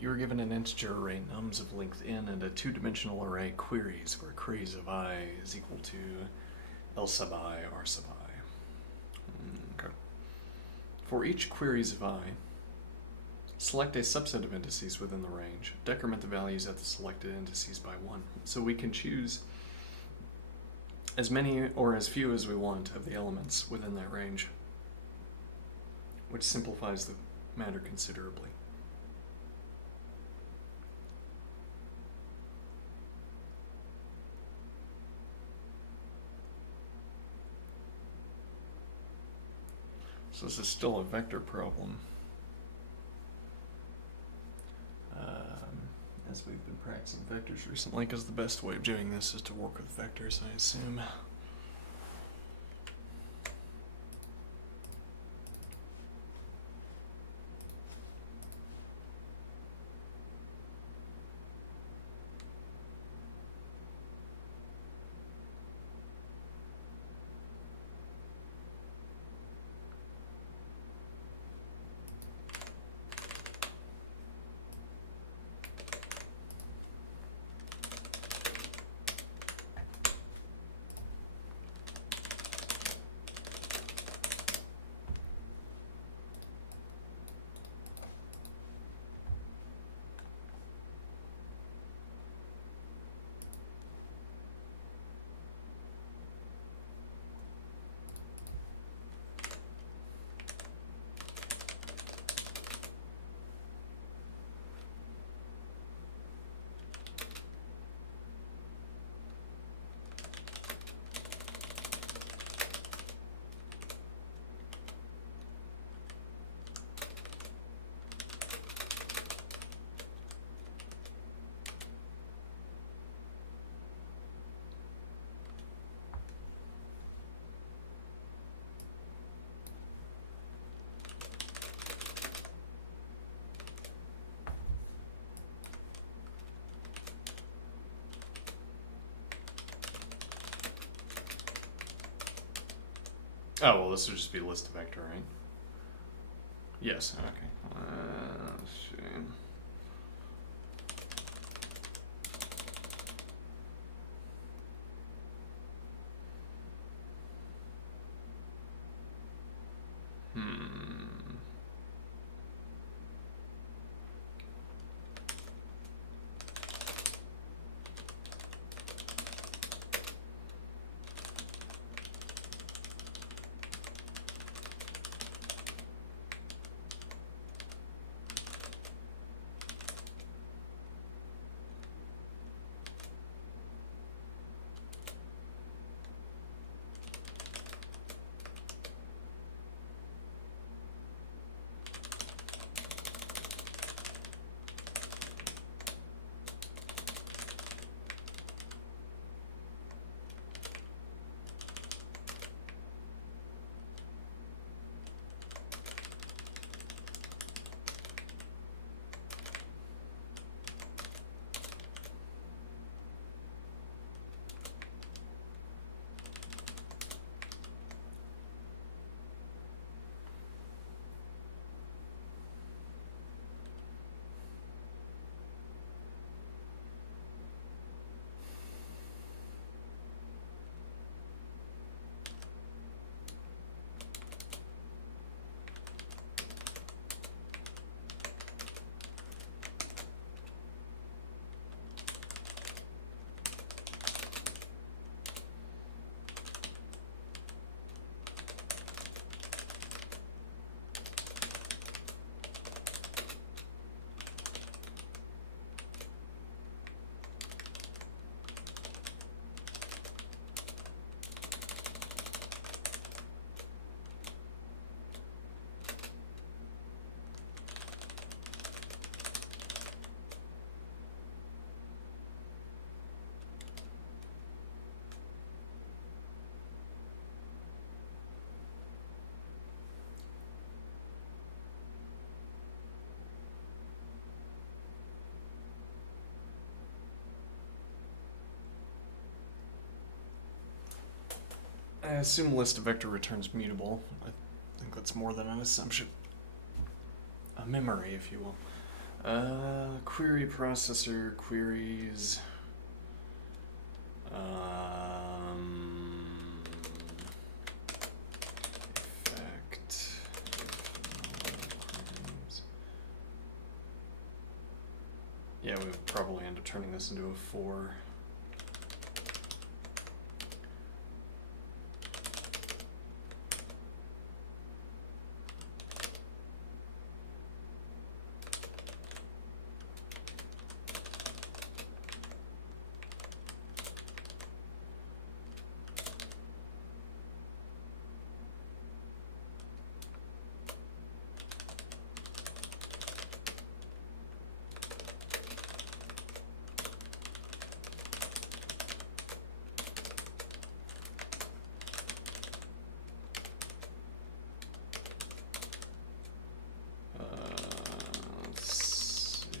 You are given an integer array nums of length n and a two-dimensional array queries where queries of I is equal to L sub I R sub I. Okay. For each queries of I, select a subset of indices within the range. Decrement the values at the selected indices by 1. So we can choose as many or as few as we want of the elements within that range, which simplifies the matter considerably. So this is still a vector problem. As we've been practicing vectors recently, because the best way of doing this is to work with vectors, I assume. Oh, well, this would just be a list of vector, right? Yes, okay. Let's see. I assume list of vector returns mutable. I think that's more than an assumption. A memory, if you will. Query processor queries. Effect. Yeah, we would probably end up turning this into a 4. Let's see.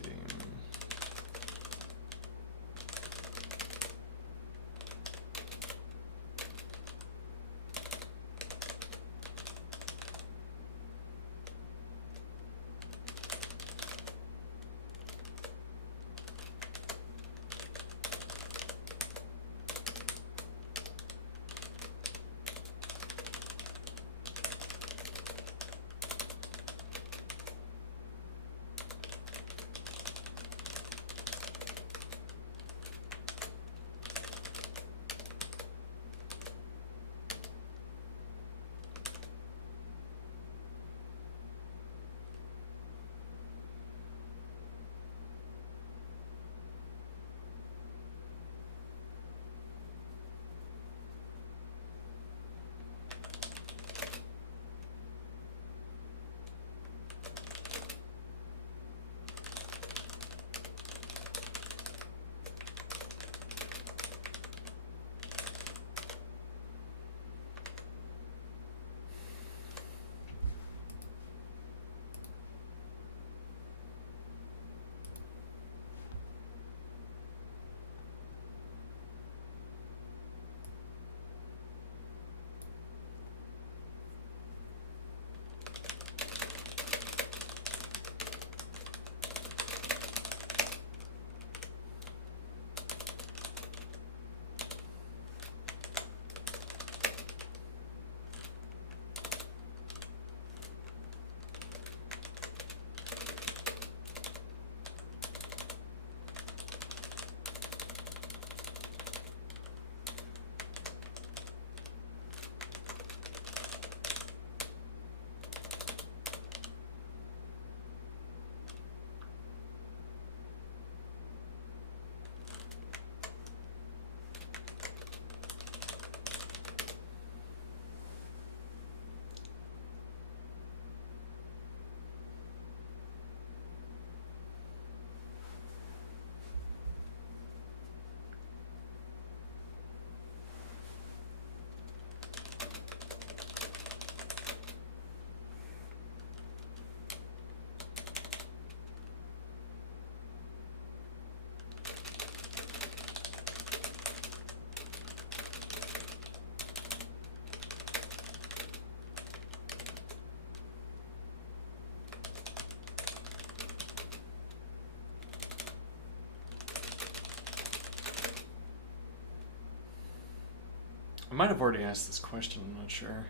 I might have already asked this question, I'm not sure.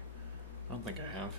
I don't think I have.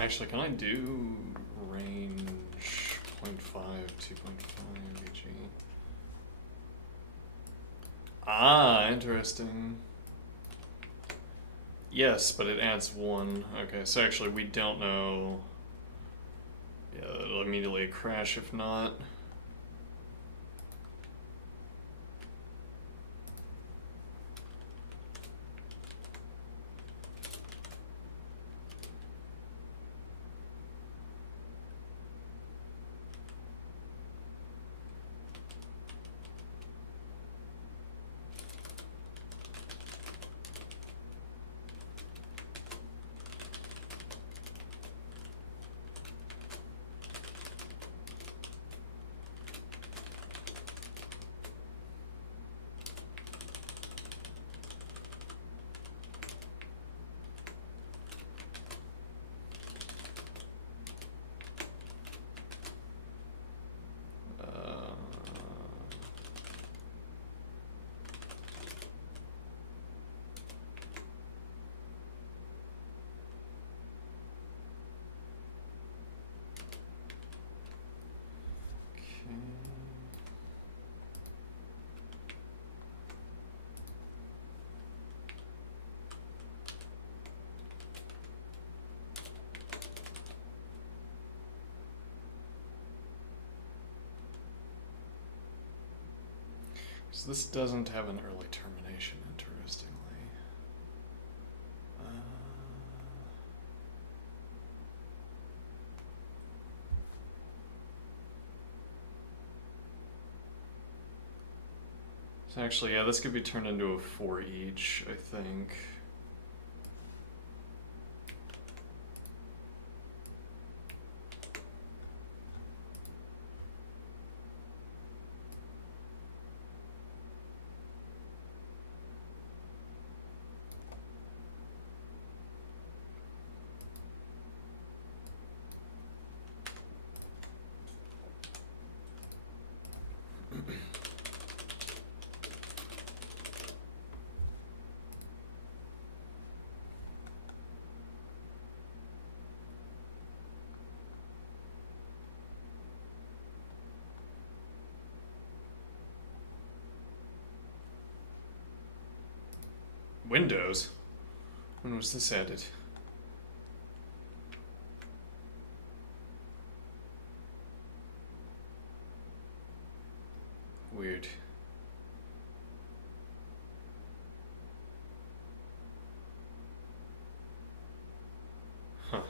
Actually, can I do range 0.5, 2.5 EG? Ah, interesting. Yes, but it adds 1. Okay, so actually we don't know. Yeah, it'll immediately crash if not. So this doesn't have an early termination, interestingly. So actually, yeah, this could be turned into a for each, I think. Windows? When was this added? Weird. Huh.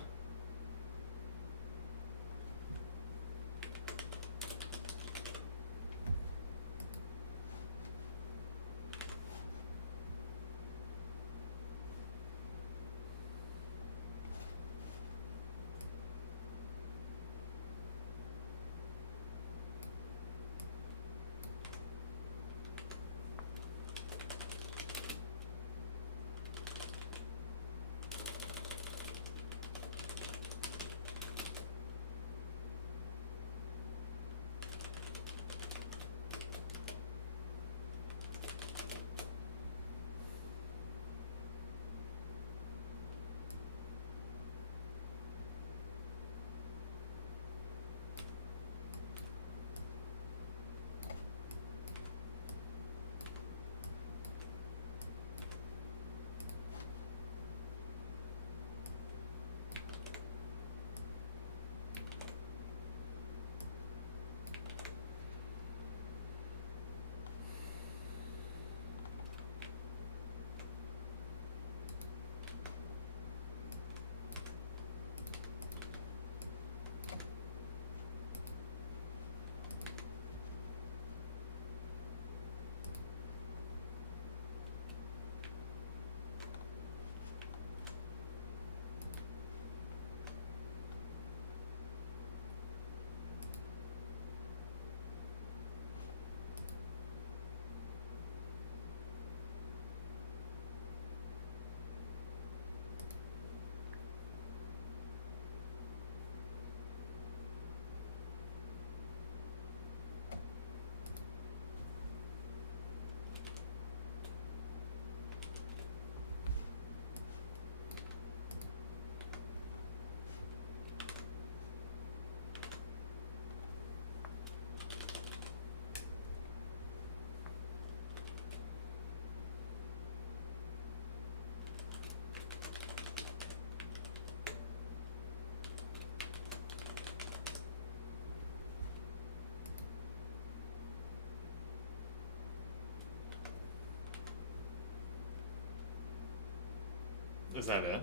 Is that it?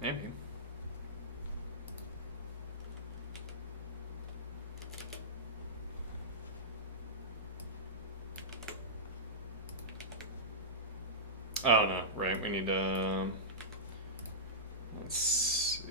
Maybe. Oh no, right, we need to, let's see.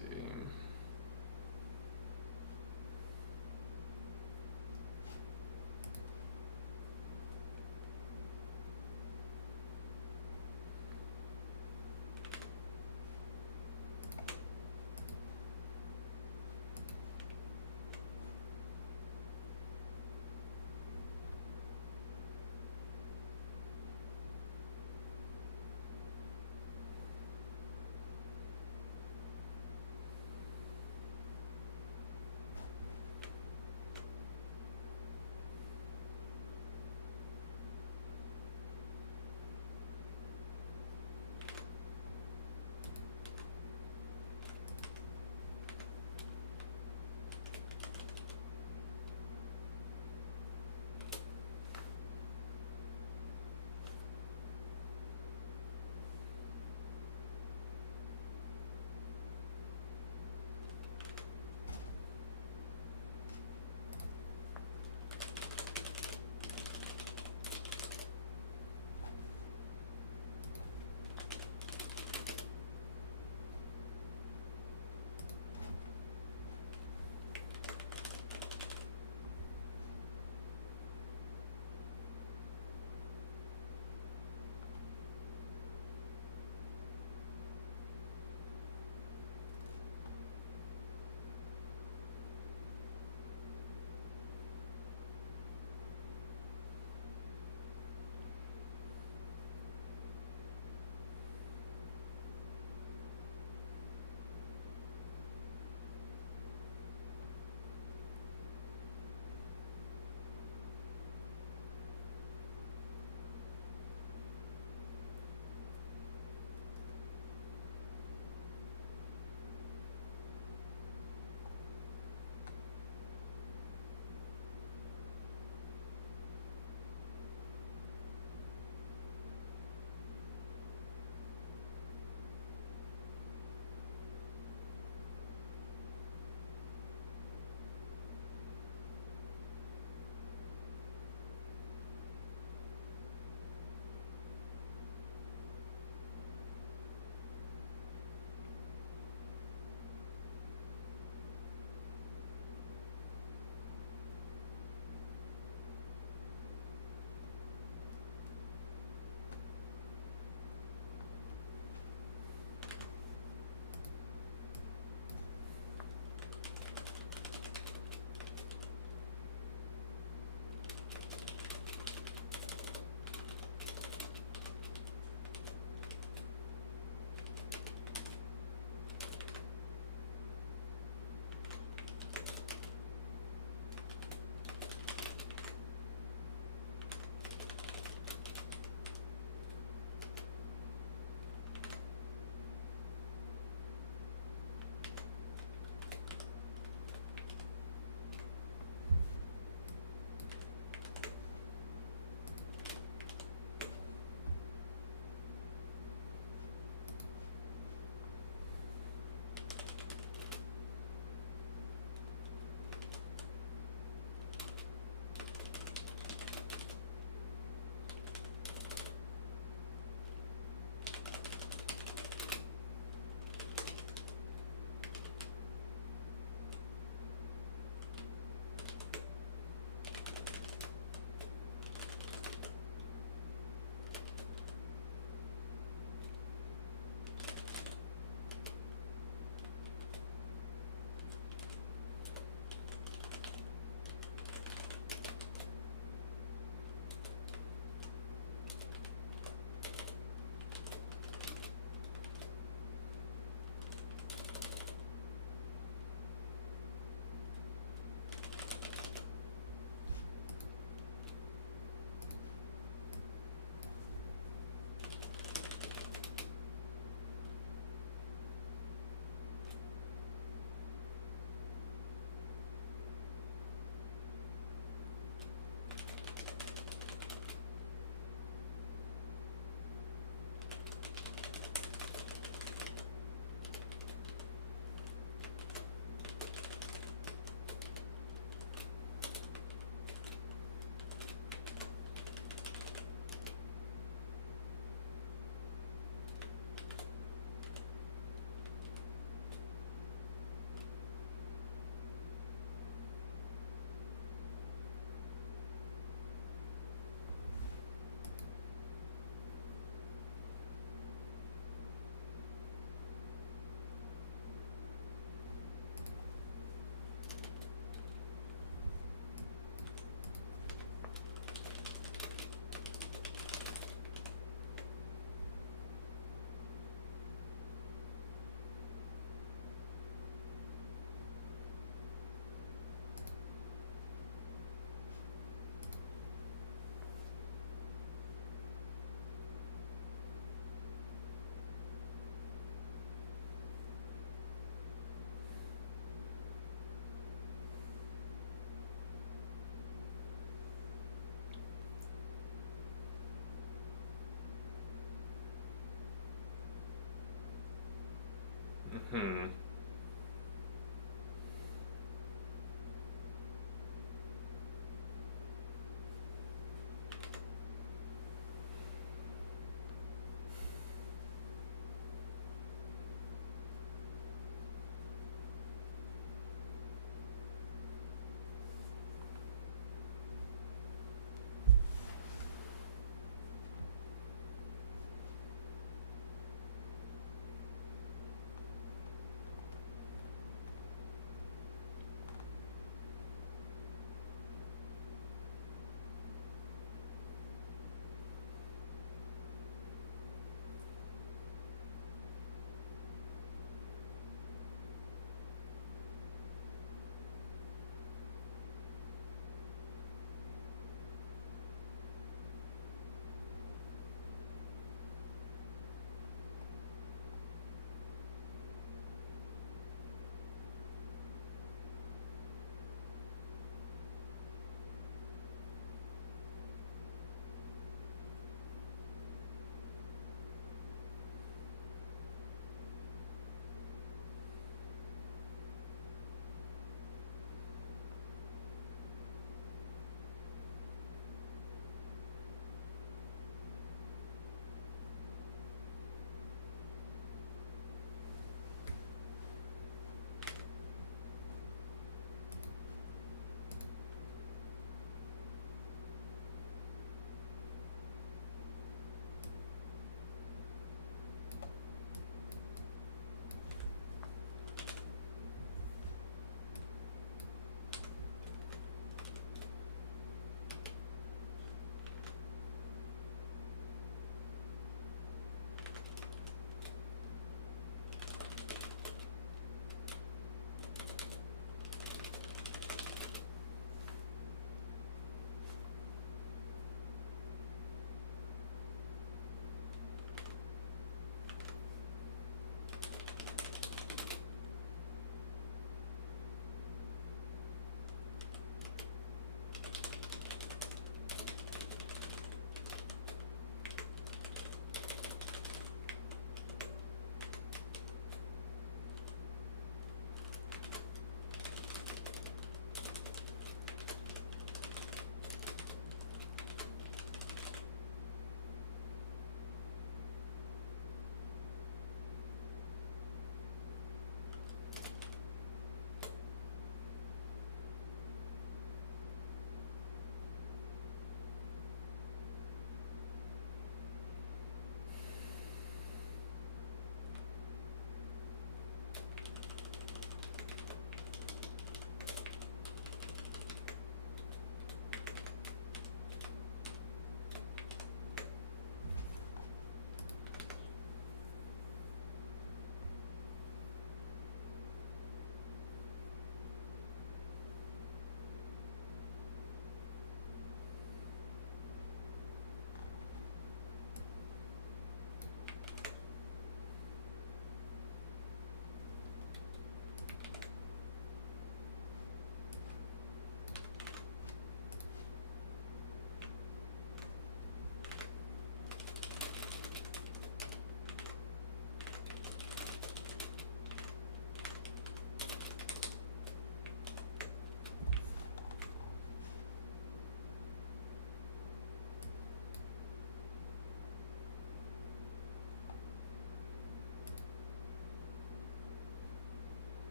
Hmm.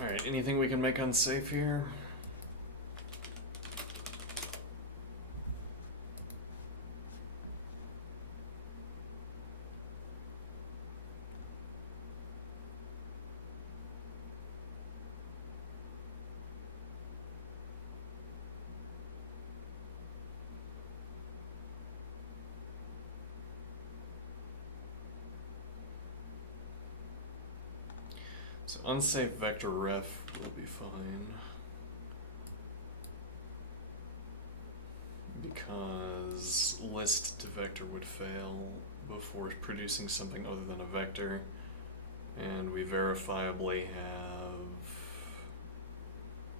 Alright, anything we can make unsafe here? So unsafe vector ref will be fine. Because list to vector would fail before producing something other than a vector. And we verifiably have...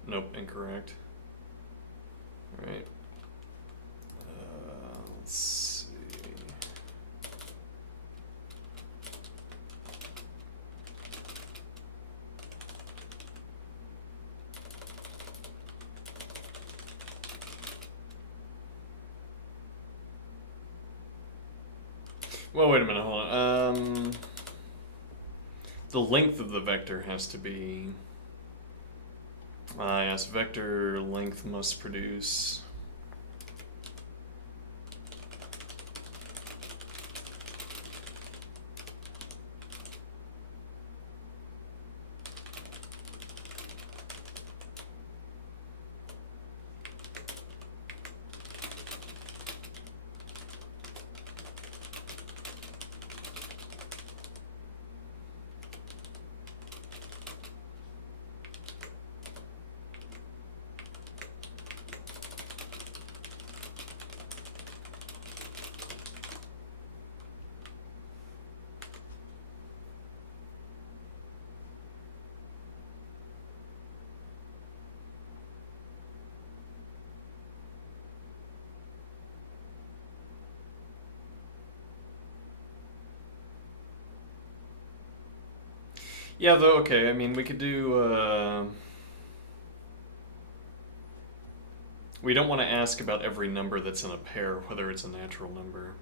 Nope, incorrect. Alright. Let's see. Well, wait a minute, hold on. The length of the vector has to be... yes, vector length must produce... Yeah, though, okay, I mean, we could do, we don't want to ask about every number that's in a pair, whether it's a natural number.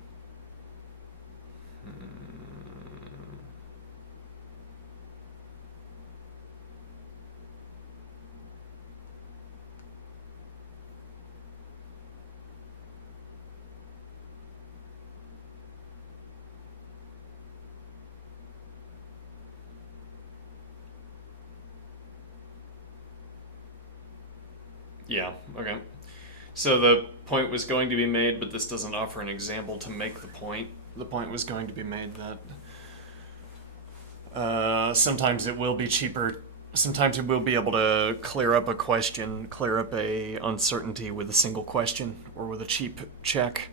Yeah, okay. So the point was going to be made, but this doesn't offer an example to make the point. The point was going to be made that sometimes it will be cheaper. Sometimes you will be able to clear up a question, clear up a uncertainty with a single question or with a cheap check.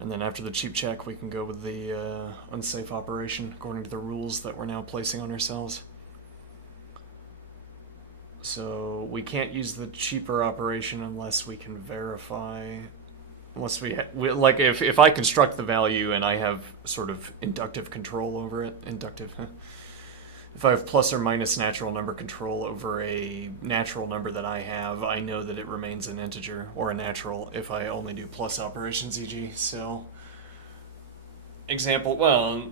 And then after the cheap check, we can go with the unsafe operation according to the rules that we're now placing on ourselves. So we can't use the cheaper operation unless we can verify, unless like if I construct the value and I have sort of inductive control over it, if I have plus or minus natural number control over a natural number that I have, I know that it remains an integer or a natural if I only do plus operations, e.g. So, example, well,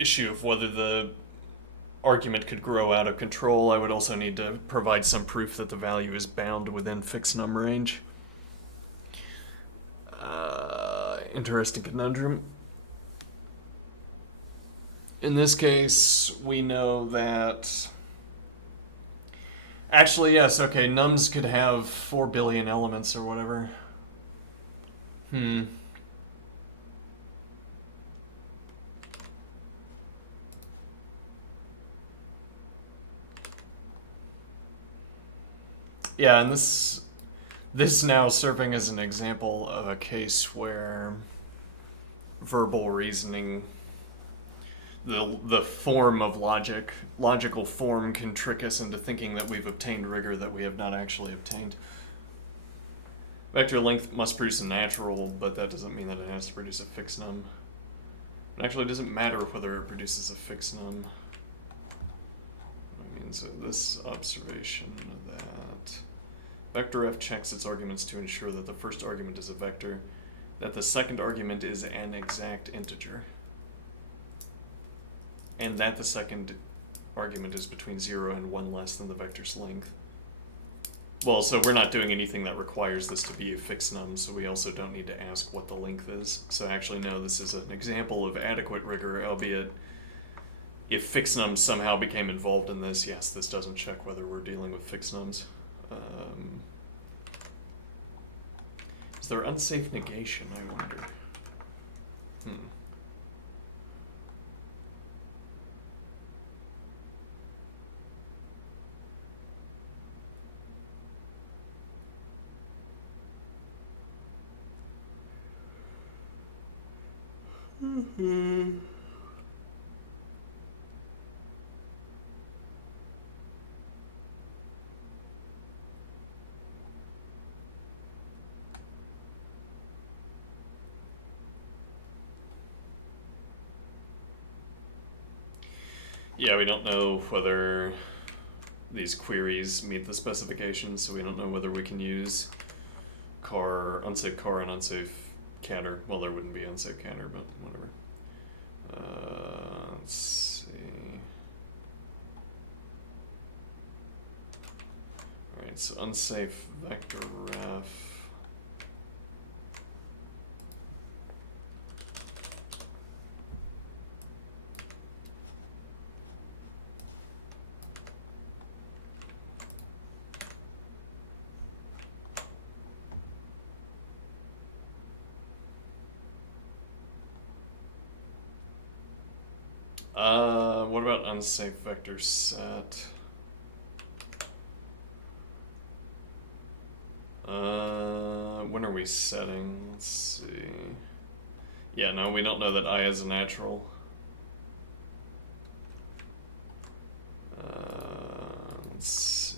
issue of whether the argument could grow out of control, I would also need to provide some proof that the value is bound within fixed num range. Interesting conundrum. In this case, we know that... Actually, yes, okay, nums could have 4 billion elements or whatever. Yeah, and this now serving as an example of a case where verbal reasoning, the form of logical form can trick us into thinking that we've obtained rigor that we have not actually obtained. Vector length must produce a natural, but that doesn't mean that it has to produce a fixed num. It actually doesn't matter whether it produces a fixed num. I mean, so this observation that vector f checks its arguments to ensure that the first argument is a vector, that the second argument is an exact integer, and that the second argument is between 0 and 1 less than the vector's length. Well, so we're not doing anything that requires this to be a fixed num, so we also don't need to ask what the length is. So actually, no, this is an example of adequate rigor, albeit if fixed nums somehow became involved in this, yes, this doesn't check whether we're dealing with fixed nums. Is there unsafe negation, I wonder? Yeah, we don't know whether these queries meet the specifications, so we don't know whether we can use unsafe car and unsafe canter. Well, there wouldn't be unsafe canter, but whatever. Let's see. Alright, so unsafe vector ref. What about unsafe vector set? When are we setting? Let's see. Yeah, no, we don't know that I is a natural. Let's see.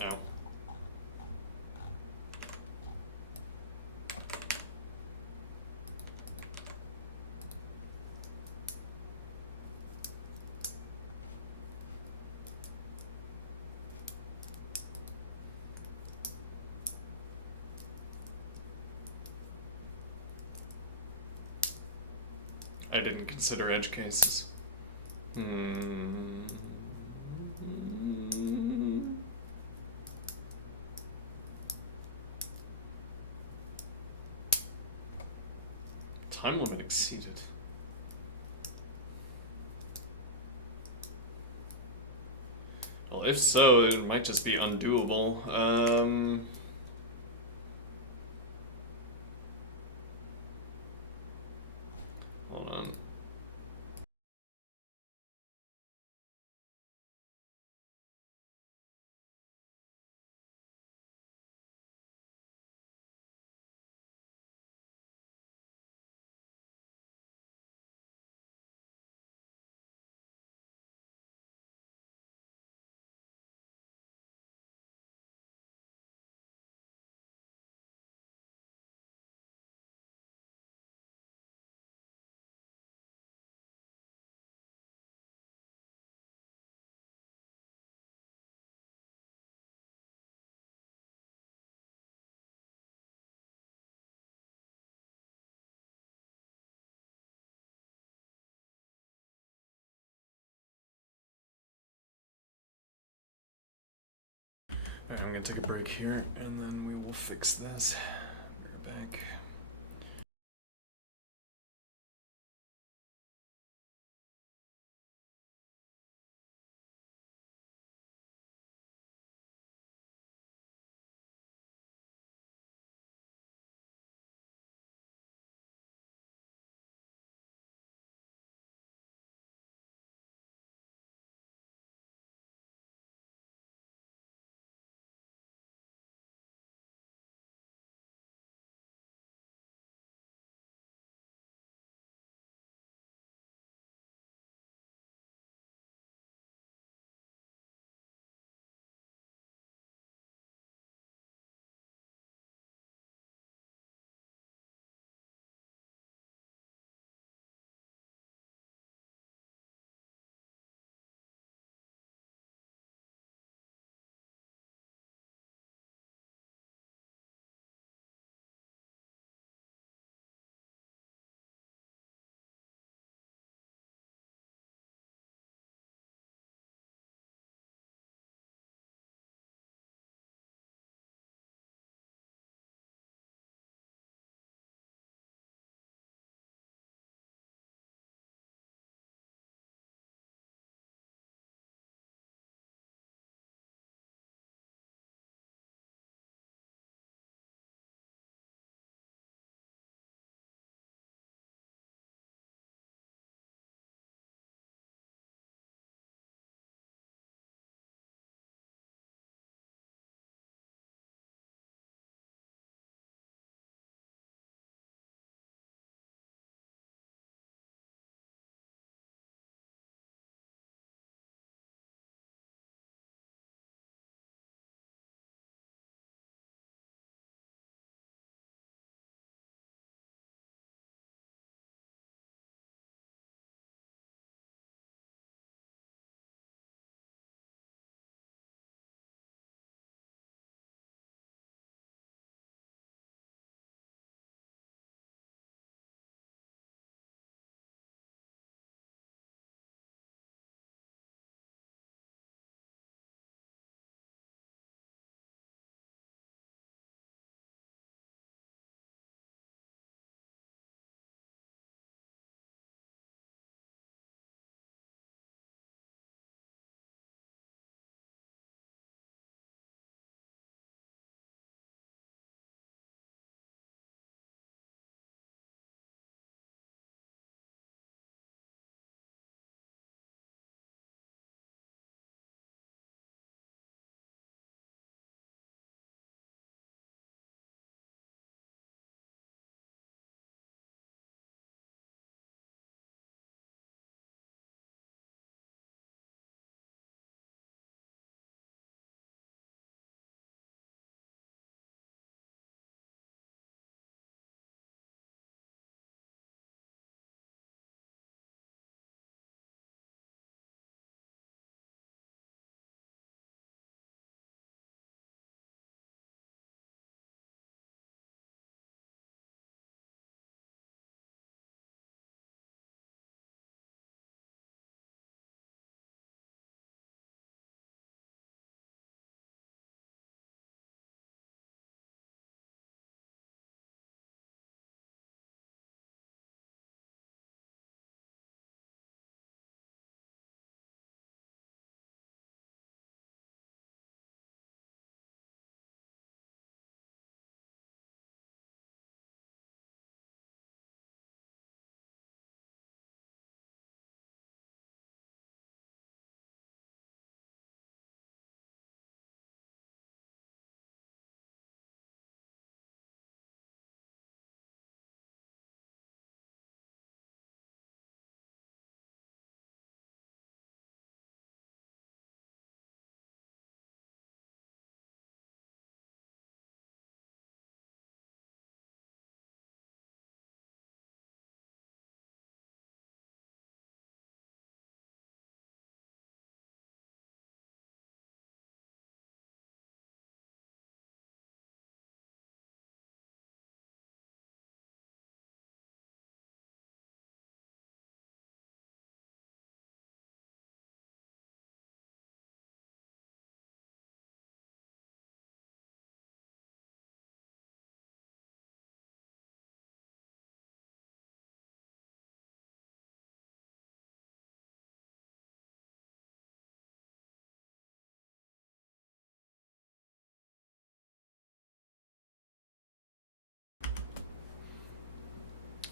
Oh. I didn't consider edge cases. Time limit exceeded. Well, if so, it might just be undoable. Hold on. Alright, I'm gonna take a break here, and then we will fix this. Be right back.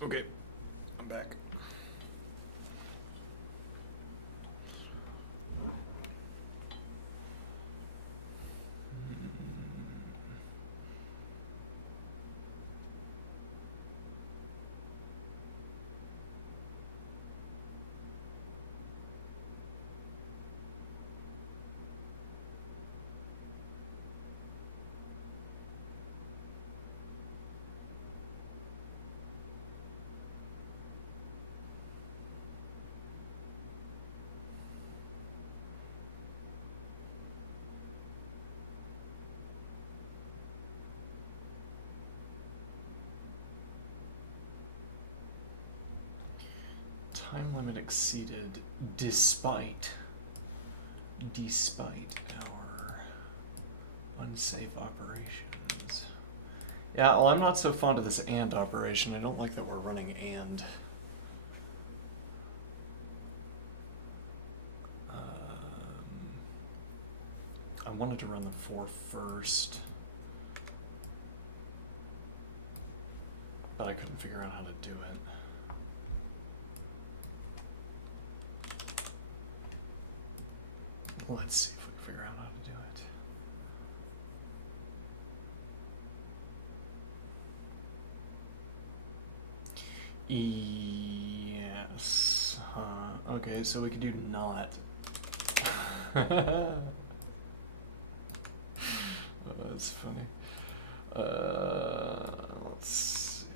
Okay, I'm back. Time limit exceeded despite our unsafe operations. Yeah, well, I'm not so fond of this and operation. I don't like that we're running and. I wanted to run the for first, but I couldn't figure out how to do it. Let's see if we can figure out how to do it. Yes. Okay, so we can do not. Oh, that's funny. Let's see.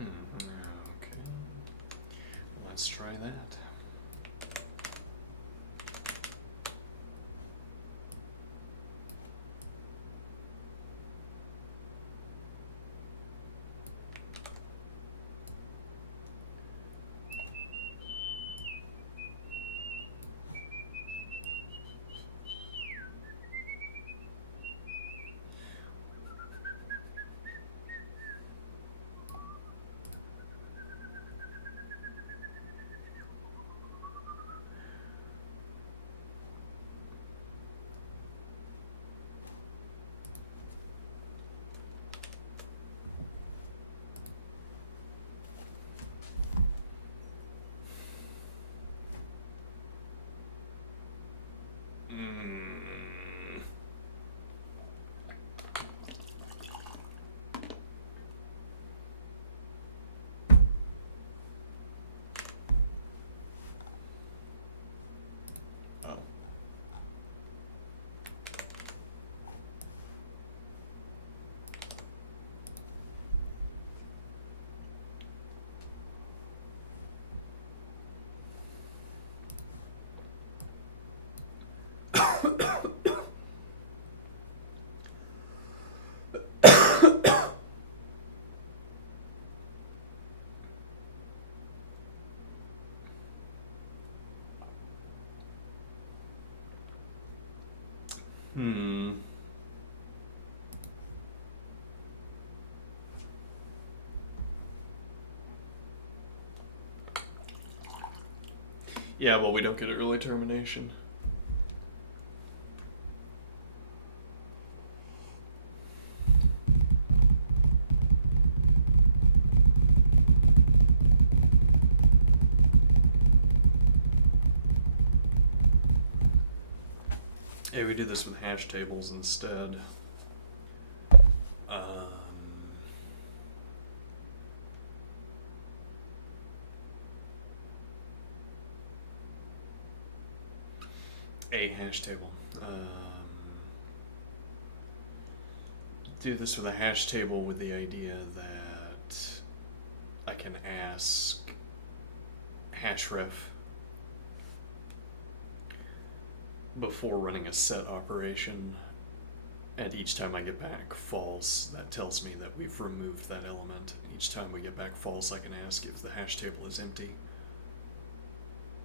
Okay. Let's try that. Yeah, well, we don't get early termination. Yeah, we do this with hash tables instead. A hash table. Do this with a hash table with the idea that I can ask hashref before running a set operation, and each time I get back false, that tells me that we've removed that element. Each time we get back false, I can ask if the hash table is empty.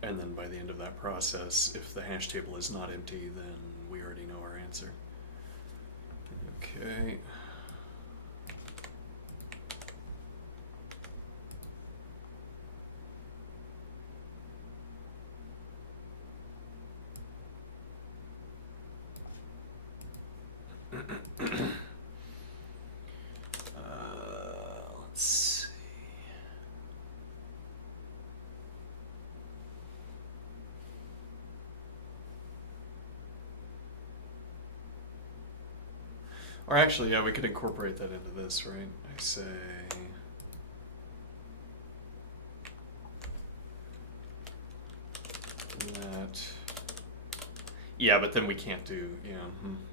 And then by the end of that process, if the hash table is not empty, then we already know our answer. Okay. Let's see. Or actually, yeah, we could incorporate that into this, right? I say that. Yeah, but then we can't do,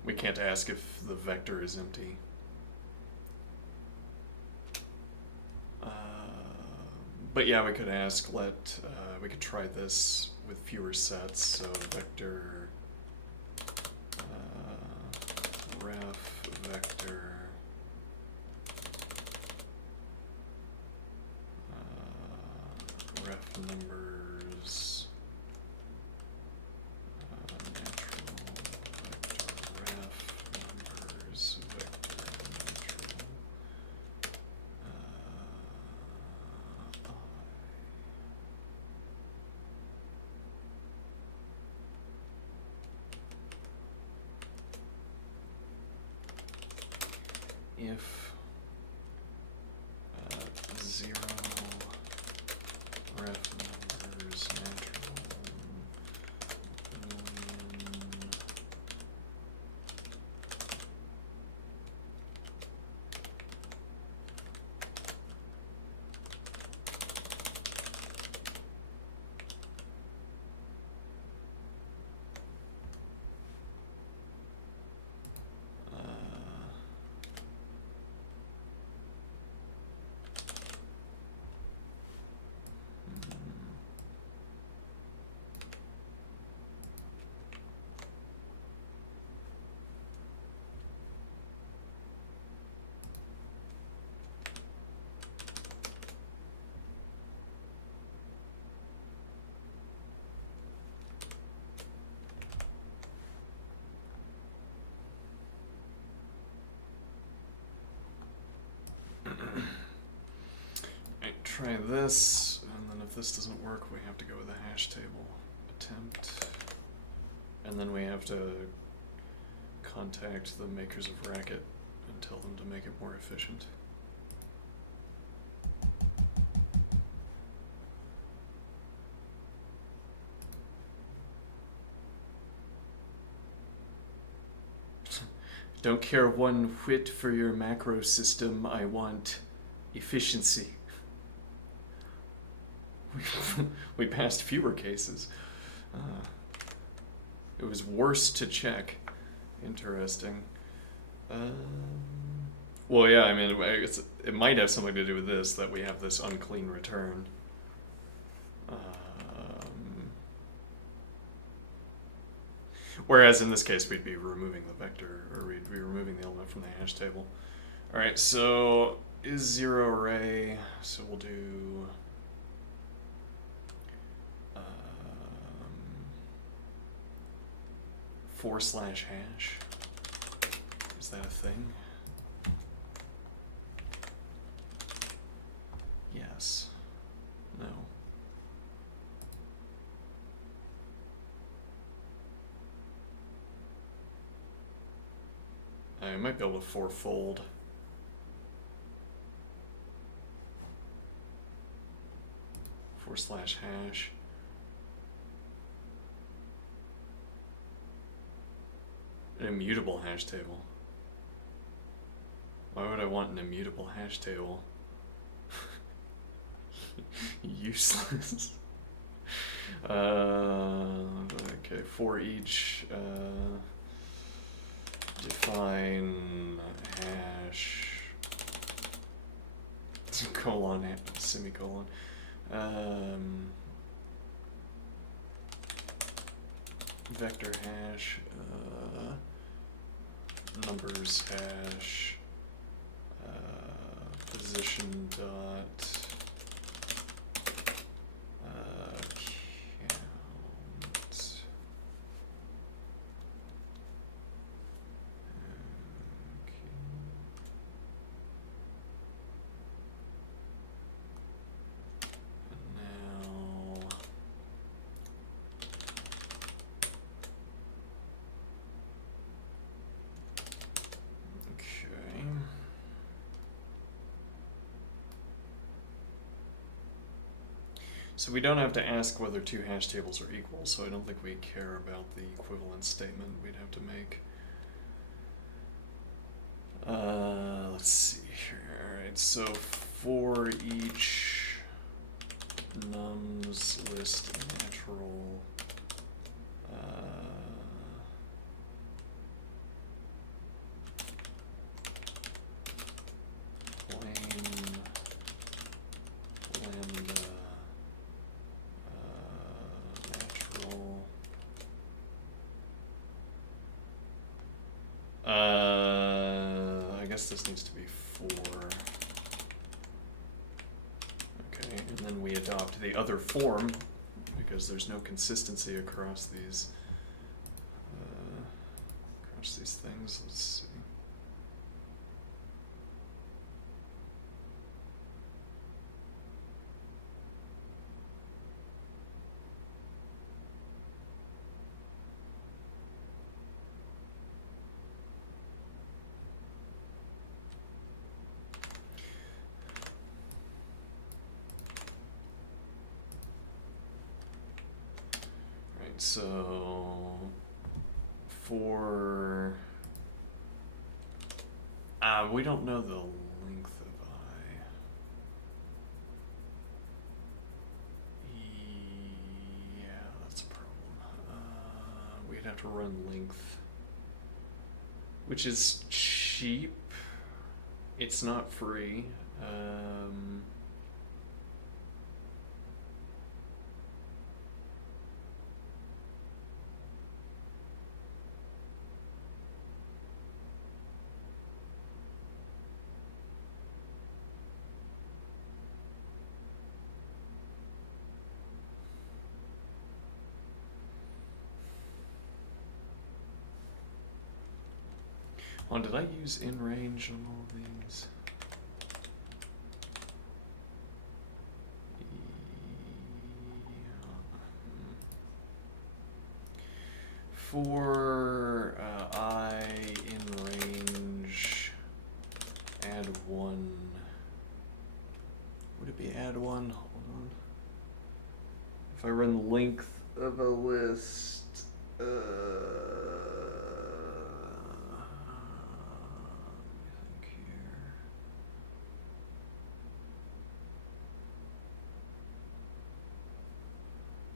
we can't ask if the vector is empty. But yeah, we could ask, we could try this with fewer sets, so vector ref vector ref numbers natural vector ref numbers vector natural if 0 ref numbers natural boolean try this, and then if this doesn't work, we have to go with a hash table attempt, and then we have to contact the makers of Racket and tell them to make it more efficient. Don't care one whit for your macro system, I want efficiency. We passed fewer cases. It was worse to check. Interesting. Well, yeah, I mean, it might have something to do with this, that we have this unclean return. Whereas in this case, we'd be removing the vector, or we'd be removing the element from the hash table. All right, so is 0 array, so we'll do /hash. Is that a thing? Yes. No. I might be able to fourfold. /# an immutable hash table. Why would I want an immutable hash table? Useless. Okay, for each define hash colon semicolon vector hash numbers hash position dot count. So we don't have to ask whether two hash tables are equal, so I don't think we care about the equivalence statement we'd have to make. Let's see here. Alright, so for each nums list natural I guess this needs to be 4. Okay, and then we adopt the other form because there's no consistency across these things. Let's see. So for we don't know the length of I. Yeah, that's a problem. We'd have to run length, which is cheap. It's not free. Oh, did I use in range on all of these? For I in range, add 1. Would it be add 1? Hold on. If I run length of a list,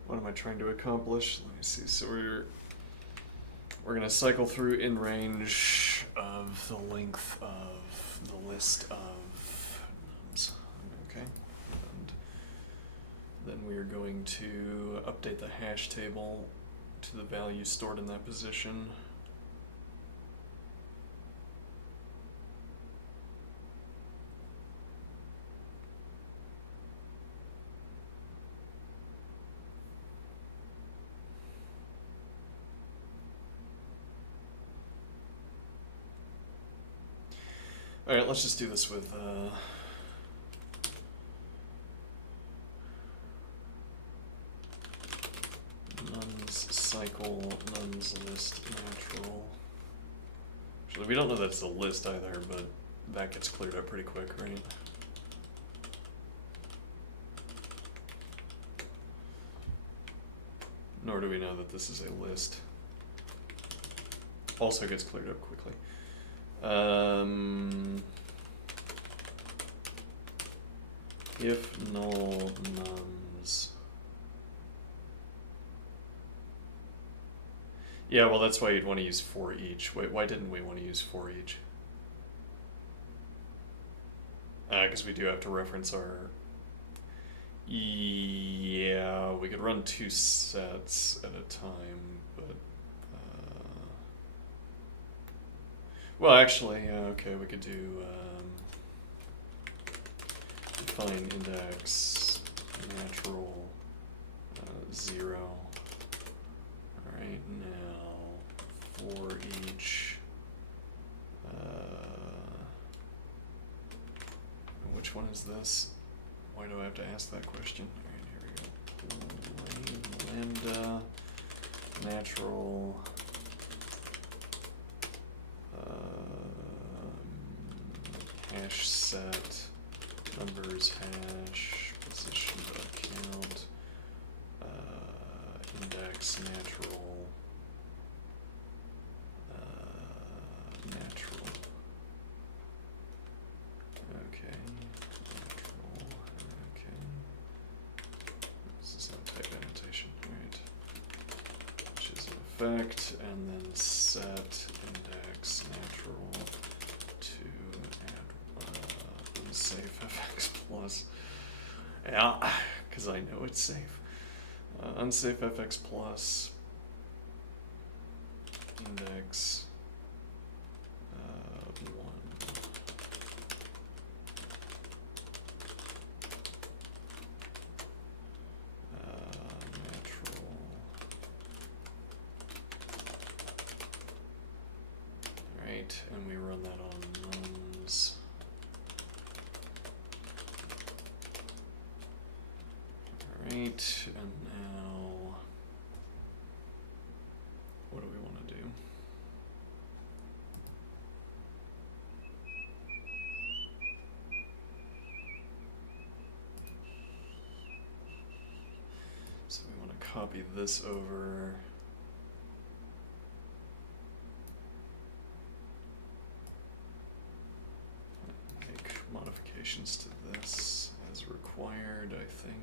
what am I trying to accomplish? Let me see. So we're gonna cycle through in range of the length of the list of nums. Okay. And then we are going to update the hash table to the value stored in that position. All right, let's just do this with nums cycle nums list natural. Actually, we don't know that's a list either, but that gets cleared up pretty quick, right? Nor do we know that this is a list. Also gets cleared up quickly. If null nums. Yeah, well, that's why you'd want to use for each. Wait, why didn't we want to use for each? Because we do have to reference our... Yeah, we could run 2 sets at a time, but... Well, actually, okay, we could do... define index natural 0. Alright, now for each... which one is this? Why do I have to ask that question? Alright, here we go. Lambda natural hash set numbers hash position count index natural natural. Okay, natural. Okay, this is not type annotation, right? Which is an effect, and then set index natural to add unsafe fx plus. Yeah, because I know it's safe. Unsafe fx plus index 1. Natural. Right, and we run that on nums. Alright, and now what do we want to do? So we want to copy this over. Make modifications to this as required, I think.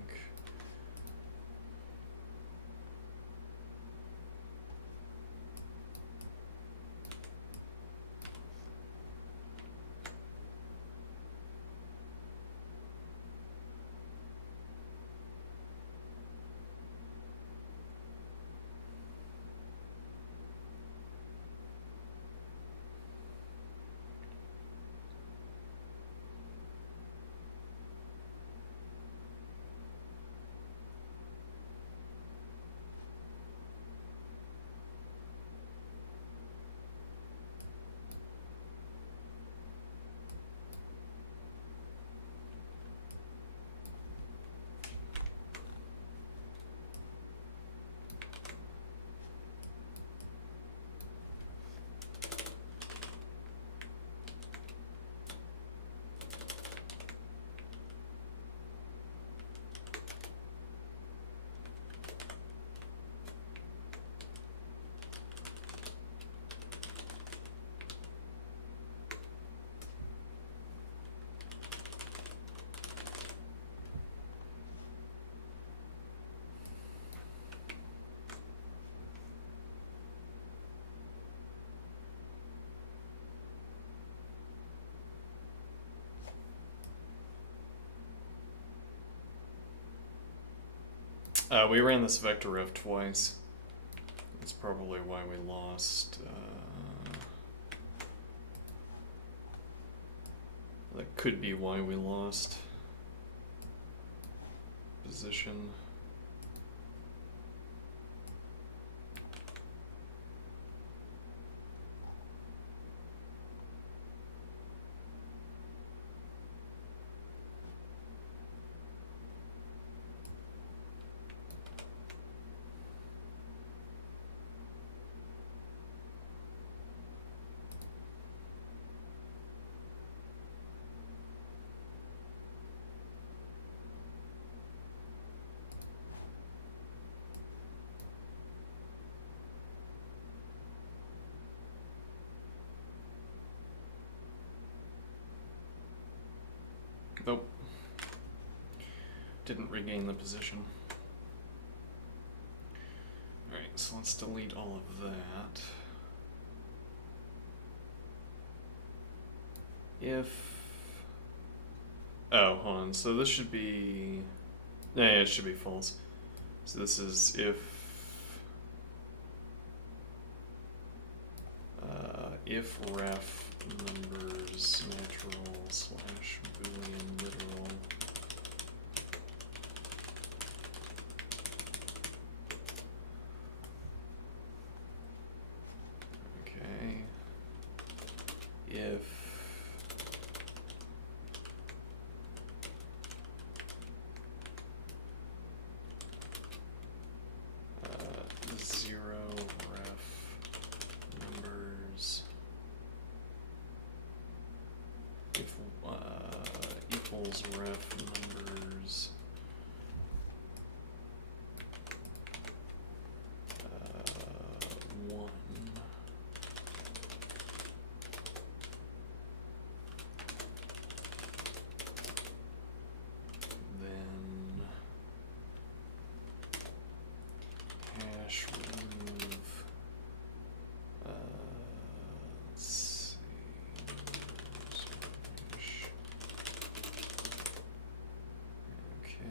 We ran this vector ref twice. That's probably why we lost. That could be why we lost position. Nope. Didn't regain the position. Alright, so let's delete all of that. Oh, hold on. So this should be... Yeah, it should be false. So this is if ref numbers natural slash boolean literal. Okay. If 0 ref numbers if equals ref numbers 1, then hash remove, let's see, hash, okay,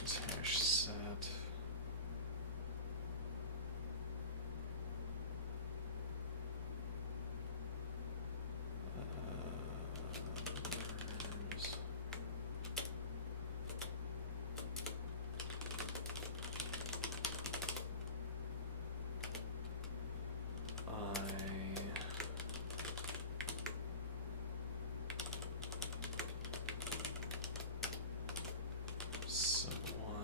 let's hash set. Sub 1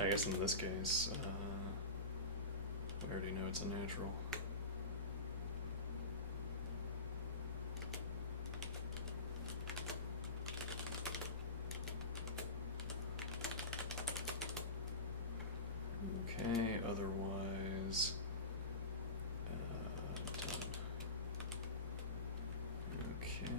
I guess in this case, we already know it's a natural. Okay, otherwise, done. Okay.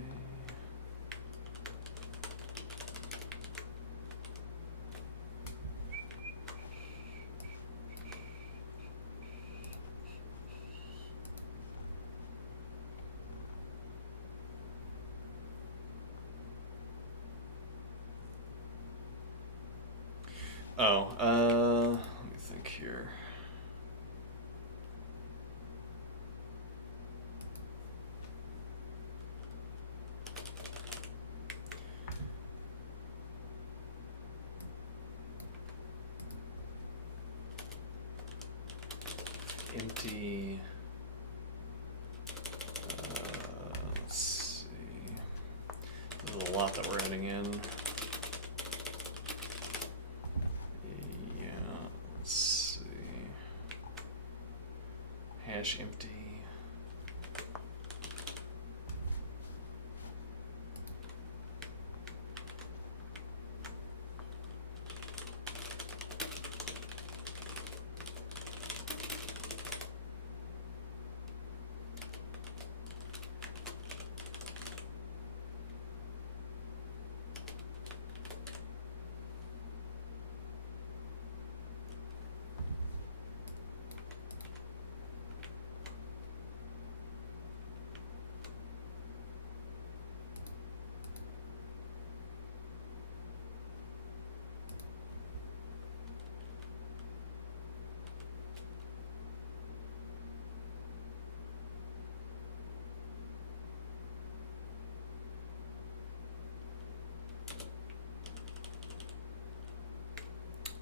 Let me think here. Empty, let's see, there's a lot that we're adding in. Yeah, let's see, hash empty.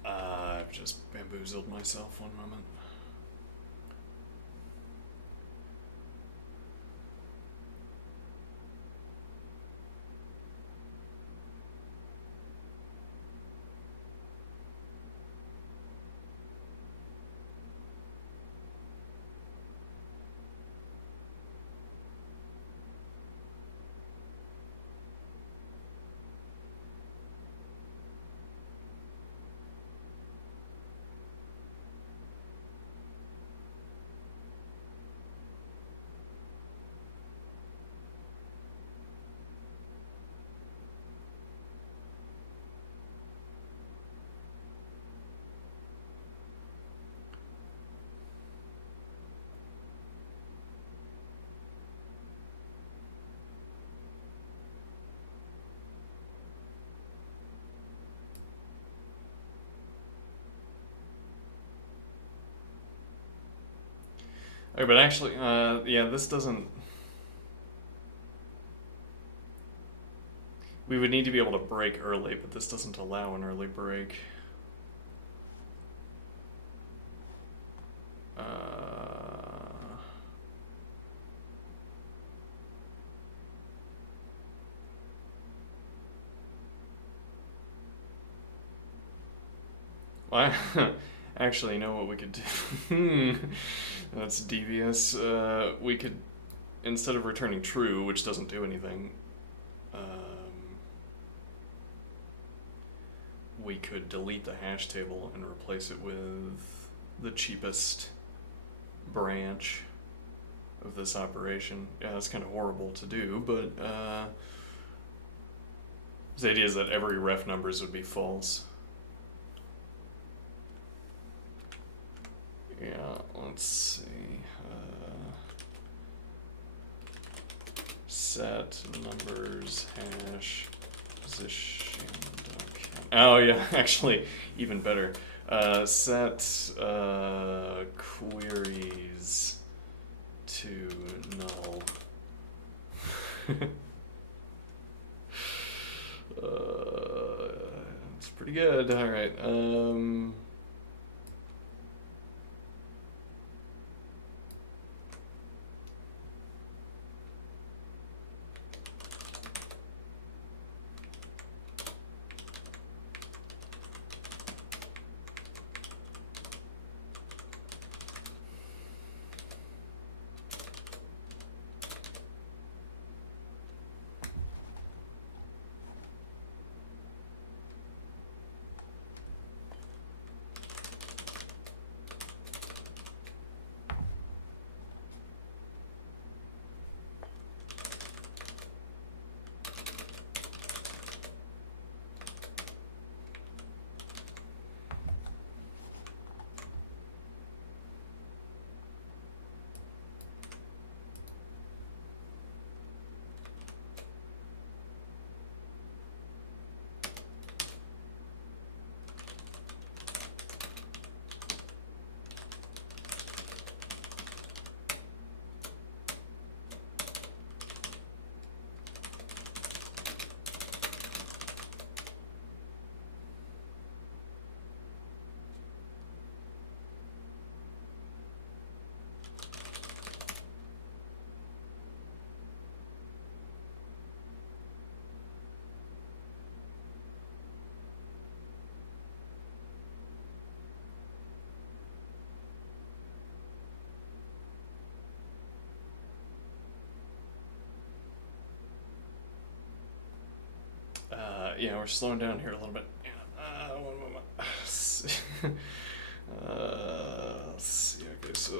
I've just bamboozled myself one moment. Okay, but actually, yeah, this doesn't. We would need to be able to break early, but this doesn't allow an early break. Well, actually, you know what we could do? That's devious. We could, instead of returning true, which doesn't do anything, we could delete the hash table and replace it with the cheapest branch of this operation. Yeah, that's kind of horrible to do, but the idea is that every ref numbers would be false. Yeah, let's see. Set numbers hash position. Oh yeah, actually, even better. Set queries to null. It's pretty good. All right. Yeah, we're slowing down here a little bit. Yeah, one moment. Let's see. Okay, so.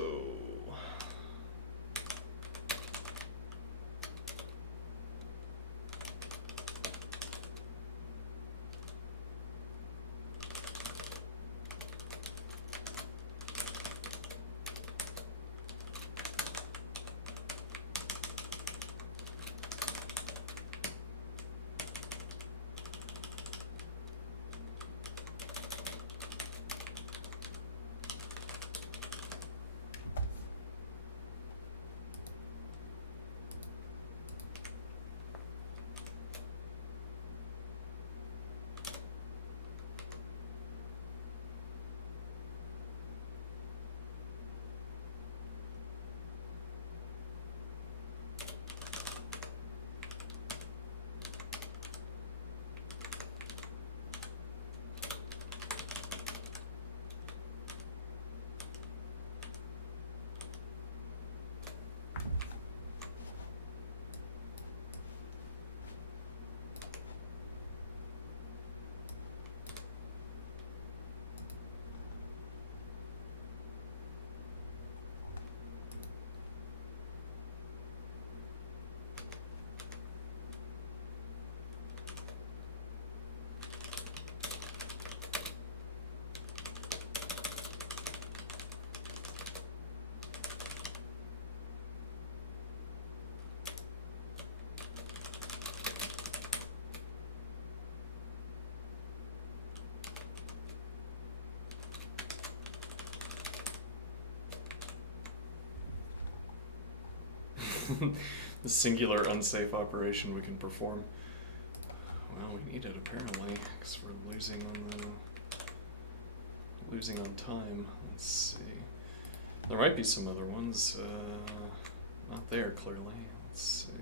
The singular unsafe operation we can perform. Well, we need it apparently, because we're losing on time. Let's see. There might be some other ones. Not there, clearly. Let's see.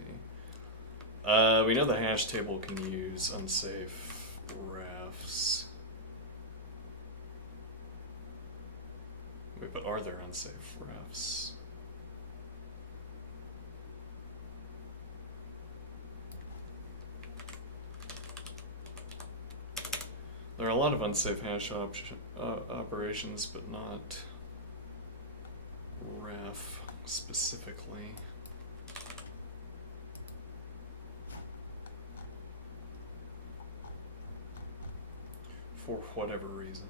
We know the hash table can use unsafe refs. Wait, but are there unsafe refs? There are a lot of unsafe hash operations, but not ref specifically. For whatever reason.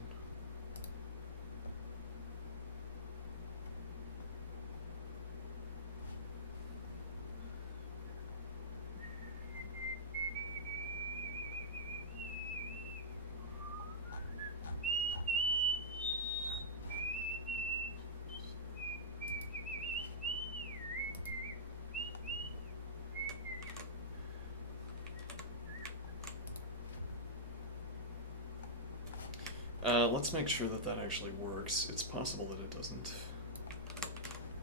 Let's make sure that that actually works. It's possible that it doesn't.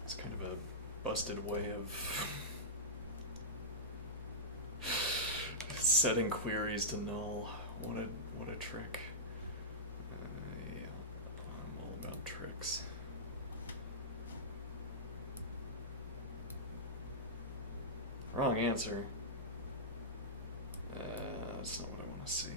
It's kind of a busted way of setting queries to null. What a trick. Yeah, I'm all about tricks. Wrong answer. That's not what I want to see.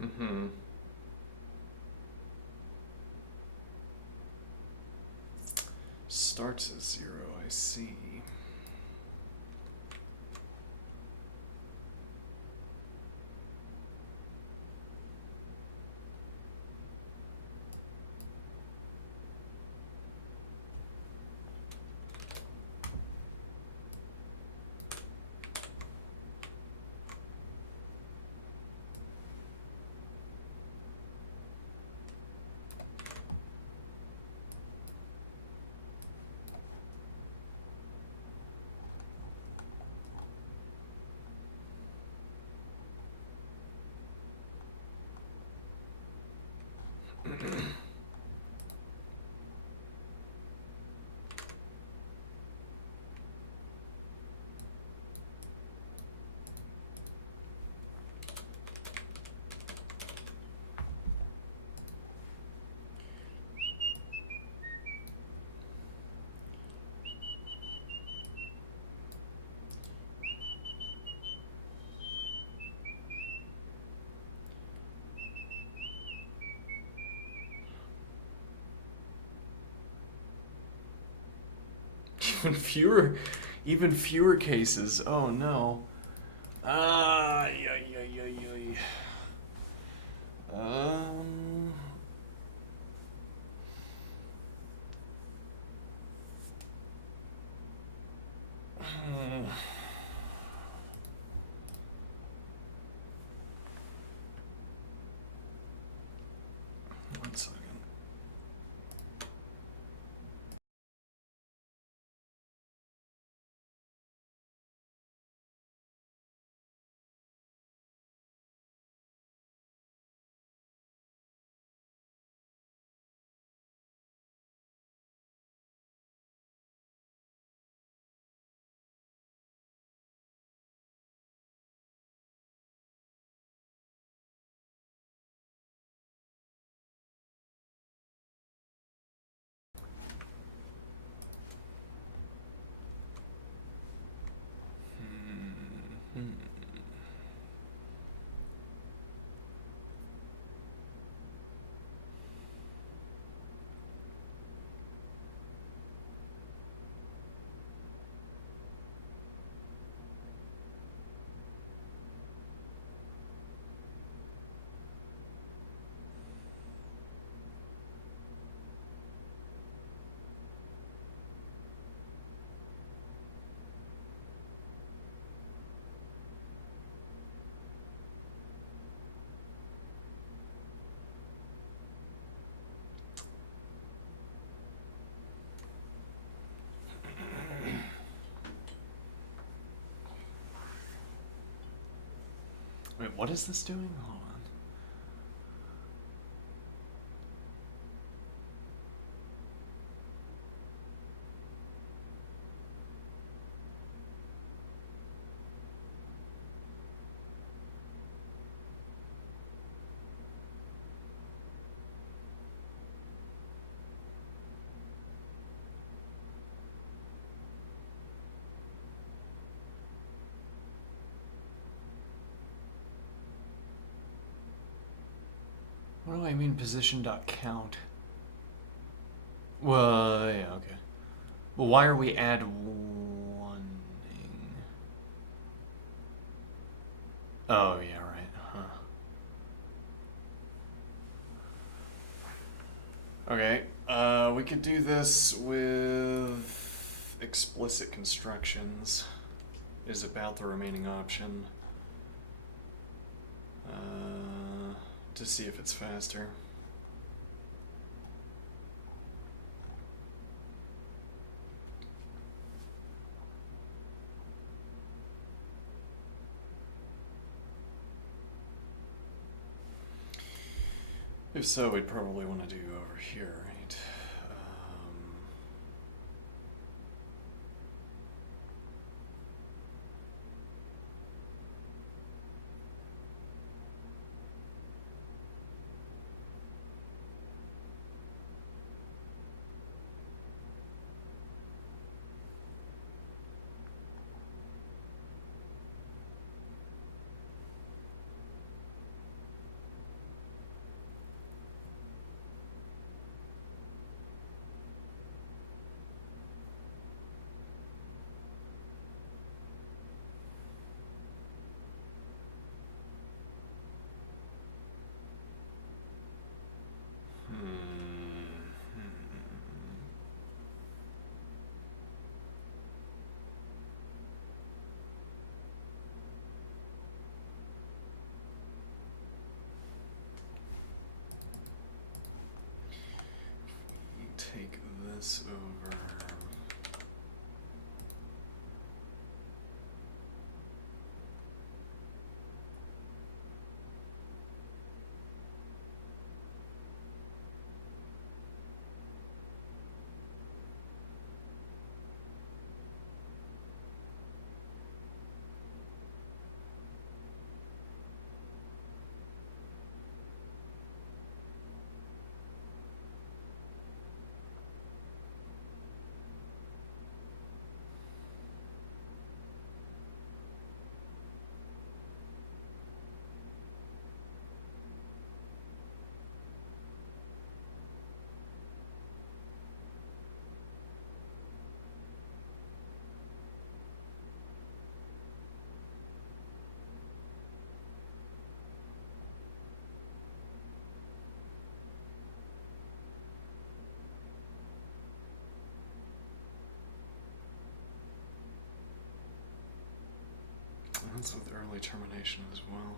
Mm-hmm. Starts at 0, I see. Even fewer cases. Oh no. Ah, yeah. Um. One second. Wait, what is this doing? Hold on. What do I mean position.count? Well, yeah, okay. Well, why are we add one? Oh, yeah, right. Huh. Okay, we could do this with explicit constructions is about the remaining option. To see if it's faster. If so, we'd probably want to do over here, right? Take this over. That's with early termination as well.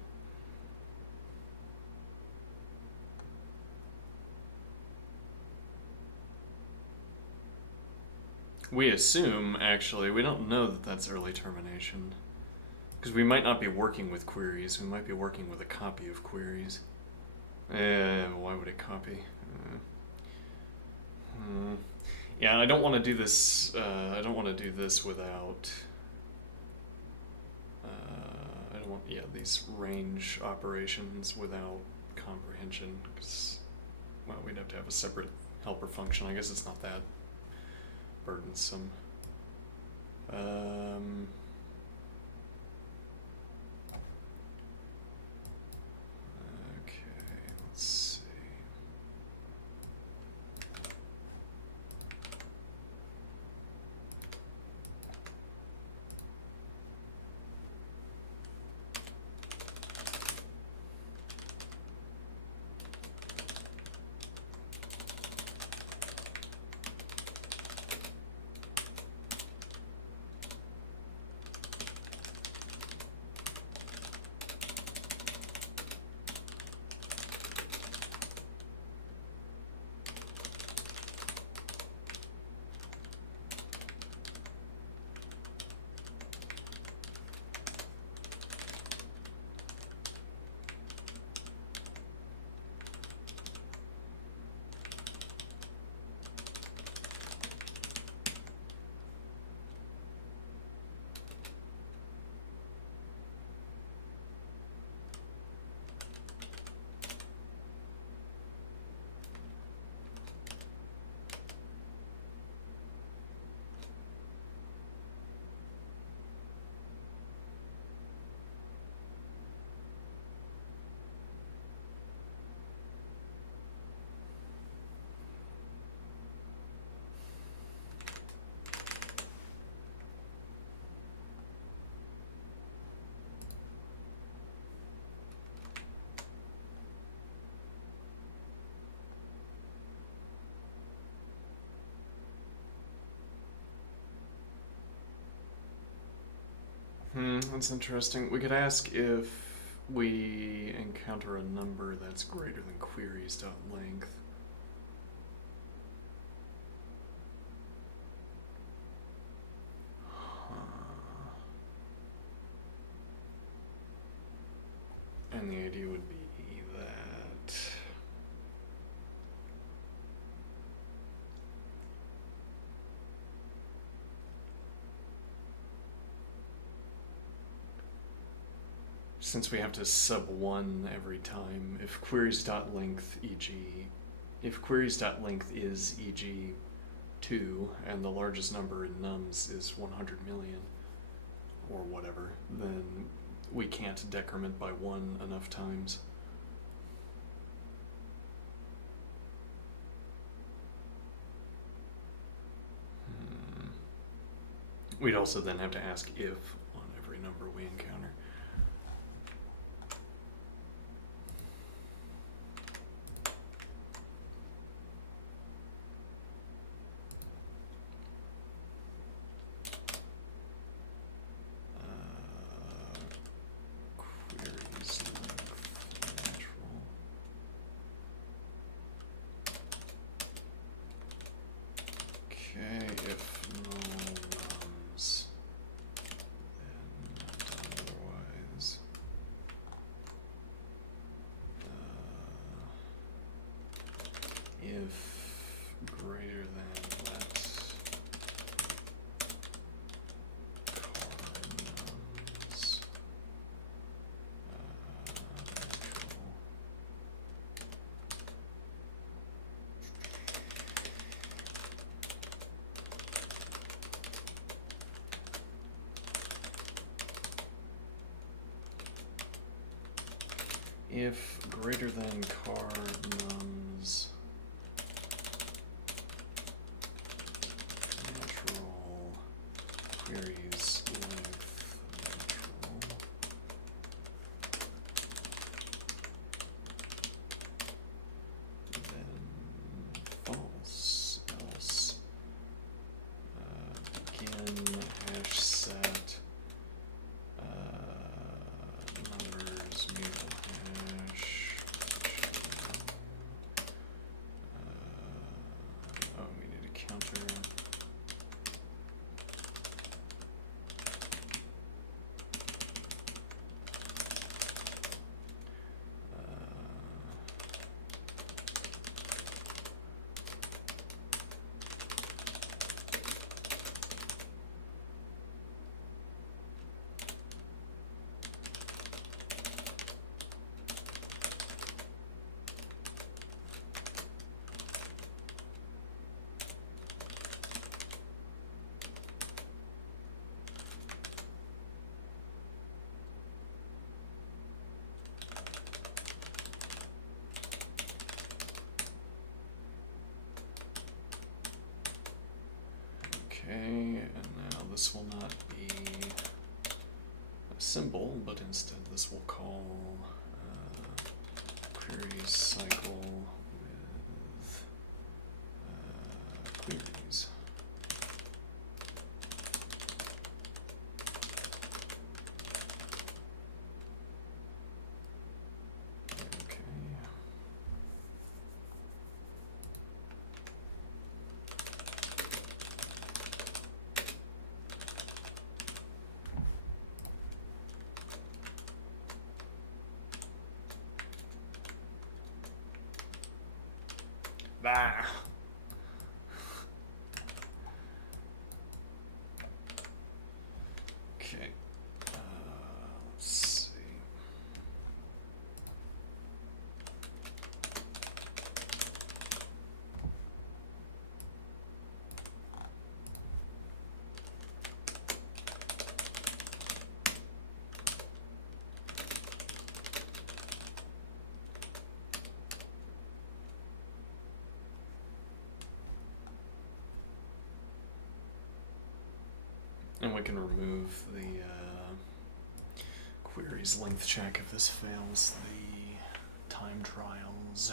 We assume, actually, we don't know that that's early termination. Because we might not be working with queries, we might be working with a copy of queries. Why would it copy? Yeah, I don't want to do this, I don't want to do this without... I don't want, yeah, these range operations without comprehension, because, well, we'd have to have a separate helper function. I guess it's not that burdensome. Okay, let's see. That's interesting. We could ask if we encounter a number that's greater than queries.length. And the idea would be that since we have to sub 1 every time, if queries.length, e.g., if queries.length is e.g. 2 and the largest number in nums is 100 million or whatever, then we can't decrement by 1 enough times. We'd also then have to ask if on every number we encounter. Queries length natural. Okay, if no nums, then not otherwise. If greater than let car nums natural. If greater than car nums natural queries length natural, then false, else begin hash set numbers mutable hash. We need a counter. Okay, and now this will not be a symbol, but instead this will call query cycle with queries. Okay. Bah. Okay. Let's see. And we can remove the queries length check if this fails the time trials.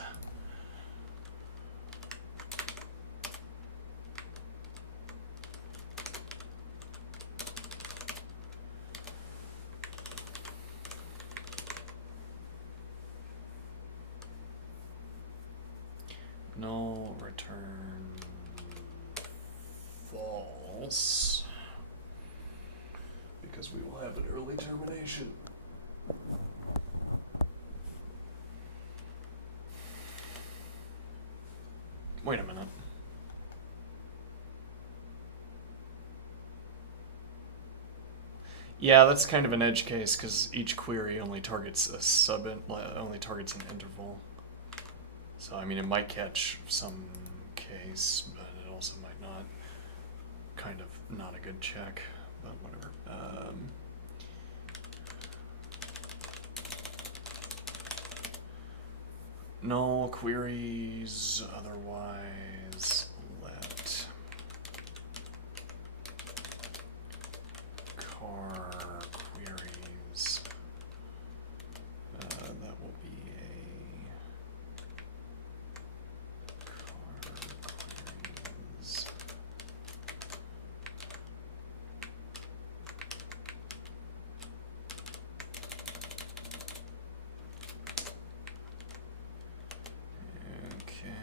return false, because we will have an early termination. Wait a minute. Yeah, that's kind of an edge case because each query only targets only targets an interval. So I mean, it might catch some case, but it also might not. Kind of not a good check, but whatever. Null queries, otherwise let car queries. That will be a car queries. Okay.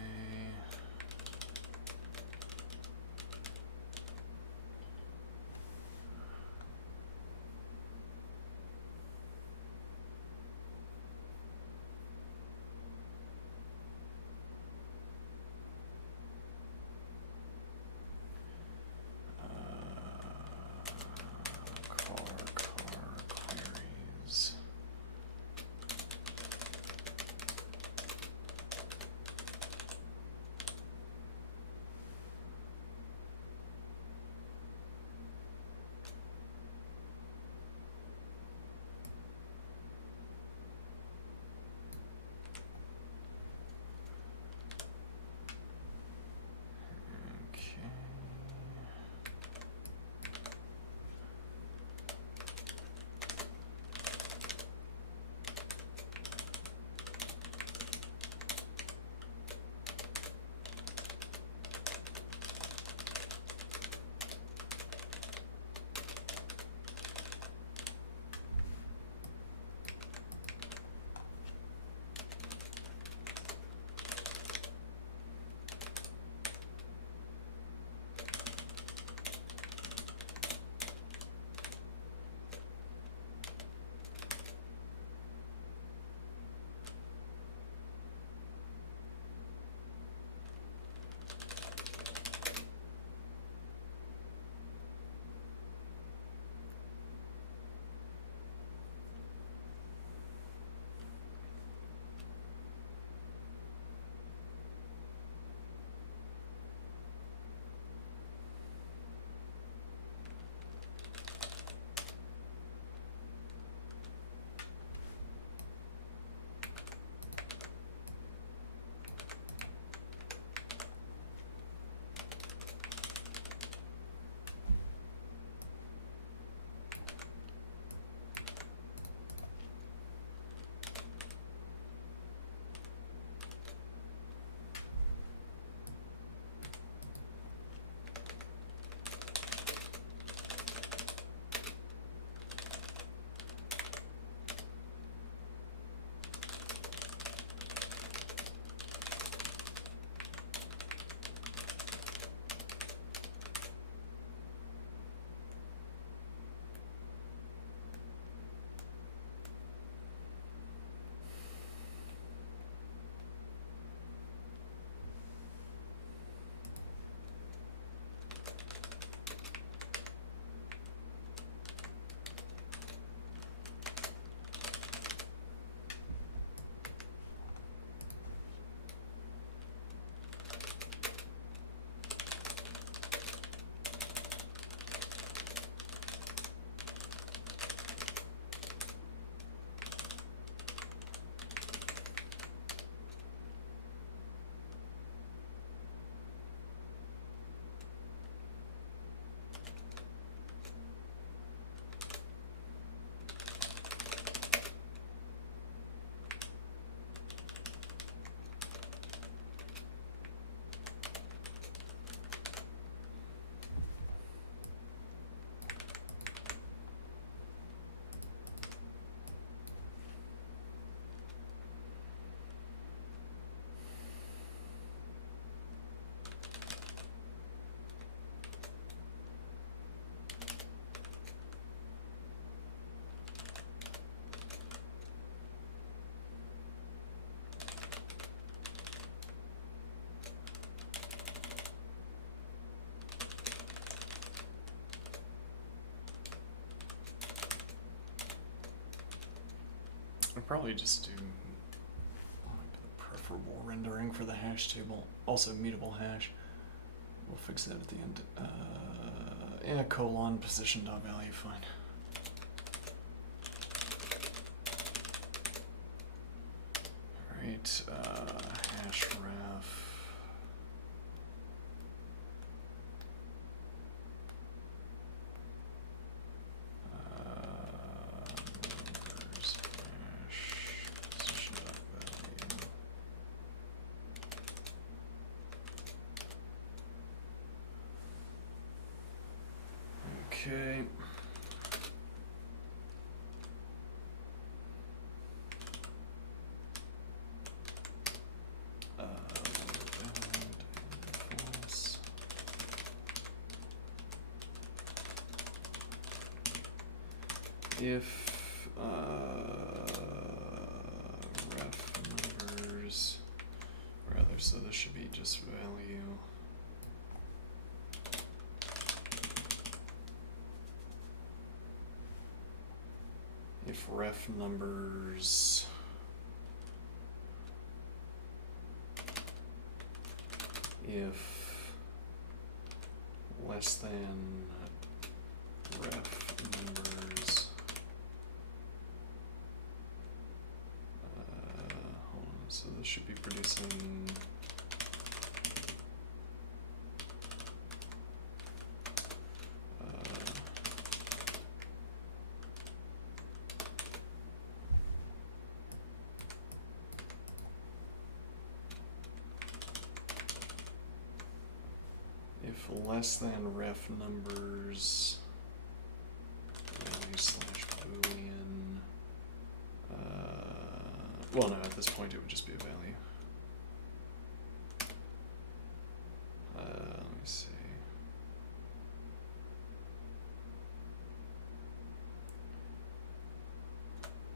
I'll probably just do preferable rendering for the hash table. Also mutable hash. We'll fix that at the end. Yeah, colon position dot value, fine. All right, hash ref. Numbers hash position dot value. Okay. False. If ref numbers, rather, so this should be just value. If ref numbers if less than ref numbers hold on, so this should be producing if less than ref numbers value slash boolean. Well, no, at this point it would just be a value. Let me see.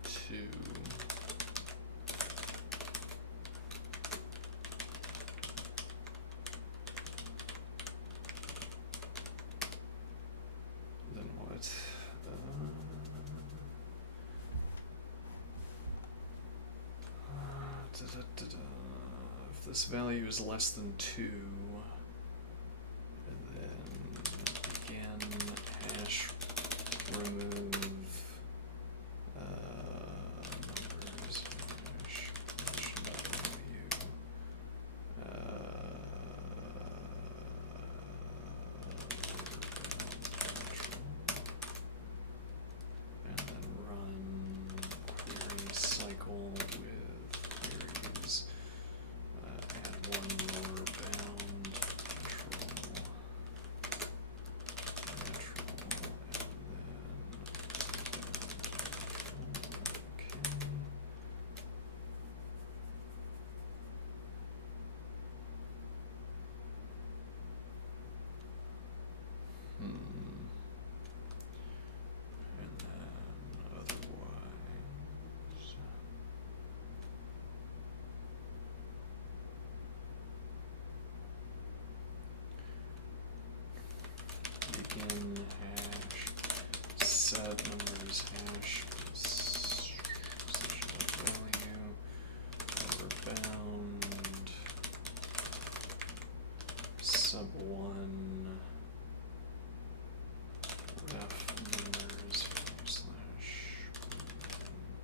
Two. Then what? If this value is less than 2, and then begin hash remove numbers hash position value and then run query cycle with queries. Add one more bound control, and then otherwise. Begin hash set numbers hash position value over bound sub 1 ref numbers slash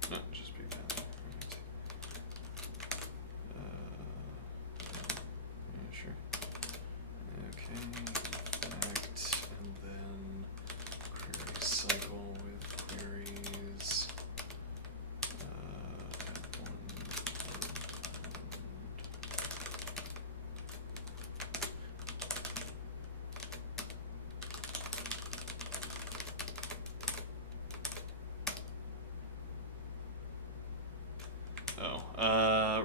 no, just be value, right? Yeah, sure. Okay, fact, and then query cycle with queries. Add one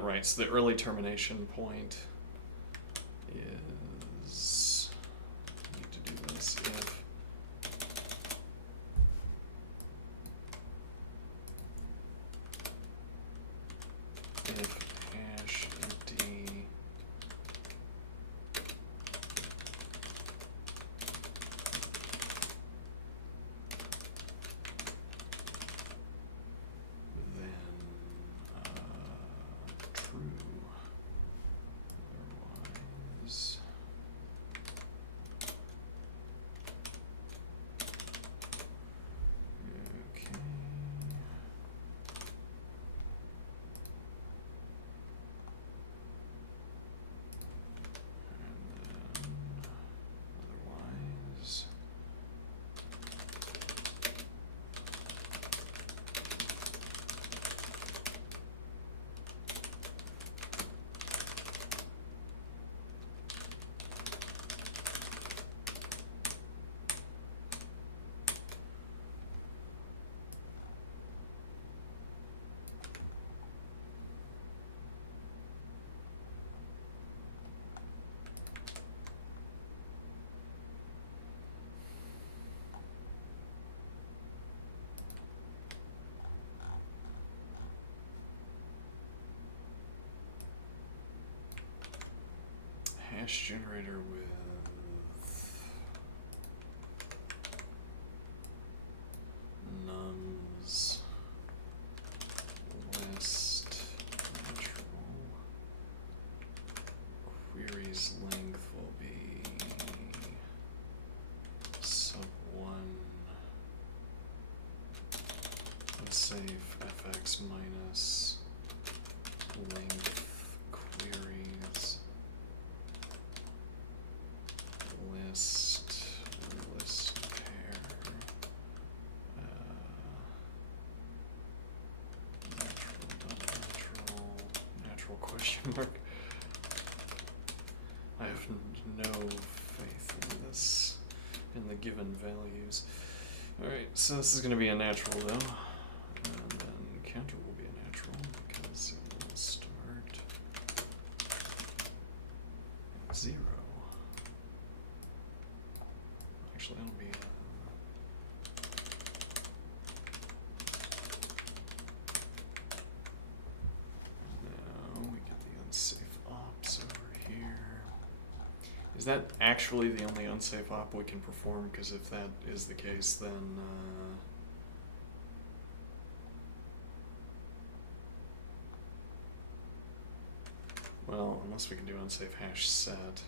right, so the early termination point is, I need to do this if hash empty then hash generator with nums list natural queries length will be sub1 unsafe fx minus length queries list pair natural question mark. I have no faith in this, in the given values. Alright, so this is going to be a natural though, and then counter will be a natural because it will start at 0. Actually, that'll be now we get the unsafe ops over here. Is that actually the only unsafe op we can perform? Because if that is the case, then well, unless we can do unsafe hash set.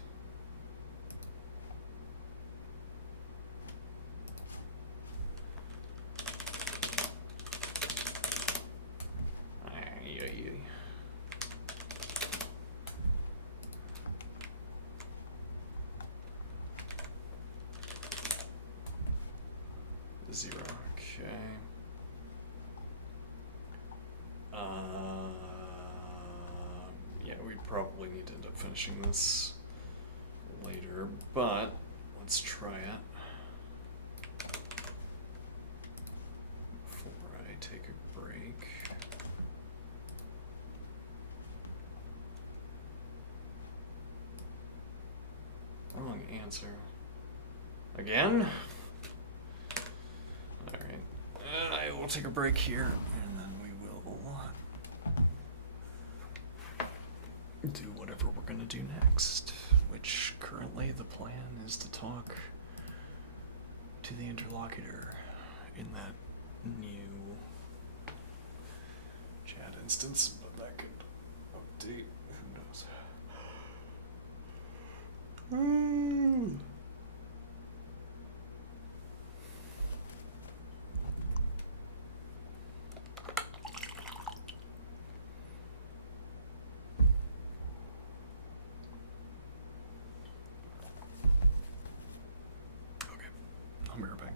Zero, okay. Yeah, we probably need to end up finishing this later, but let's try it before I take a break. Wrong answer. Again? Alright. I will take a break here, and then we will do whatever we're going to do next, which currently the plan is to talk to the interlocutor in that new chat instance, but that could update, who knows. I'll be right back.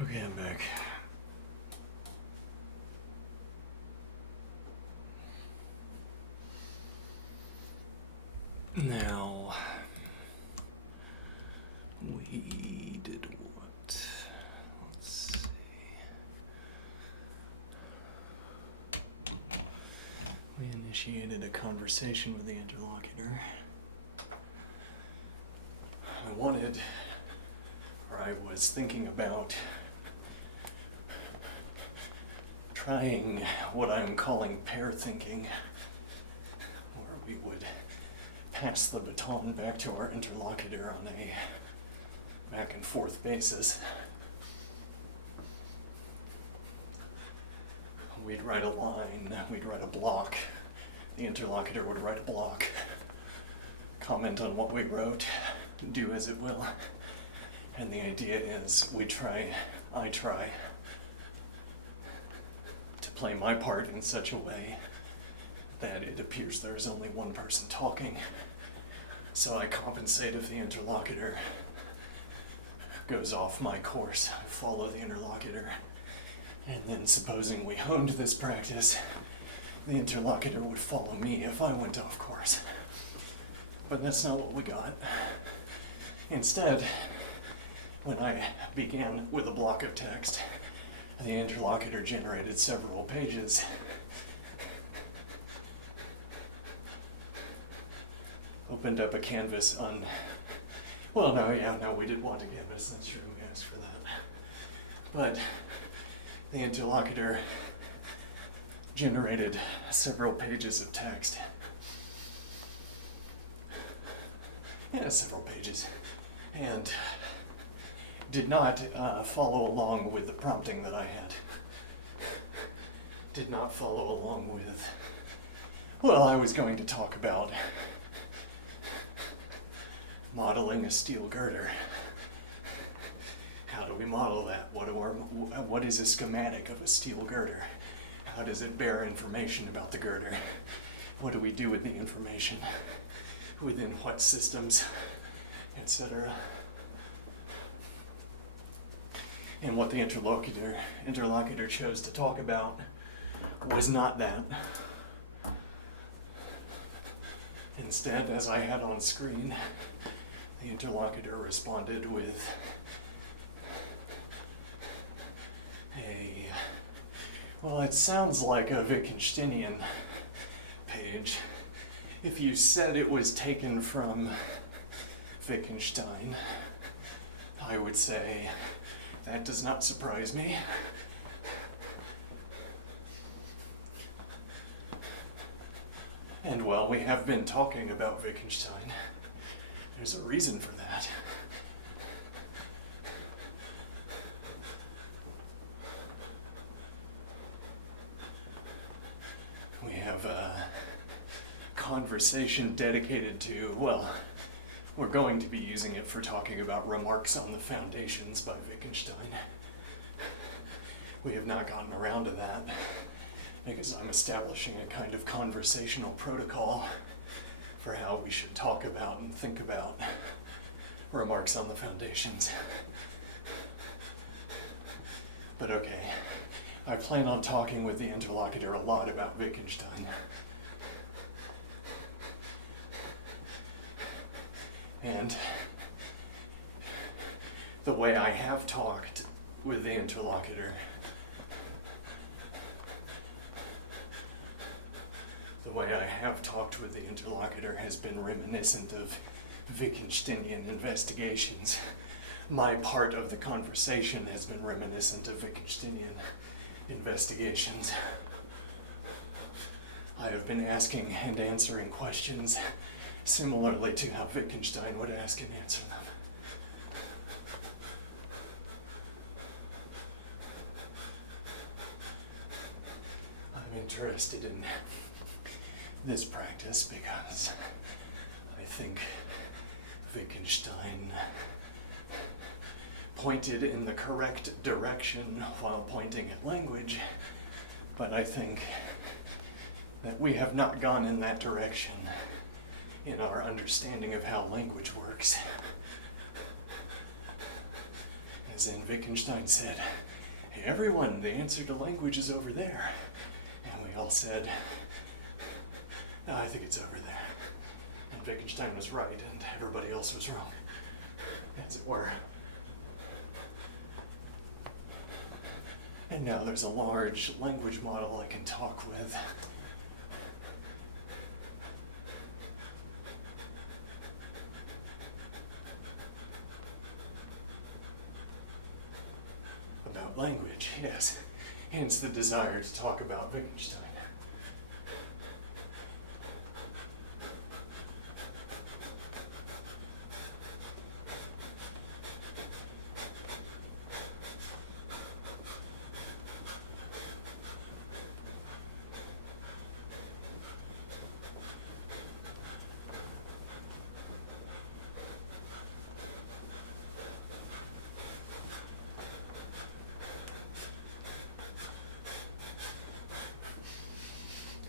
Okay, I'm back. Now, we did what? Let's see. We initiated a conversation with the interlocutor. I was thinking about trying what I'm calling pair thinking, where we would pass the baton back to our interlocutor on a back and forth basis. We'd write a line, we'd write a block, the interlocutor would write a block, comment on what we wrote, do as it will. And the idea is I try to play my part in such a way that it appears there is only one person talking. So I compensate if the interlocutor goes off my course. I follow the interlocutor. And then supposing we honed this practice, the interlocutor would follow me if I went off course. But that's not what we got. Instead, when I began with a block of text, the interlocutor generated several pages. Opened up a canvas on, we did want a canvas, that's true, we asked for that. But the interlocutor generated several pages of text. Yeah, several pages. And did not follow along with the prompting that I had. Did not follow along with, I was going to talk about modeling a steel girder. How do we model that? What is a schematic of a steel girder? How does it bear information about the girder? What do we do with the information? Within what systems, etc. And what the interlocutor chose to talk about was not that. Instead, as I had on screen, the interlocutor responded with it sounds like a Wittgensteinian page. If you said it was taken from Wittgenstein, I would say, that does not surprise me. And we have been talking about Wittgenstein. There's a reason for that. We have a conversation dedicated to, we're going to be using it for talking about Remarks on the Foundations by Wittgenstein. We have not gotten around to that because I'm establishing a kind of conversational protocol for how we should talk about and think about Remarks on the Foundations. But okay, I plan on talking with the interlocutor a lot about Wittgenstein. And the way I have talked with the interlocutor, has been reminiscent of Wittgensteinian investigations. My part of the conversation has been reminiscent of Wittgensteinian investigations. I have been asking and answering questions similarly to how Wittgenstein would ask and answer them. I'm interested in this practice because I think Wittgenstein pointed in the correct direction while pointing at language, but I think that we have not gone in that direction in our understanding of how language works. As in Wittgenstein said, "Hey everyone, the answer to language is over there." And we all said, "No, I think it's over there." And Wittgenstein was right, and everybody else was wrong, as it were. And now there's a large language model I can talk with. About language, yes. Hence the desire to talk about Wittgenstein.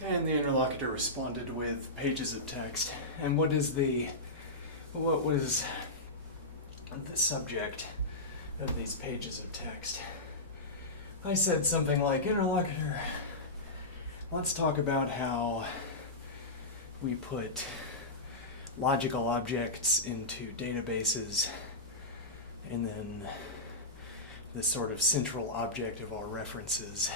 And the interlocutor responded with pages of text. And what was the subject of these pages of text? I said something like, "Interlocutor, let's talk about how we put logical objects into databases, and then the sort of central object of our references."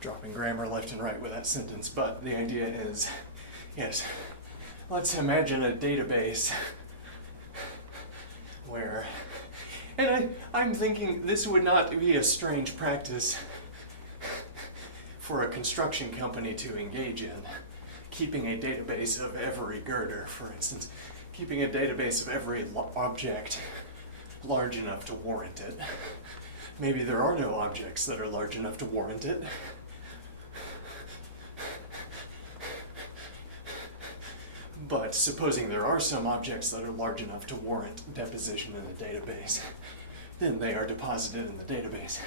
Dropping grammar left and right with that sentence, but the idea is, yes, let's imagine a database where, and I'm thinking this would not be a strange practice for a construction company to engage in, keeping a database of every girder, for instance, keeping a database of every object large enough to warrant it. Maybe there are no objects that are large enough to warrant it. But supposing there are some objects that are large enough to warrant deposition in the database, then they are deposited in the database.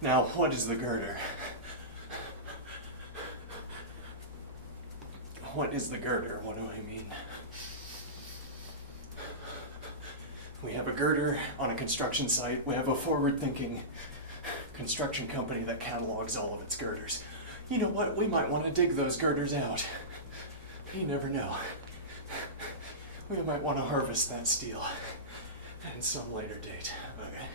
Now, what is the girder? What is the girder? What do I mean? We have a girder on a construction site. We have a forward-thinking construction company that catalogs all of its girders. You know what? We might want to dig those girders out. You never know. We might want to harvest that steel at some later date. Okay.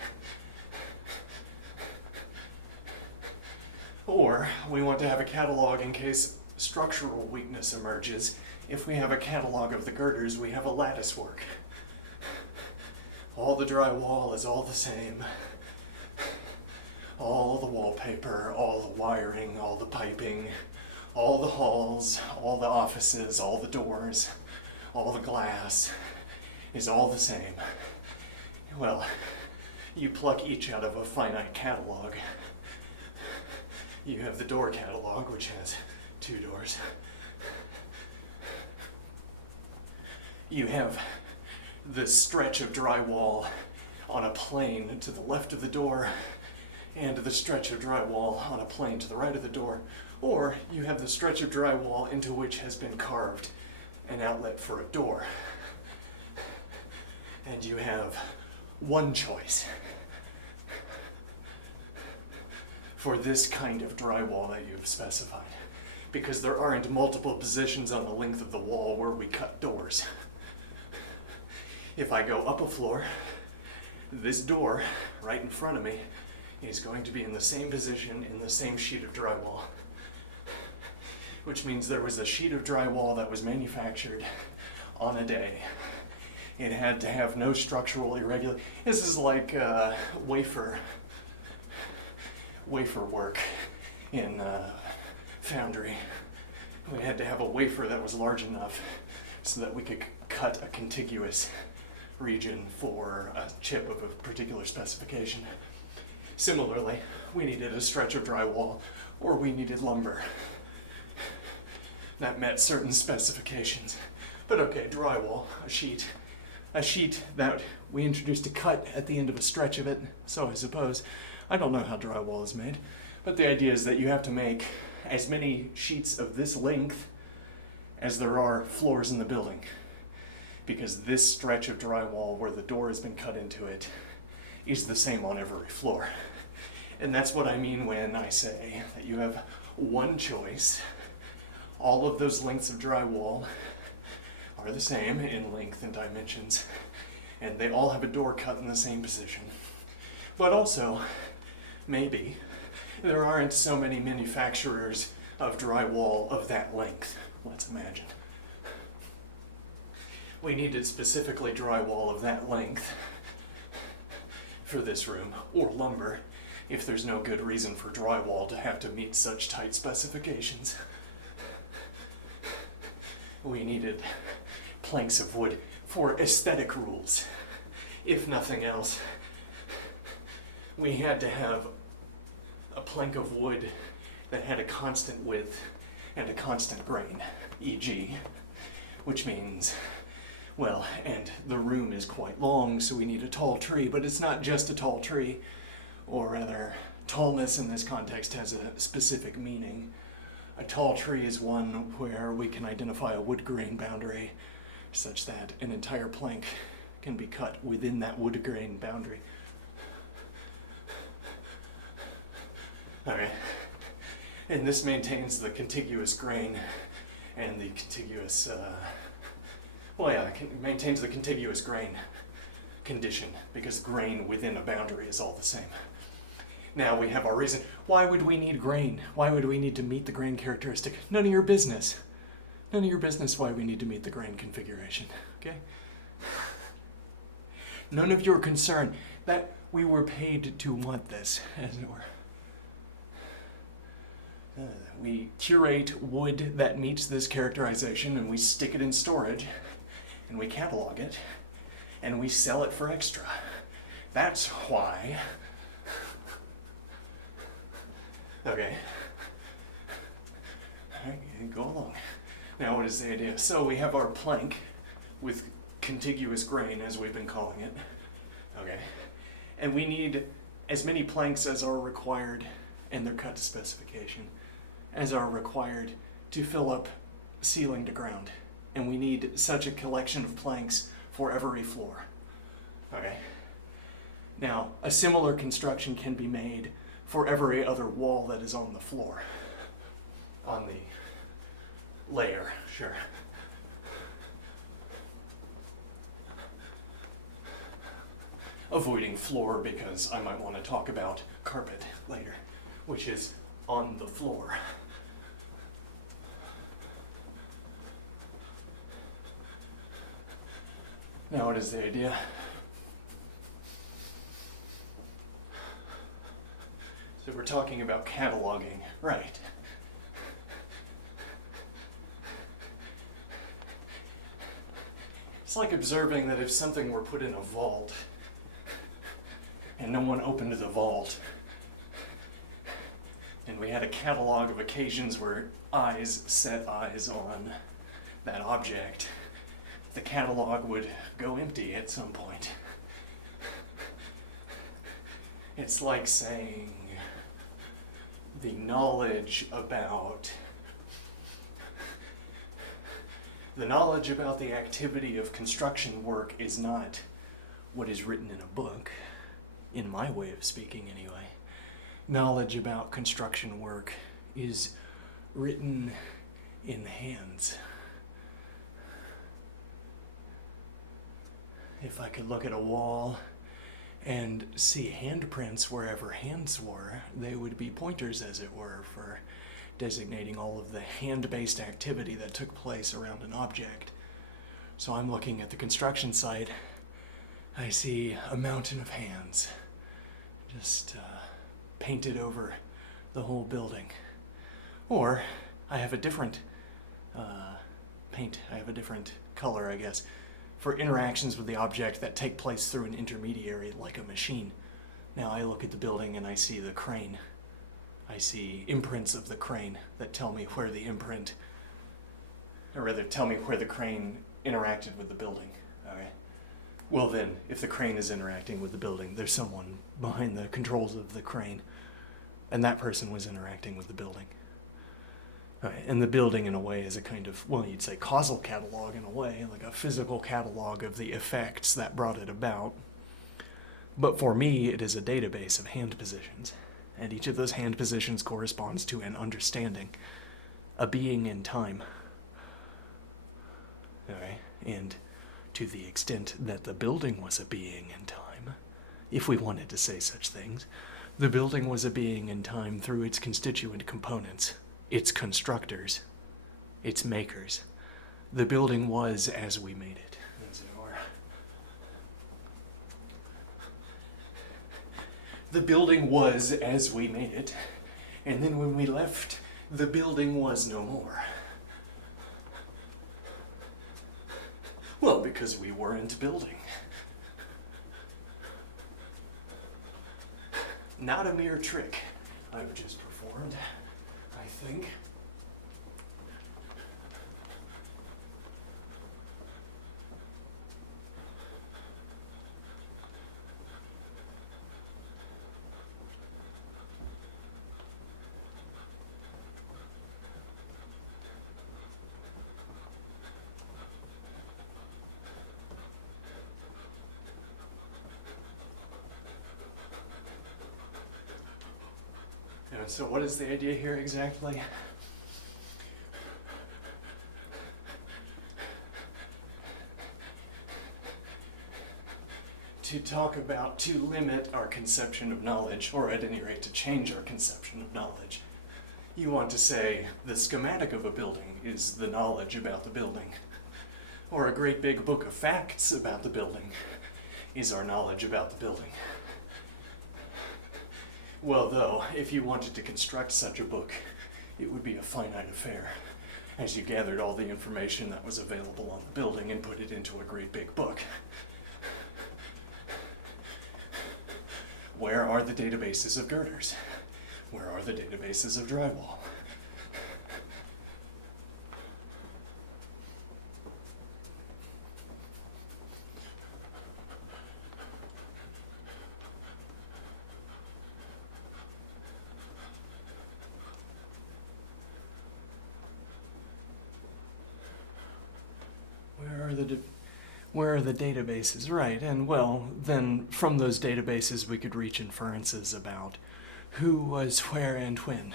Or we want to have a catalog in case structural weakness emerges. If we have a catalog of the girders, we have a lattice work. All the drywall is all the same. All the wallpaper, all the wiring, all the piping, all the halls, all the offices, all the doors, all the glass is all the same. Well, you pluck each out of a finite catalog. You have the door catalog, which has 2 doors. You have the stretch of drywall on a plane to the left of the door, and the stretch of drywall on a plane to the right of the door, or you have the stretch of drywall into which has been carved an outlet for a door. And you have one choice for this kind of drywall that you've specified, because there aren't multiple positions on the length of the wall where we cut doors. If I go up a floor, this door right in front of me is going to be in the same position in the same sheet of drywall, which means there was a sheet of drywall that was manufactured on a day. It had to have no structural irregularity. This is like wafer work in foundry. We had to have a wafer that was large enough so that we could cut a contiguous region for a chip of a particular specification. Similarly, we needed a stretch of drywall, or we needed lumber that met certain specifications. But okay, drywall, a sheet that we introduced a cut at the end of a stretch of it. So I suppose, I don't know how drywall is made, but the idea is that you have to make as many sheets of this length as there are floors in the building, because this stretch of drywall where the door has been cut into it is the same on every floor. And that's what I mean when I say that you have one choice. All of those lengths of drywall are the same in length and dimensions, and they all have a door cut in the same position. But also, maybe, there aren't so many manufacturers of drywall of that length, let's imagine. We needed specifically drywall of that length for this room, or lumber, if there's no good reason for drywall to have to meet such tight specifications. We needed planks of wood for aesthetic rules. If nothing else, we had to have a plank of wood that had a constant width and a constant grain, e.g., which means, well, and the room is quite long, so we need a tall tree, but it's not just a tall tree, or rather, tallness in this context has a specific meaning. A tall tree is one where we can identify a wood grain boundary such that an entire plank can be cut within that wood grain boundary. Alright, and this maintains the contiguous grain and the contiguous, it maintains the contiguous grain condition, because grain within a boundary is all the same. Now we have our reason. Why would we need grain? Why would we need to meet the grain characteristic? None of your business. None of your business why we need to meet the grain configuration, okay? None of your concern that we were paid to want this, as it were. We curate wood that meets this characterization, and we stick it in storage, and we catalog it, and we sell it for extra. That's why. Okay. All right, go along. Now, what is the idea? So we have our plank with contiguous grain, as we've been calling it. Okay. And we need as many planks as are required, and they're cut to specification, as are required to fill up ceiling to ground. And we need such a collection of planks for every floor. Okay. Now, a similar construction can be made for every other wall that is on the floor. On the layer, sure. Avoiding floor because I might want to talk about carpet later, which is on the floor. Now, what is the idea? So we're talking about cataloging, right? It's like observing that if something were put in a vault and no one opened the vault, and we had a catalog of occasions where eyes set eyes on that object, the catalog would go empty at some point. It's like saying the knowledge about the activity of construction work is not what is written in a book, in my way of speaking anyway. Knowledge about construction work is written in hands. If I could look at a wall and see handprints wherever hands were, they would be pointers, as it were, for designating all of the hand-based activity that took place around an object. So I'm looking at the construction site. I see a mountain of hands just painted over the whole building. Or I have a different paint, I have a different color, I guess, for interactions with the object that take place through an intermediary like a machine. Now I look at the building and I see the crane. I see imprints of the crane that tell me where the imprint, or rather tell me where the crane interacted with the building. Okay. Well then, if the crane is interacting with the building, there's someone behind the controls of the crane, and that person was interacting with the building. Right, and the building, in a way, is a kind of, well, you'd say causal catalog in a way, like a physical catalog of the effects that brought it about. But for me, it is a database of hand positions, and each of those hand positions corresponds to an understanding, a being in time. Okay, and to the extent that the building was a being in time, if we wanted to say such things, the building was a being in time through its constituent components, its constructors, its makers. The building was as we made it, as it were. The building was as we made it, and then when we left, the building was no more. Well, because we weren't building. Not a mere trick I've just performed, I think. So what is the idea here exactly? To limit our conception of knowledge, or at any rate to change our conception of knowledge. You want to say the schematic of a building is the knowledge about the building, or a great big book of facts about the building is our knowledge about the building. Well, though, if you wanted to construct such a book, it would be a finite affair, as you gathered all the information that was available on the building and put it into a great big book. Where are the databases of girders? Where are the databases of drywall? Where are the databases? Right, and well, then from those databases we could reach inferences about who was where and when.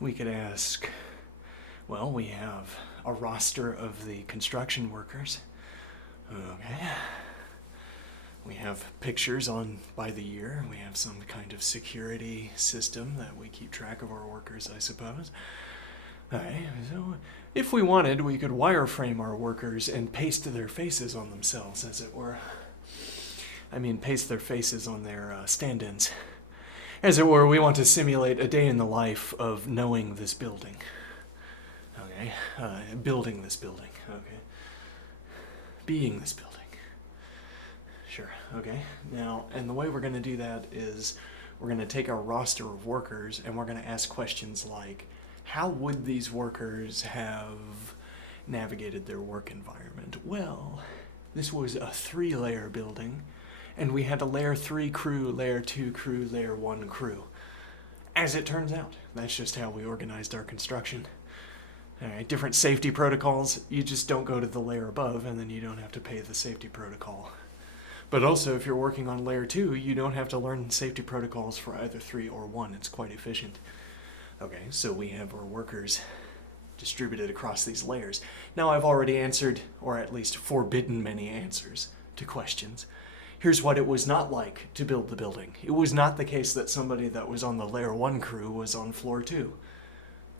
We could ask, well, we have a roster of the construction workers. Okay. We have pictures on by the year. We have some kind of security system that we keep track of our workers, I suppose. Alright, so if we wanted, we could wireframe our workers and paste their faces on themselves, as it were. I mean, paste their faces on their stand-ins. As it were, we want to simulate a day in the life of knowing this building. Okay, building this building. Okay, being this building. Sure, okay. Now, and the way we're going to do that is we're going to take our roster of workers and we're going to ask questions like, how would these workers have navigated their work environment? Well, this was a 3-layer building, and we had a layer 3 crew, layer 2 crew, layer 1 crew. As it turns out, that's just how we organized our construction. All right, different safety protocols. You just don't go to the layer above, and then you don't have to pay the safety protocol. But also, if you're working on layer 2, you don't have to learn safety protocols for either 3 or 1. It's quite efficient. Okay, so we have our workers distributed across these layers. Now I've already answered, or at least forbidden many answers to questions. Here's what it was not like to build the building. It was not the case that somebody that was on the layer 1 crew was on floor 2,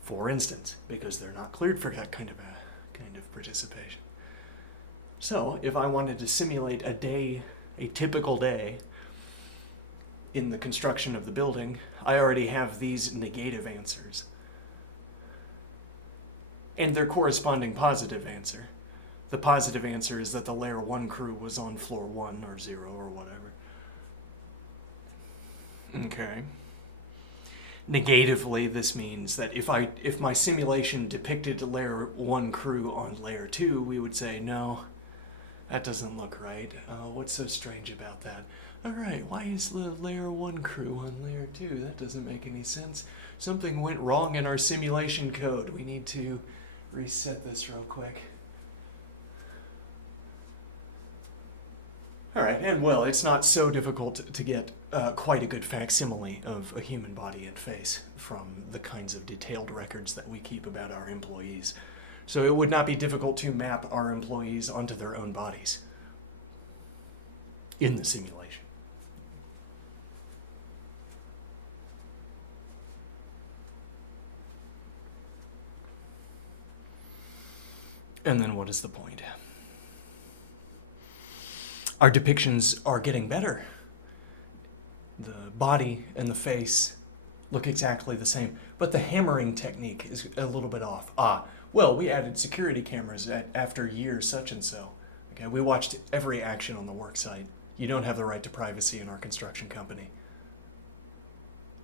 for instance, because they're not cleared for that kind of participation. So if I wanted to simulate a day, a typical day, in the construction of the building, I already have these negative answers. And their corresponding positive answer. The positive answer is that the layer 1 crew was on floor 1 or 0 or whatever. Okay. Negatively, this means that if my simulation depicted layer 1 crew on layer 2, we would say, no, That doesn't look right. What's so strange about that? Alright, why is the layer 1 crew on layer 2? That doesn't make any sense. Something went wrong in our simulation code. We need to reset this real quick. Alright, and well, it's not so difficult to get quite a good facsimile of a human body and face from the kinds of detailed records that we keep about our employees. So it would not be difficult to map our employees onto their own bodies in the simulation. And then what is the point? Our depictions are getting better. The body and the face look exactly the same, but the hammering technique is a little bit off. Well, we added security cameras after year such and so. Okay, we watched every action on the work site. You don't have the right to privacy in our construction company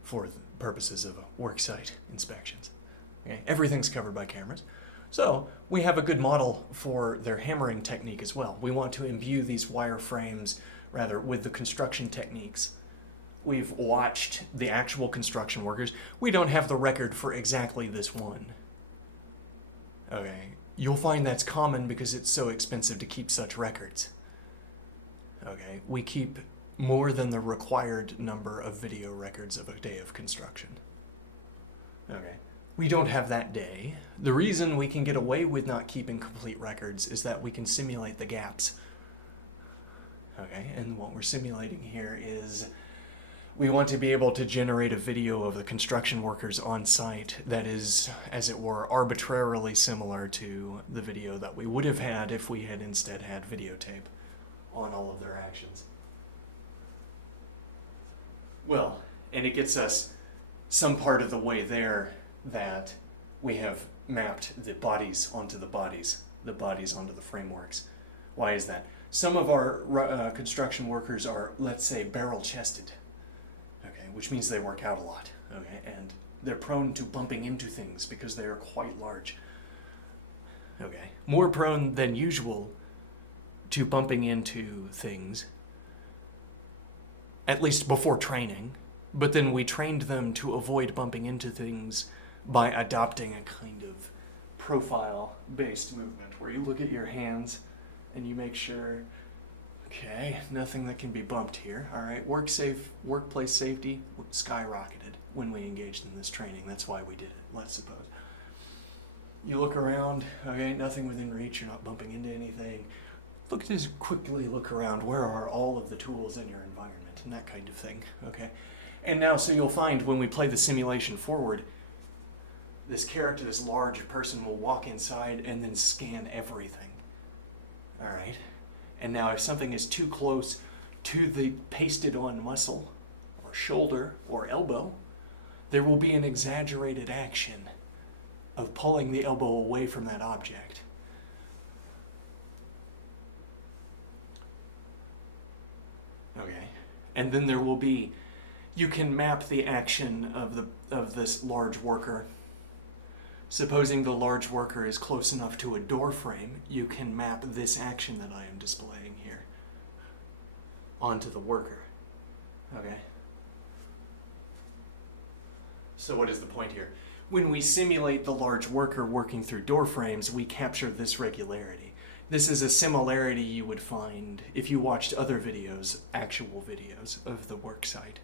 for the purposes of work site inspections. Okay, everything's covered by cameras. So we have a good model for their hammering technique as well. We want to imbue these wireframes rather with the construction techniques. We've watched the actual construction workers. We don't have the record for exactly this one. Okay, you'll find that's common because it's so expensive to keep such records. Okay, we keep more than the required number of video records of a day of construction. Okay, we don't have that day. The reason we can get away with not keeping complete records is that we can simulate the gaps. Okay, and what we're simulating here is we want to be able to generate a video of the construction workers on site that is, as it were, arbitrarily similar to the video that we would have had if we had instead had videotape on all of their actions. Well, and it gets us some part of the way there that we have mapped the bodies onto the bodies onto the frameworks. Why is that? Some of our construction workers are, let's say, barrel-chested. Okay, which means they work out a lot, okay, and they're prone to bumping into things because they are quite large. Okay, more prone than usual to bumping into things, at least before training, but then we trained them to avoid bumping into things by adopting a kind of profile-based movement where you look at your hands and you make sure, okay, nothing that can be bumped here. All right, workplace safety skyrocketed when we engaged in this training. That's why we did it, let's suppose. You look around, okay, nothing within reach, you're not bumping into anything. Just quickly look around, where are all of the tools in your environment, and that kind of thing, okay? And now, so you'll find when we play the simulation forward, this character, this large person will walk inside and then scan everything, all right? And now if something is too close to the pasted on muscle or shoulder or elbow, there will be an exaggerated action of pulling the elbow away from that object. Okay, and then there will be, you can map the action of this large worker. Supposing the large worker is close enough to a door frame, you can map this action that I am displaying here onto the worker. Okay? So what is the point here? When we simulate the large worker working through door frames, we capture this regularity. This is a similarity you would find if you watched other videos, actual videos of the work site.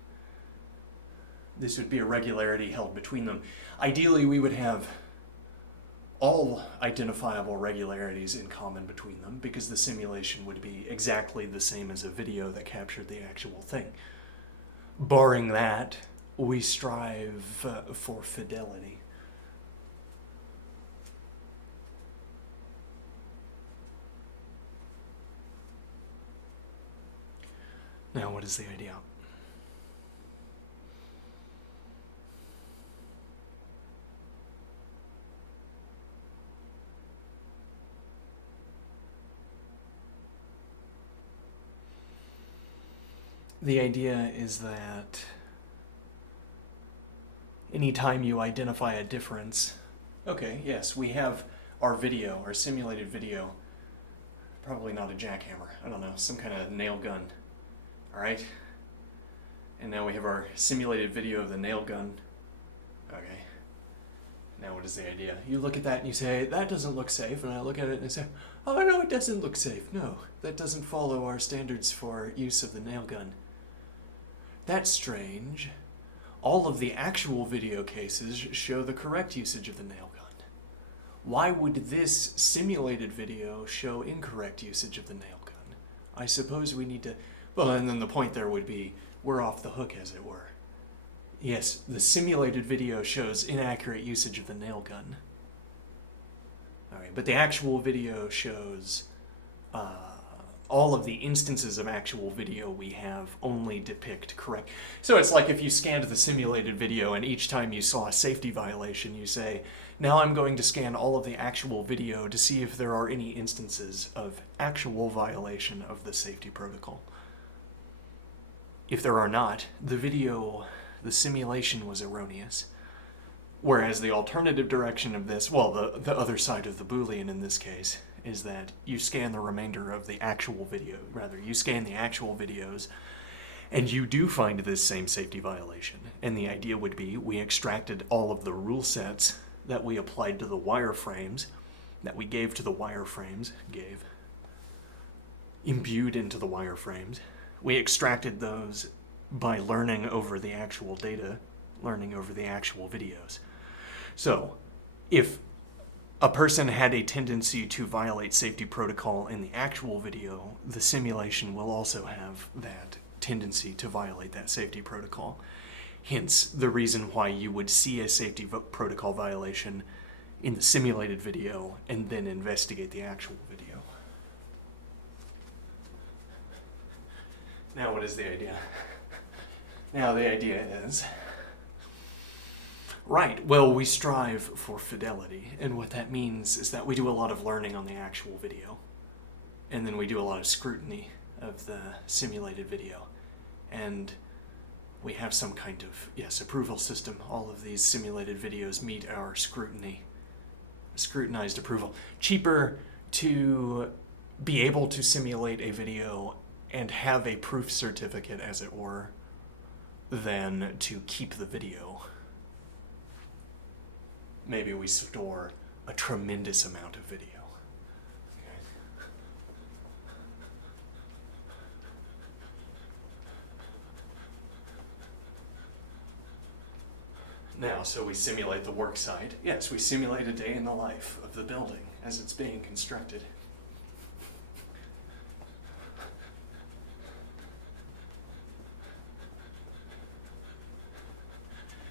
This would be a regularity held between them. Ideally, we would have all identifiable regularities in common between them because the simulation would be exactly the same as a video that captured the actual thing. Barring that, we strive for fidelity. Now, what is the idea? The idea is that anytime you identify a difference, okay, yes, we have our video, our simulated video, Probably not a jackhammer. I don't know, some kind of nail gun. All right? And now we have our simulated video of the nail gun. Okay. Now what is the idea? You look at that and you say, that doesn't look safe. And I look at it and I say, oh no, it doesn't look safe. No, that doesn't follow our standards for use of the nail gun. That's strange. All of the actual video cases show the correct usage of the nail gun. Why would this simulated video show incorrect usage of the nail gun? I suppose we need to... Well, and then the point there would be, we're off the hook, as it were. Yes, the simulated video shows inaccurate usage of the nail gun. All right, but the actual video shows all of the instances of actual video we have only depict correct. So it's like if you scanned the simulated video and each time you saw a safety violation, you say, now I'm going to scan all of the actual video to see if there are any instances of actual violation of the safety protocol. If there are not, the simulation was erroneous. Whereas the alternative direction of this, well, the other side of the Boolean in this case, is that you scan the remainder of the actual video. Rather, you scan the actual videos, and you do find this same safety violation. And the idea would be we extracted all of the rule sets that we applied to the wireframes, that we gave to the wireframes, imbued into the wireframes. We extracted those by learning over the actual data, learning over the actual videos. So, if a person had a tendency to violate safety protocol in the actual video, the simulation will also have that tendency to violate that safety protocol. Hence, the reason why you would see a safety protocol violation in the simulated video and then investigate the actual video. Now, what is the idea? Now, the idea is, right, well, we strive for fidelity, and what that means is that we do a lot of learning on the actual video, and then we do a lot of scrutiny of the simulated video, and we have some kind of, yes, approval system. All of these simulated videos meet our scrutinized approval. Cheaper to be able to simulate a video and have a proof certificate, as it were, than to keep the video. Maybe we store a tremendous amount of video. Now, so we simulate the work site. Yes, we simulate a day in the life of the building as it's being constructed.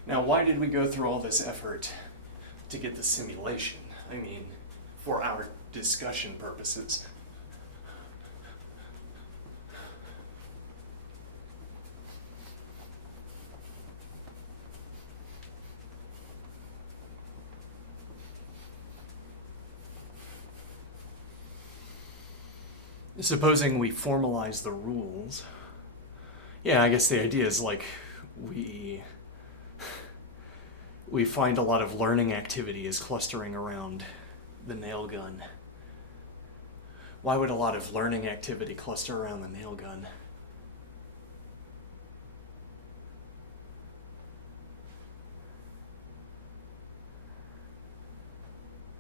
Now, why did we go through all this effort to get the simulation? I mean, for our discussion purposes. Supposing we formalize the rules. Yeah, I guess the idea is like we find a lot of learning activity is clustering around the nail gun. Why would a lot of learning activity cluster around the nail gun?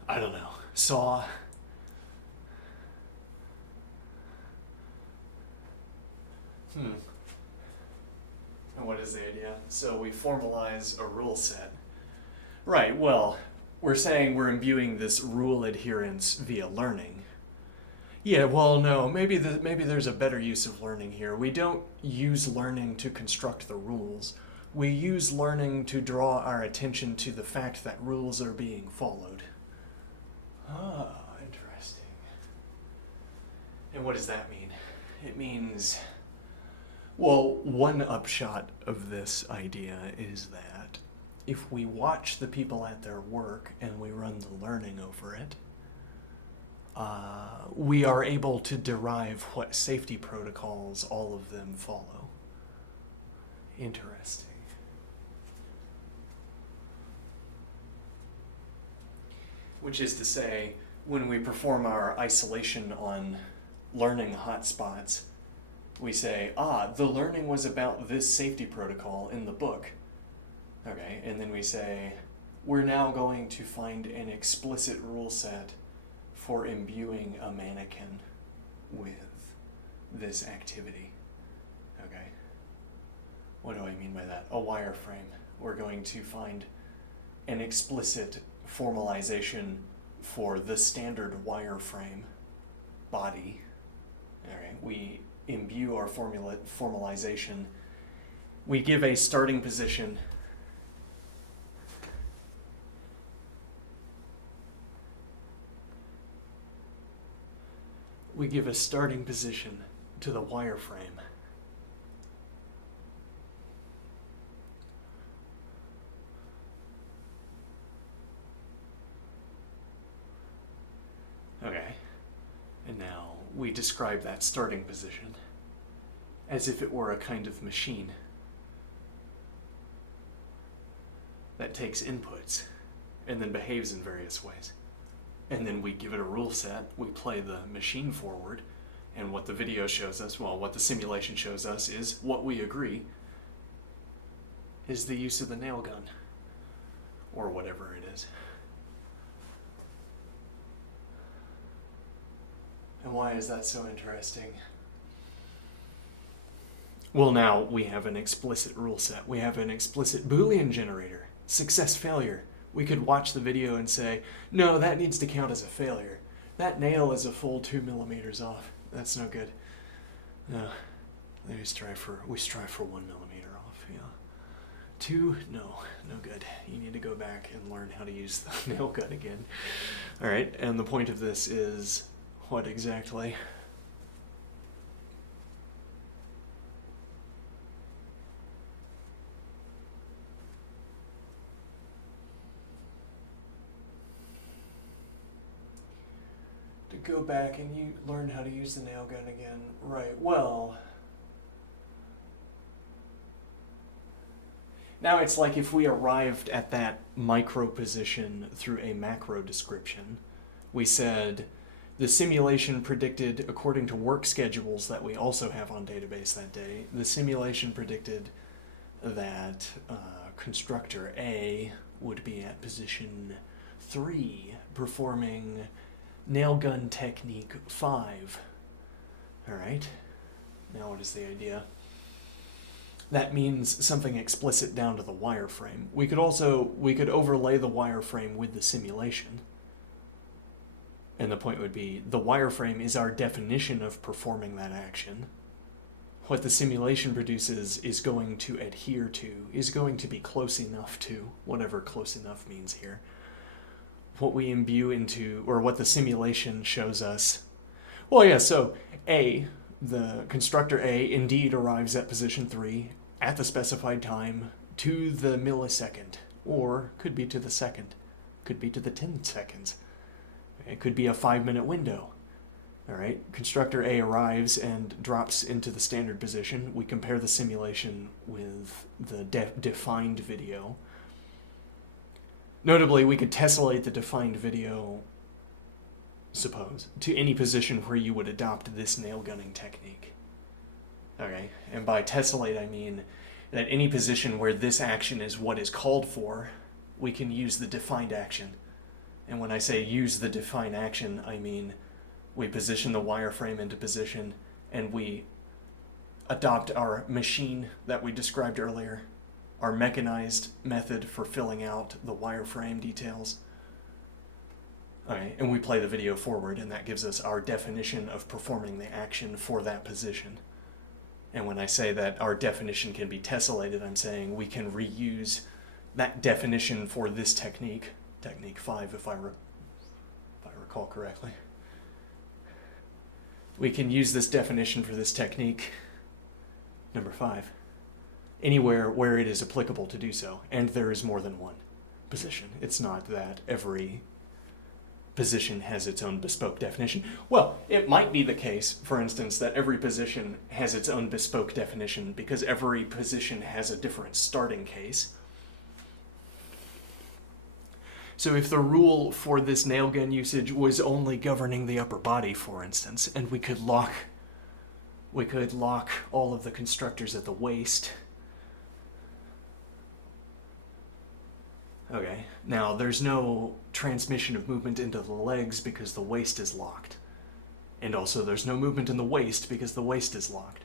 I don't know. Saw. And what is the idea? So we formalize a rule set. Right, well, we're saying we're imbuing this rule adherence via learning. Yeah, well, no, maybe there's a better use of learning here. We don't use learning to construct the rules. We use learning to draw our attention to the fact that rules are being followed. Ah, interesting. And what does that mean? It means, well, one upshot of this idea is that if we watch the people at their work and we run the learning over it, we are able to derive what safety protocols all of them follow. Interesting. Which is to say, when we perform our isolation on learning hotspots, we say, the learning was about this safety protocol in the book. Okay, and then we say, we're now going to find an explicit rule set for imbuing a mannequin with this activity. Okay, what do I mean by that? A wireframe. We're going to find an explicit formalization for the standard wireframe body. All right, we imbue our formalization. We give a starting position. We give a starting position to the wireframe. Okay, and now we describe that starting position as if it were a kind of machine that takes inputs and then behaves in various ways. And then we give it a rule set, we play the machine forward, and what the video shows us, well, what the simulation shows us is what we agree is the use of the nail gun, or whatever it is. And why is that so interesting? Well, now we have an explicit rule set. We have an explicit Boolean generator, success, failure. We could watch the video and say, no, that needs to count as a failure. That nail is a full 2 millimeters off. That's no good. No, we strive for 1 millimeter off. Yeah, 2, no good. You need to go back and learn how to use the nail gun again. All right, and the point of this is what exactly? Go back and you learn how to use the nail gun again. Right, well, now it's like if we arrived at that micro position through a macro description. We said the simulation predicted, according to work schedules that we also have on database that day, the simulation predicted that constructor A would be at position 3 performing nail gun technique 5. All right. Now what is the idea? That means something explicit down to the wireframe. We could overlay the wireframe with the simulation. And the point would be the wireframe is our definition of performing that action. What the simulation produces is going to adhere to, is going to be close enough to, whatever close enough means here. What we imbue into, or what the simulation shows us. Well, yeah, so A, the constructor A indeed arrives at position 3 at the specified time to the millisecond, or could be to the second, could be to the 10 seconds. It could be a 5-minute window. All right, constructor A arrives and drops into the standard position. We compare the simulation with the defined video. Notably, we could tessellate the defined video, suppose, to any position where you would adopt this nail gunning technique. Okay, and by tessellate I mean that any position where this action is what is called for, we can use the defined action. And when I say use the defined action, I mean we position the wireframe into position and we adopt our machine that we described earlier, our mechanized method for filling out the wireframe details. Okay, and we play the video forward, and that gives us our definition of performing the action for that position. And when I say that our definition can be tessellated, I'm saying we can reuse that definition for this technique, technique 5 if I recall correctly. We can use this definition for this technique, number 5, anywhere where it is applicable to do so, and there is more than one position. It's not that every position has its own bespoke definition. Well, it might be the case, for instance, that every position has its own bespoke definition because every position has a different starting case. So if the rule for this nail gun usage was only governing the upper body, for instance, and we could lock all of the constructors at the waist. Okay, now there's no transmission of movement into the legs because the waist is locked. And also there's no movement in the waist because the waist is locked.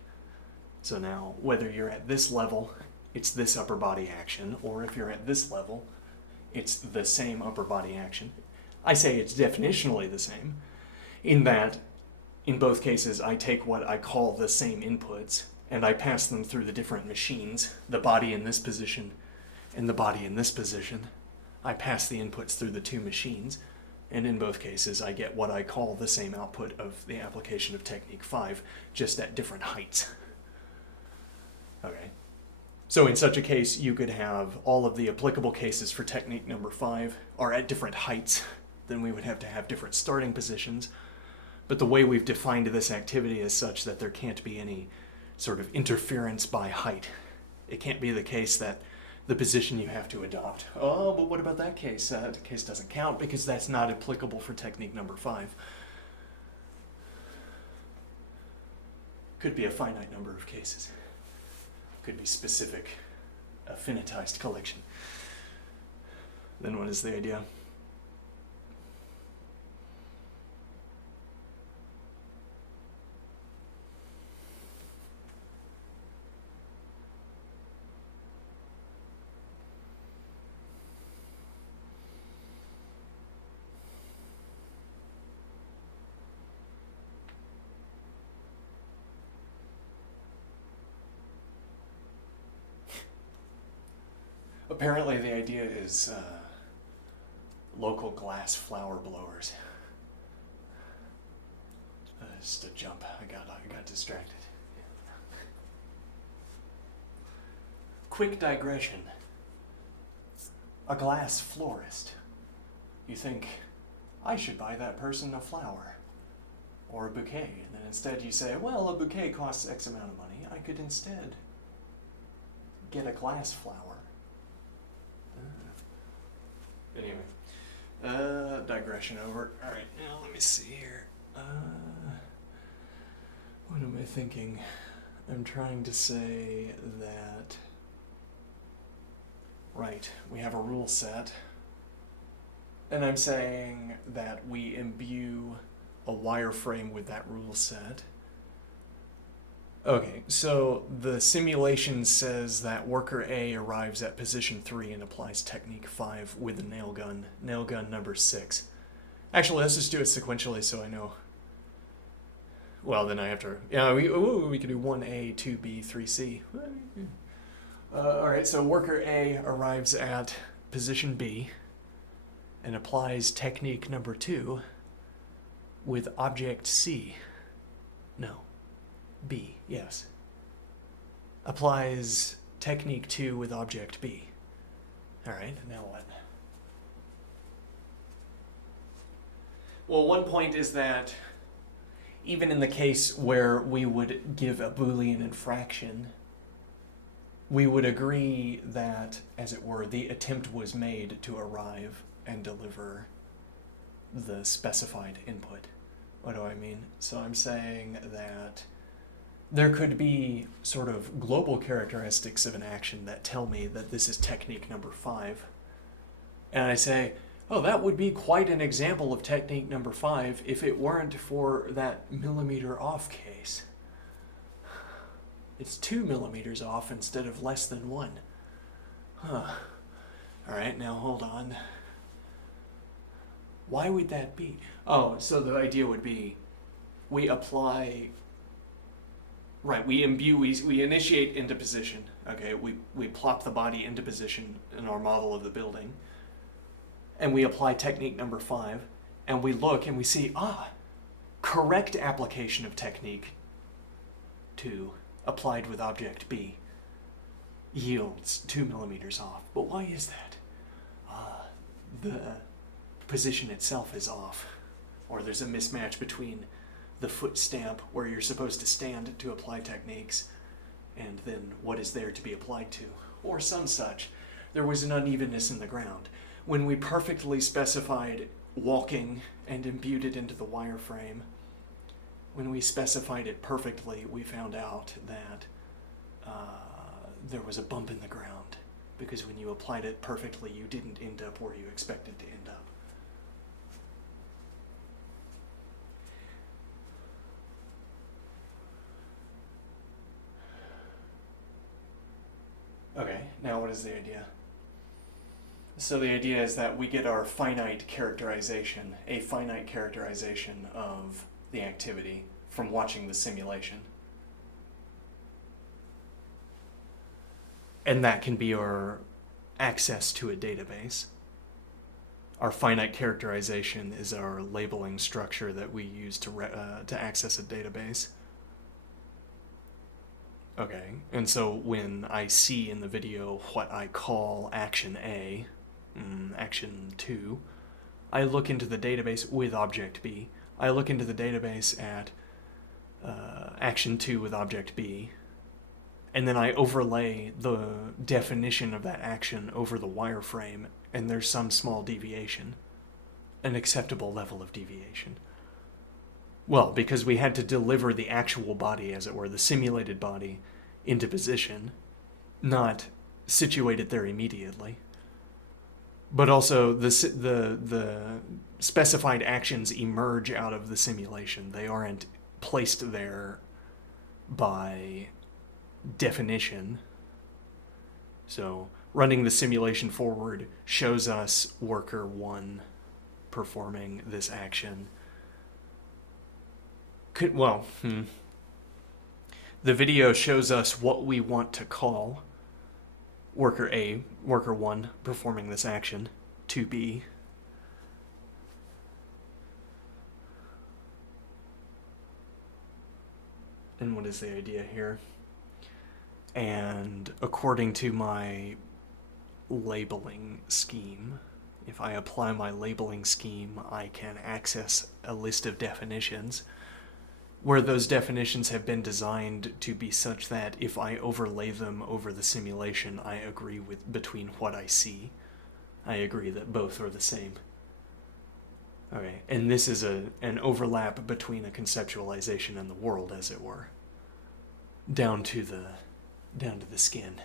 So now, whether you're at this level, it's this upper body action, or if you're at this level, it's the same upper body action. I say it's definitionally the same, in that, in both cases, I take what I call the same inputs, and I pass them through the different machines, the body in this position and the body in this position. I pass the inputs through the two machines, and in both cases, I get what I call the same output of the application of Technique 5, just at different heights. Okay. So in such a case, you could have all of the applicable cases for technique number 5 are at different heights. Then we would have to have different starting positions. But the way we've defined this activity is such that there can't be any sort of interference by height. It can't be the case that the position you have to adopt. Oh, but what about that case? That case doesn't count because that's not applicable for technique number 5. Could be a finite number of cases. Could be specific, affinitized collection. Then what is the idea? Apparently the idea is local glass flower blowers. Just a jump. I got distracted. Quick digression. A glass florist. You think, I should buy that person a flower or a bouquet, and then instead you say, well, a bouquet costs X amount of money. I could instead get a glass flower. Anyway, digression over. All right, now let me see here. What am I thinking? I'm trying to say that, right, we have a rule set, and I'm saying that we imbue a wireframe with that rule set. Okay, so the simulation says that worker A arrives at position 3 and applies technique 5 with a nail gun number 6. Actually, let's just do it sequentially so I know. Well, then I have to, yeah, we can do 1A, 2B, 3C. Alright, so worker A arrives at position B and applies technique number 2 with object C. No. B, yes. Applies technique 2 with object B. Alright, now what? Well, one point is that even in the case where we would give a Boolean infraction, we would agree that, as it were, the attempt was made to arrive and deliver the specified input. What do I mean? So I'm saying that there could be sort of global characteristics of an action that tell me that this is technique number 5. And I say, oh, that would be quite an example of technique number 5 if it weren't for that millimeter off case. It's 2 millimeters off instead of less than 1. Huh. All right, now hold on. Why would that be? Oh, so the idea would be we apply... Right, we imbue, we initiate into position, okay? We plop the body into position in our model of the building, and we apply technique number 5, and we look and we see, correct application of technique 2 applied with object B yields 2 millimeters off. But why is that? The position itself is off, or there's a mismatch between the foot stamp where you're supposed to stand to apply techniques and then what is there to be applied to, or some such. There was an unevenness in the ground. when we perfectly specified walking and imbued it into the wireframe, when we specified it perfectly, we found out that there was a bump in the ground, because when you applied it perfectly, you didn't end up where you expected to end up. Okay, now what is the idea? So the idea is that we get our finite characterization, a finite characterization of the activity from watching the simulation. And that can be our access to a database. Our finite characterization is our labeling structure that we use to access a database. Okay, and so when I see in the video what I call action A, action 2, I look into the database with object B. I look into the database at action 2 with object B, and then I overlay the definition of that action over the wireframe, and there's some small deviation, an acceptable level of deviation. Well, because we had to deliver the actual body, as it were, the simulated body, into position, not situate it there immediately. But also, the specified actions emerge out of the simulation. They aren't placed there by definition. So, running the simulation forward shows us worker 1 performing this action. The video shows us what we want to call worker A, worker 1 performing this action, to B. And what is the idea here? And according to my labeling scheme, if I apply my labeling scheme, I can access a list of definitions where those definitions have been designed to be such that if I overlay them over the simulation, I agree with between what I see. I agree that both are the same. Okay, and this is an overlap between a conceptualization and the world, as it were, down to the skin.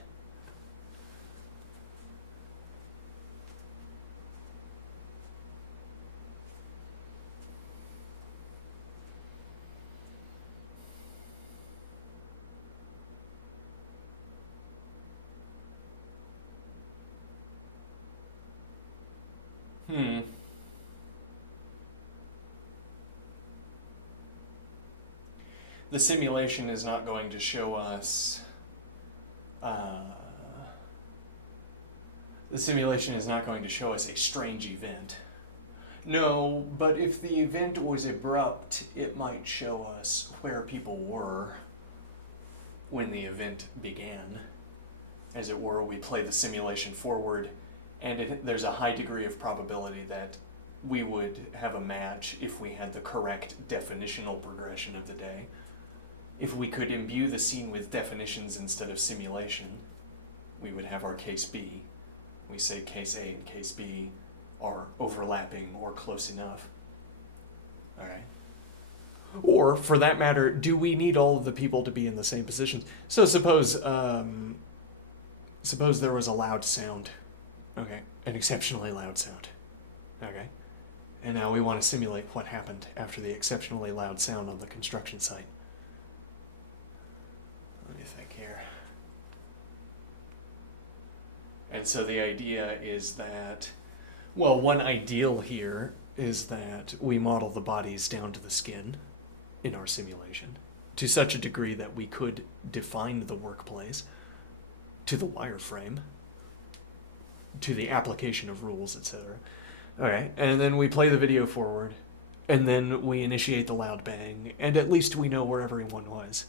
The simulation is not going to show us a strange event. No, but if the event was abrupt, it might show us where people were when the event began. As it were, we play the simulation forward, and there's a high degree of probability that we would have a match if we had the correct definitional progression of the day. If we could imbue the scene with definitions instead of simulation, we would have our case B. We say case A and case B are overlapping or close enough. All right. Or, for that matter, do we need all of the people to be in the same positions? So suppose there was a loud sound. Okay, an exceptionally loud sound. Okay. And now we want to simulate what happened after the exceptionally loud sound on the construction site. Let me think here. And so the idea is that, well, one ideal here is that we model the bodies down to the skin in our simulation to such a degree that we could define the workplace to the wireframe, to the application of rules, etc. Okay, and then we play the video forward, and then we initiate the loud bang, and at least we know where everyone was.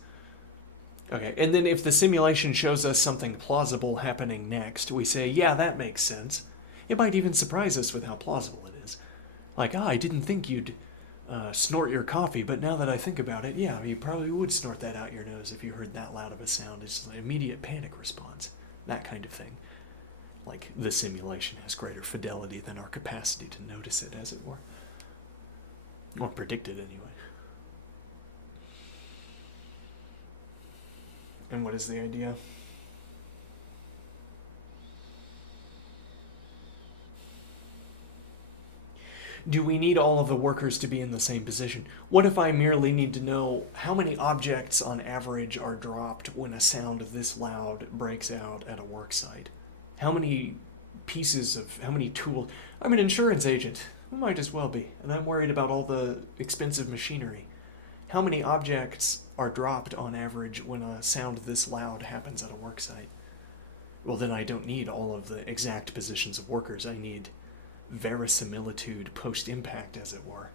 Okay, and then if the simulation shows us something plausible happening next, we say, yeah, that makes sense. It might even surprise us with how plausible it is. Like, I didn't think you'd snort your coffee, but now that I think about it, yeah, you probably would snort that out your nose if you heard that loud of a sound. It's an immediate panic response, that kind of thing. Like the simulation has greater fidelity than our capacity to notice it, as it were. Or predict it, anyway. And what is the idea? Do we need all of the workers to be in the same position? What if I merely need to know how many objects on average are dropped when a sound this loud breaks out at a work site? How many tools? I'm an insurance agent. I might as well be. And I'm worried about all the expensive machinery. How many objects are dropped on average when a sound this loud happens at a work site? Well, then I don't need all of the exact positions of workers. I need verisimilitude post-impact, as it were.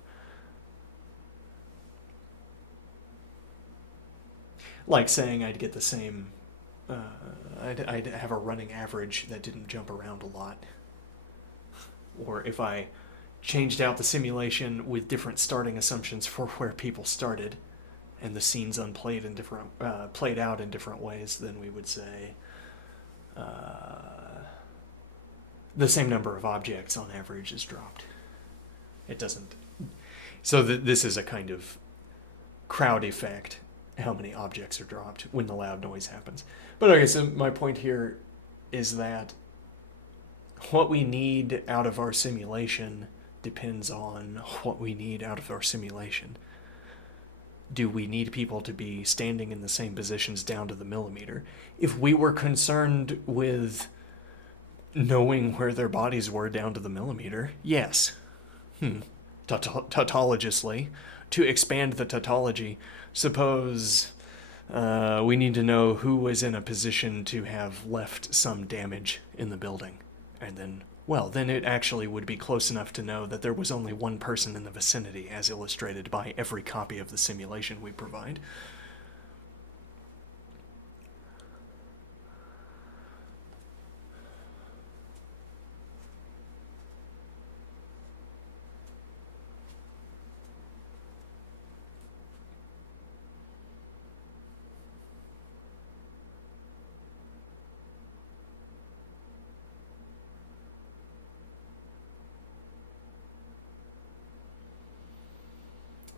Like saying I'd get the same, I'd have a running average that didn't jump around a lot. Or if I changed out the simulation with different starting assumptions for where people started, and the scenes played out in different ways, then we would say the same number of objects on average is dropped. It doesn't. So this is a kind of crowd effect, how many objects are dropped when the loud noise happens. But okay, so my point here is that what we need out of our simulation depends on what we need out of our simulation. Do we need people to be standing in the same positions down to the millimeter? If we were concerned with knowing where their bodies were down to the millimeter, yes. Tautologically, to expand the tautology, suppose we need to know who was in a position to have left some damage in the building. And then it actually would be close enough to know that there was only one person in the vicinity, as illustrated by every copy of the simulation we provide.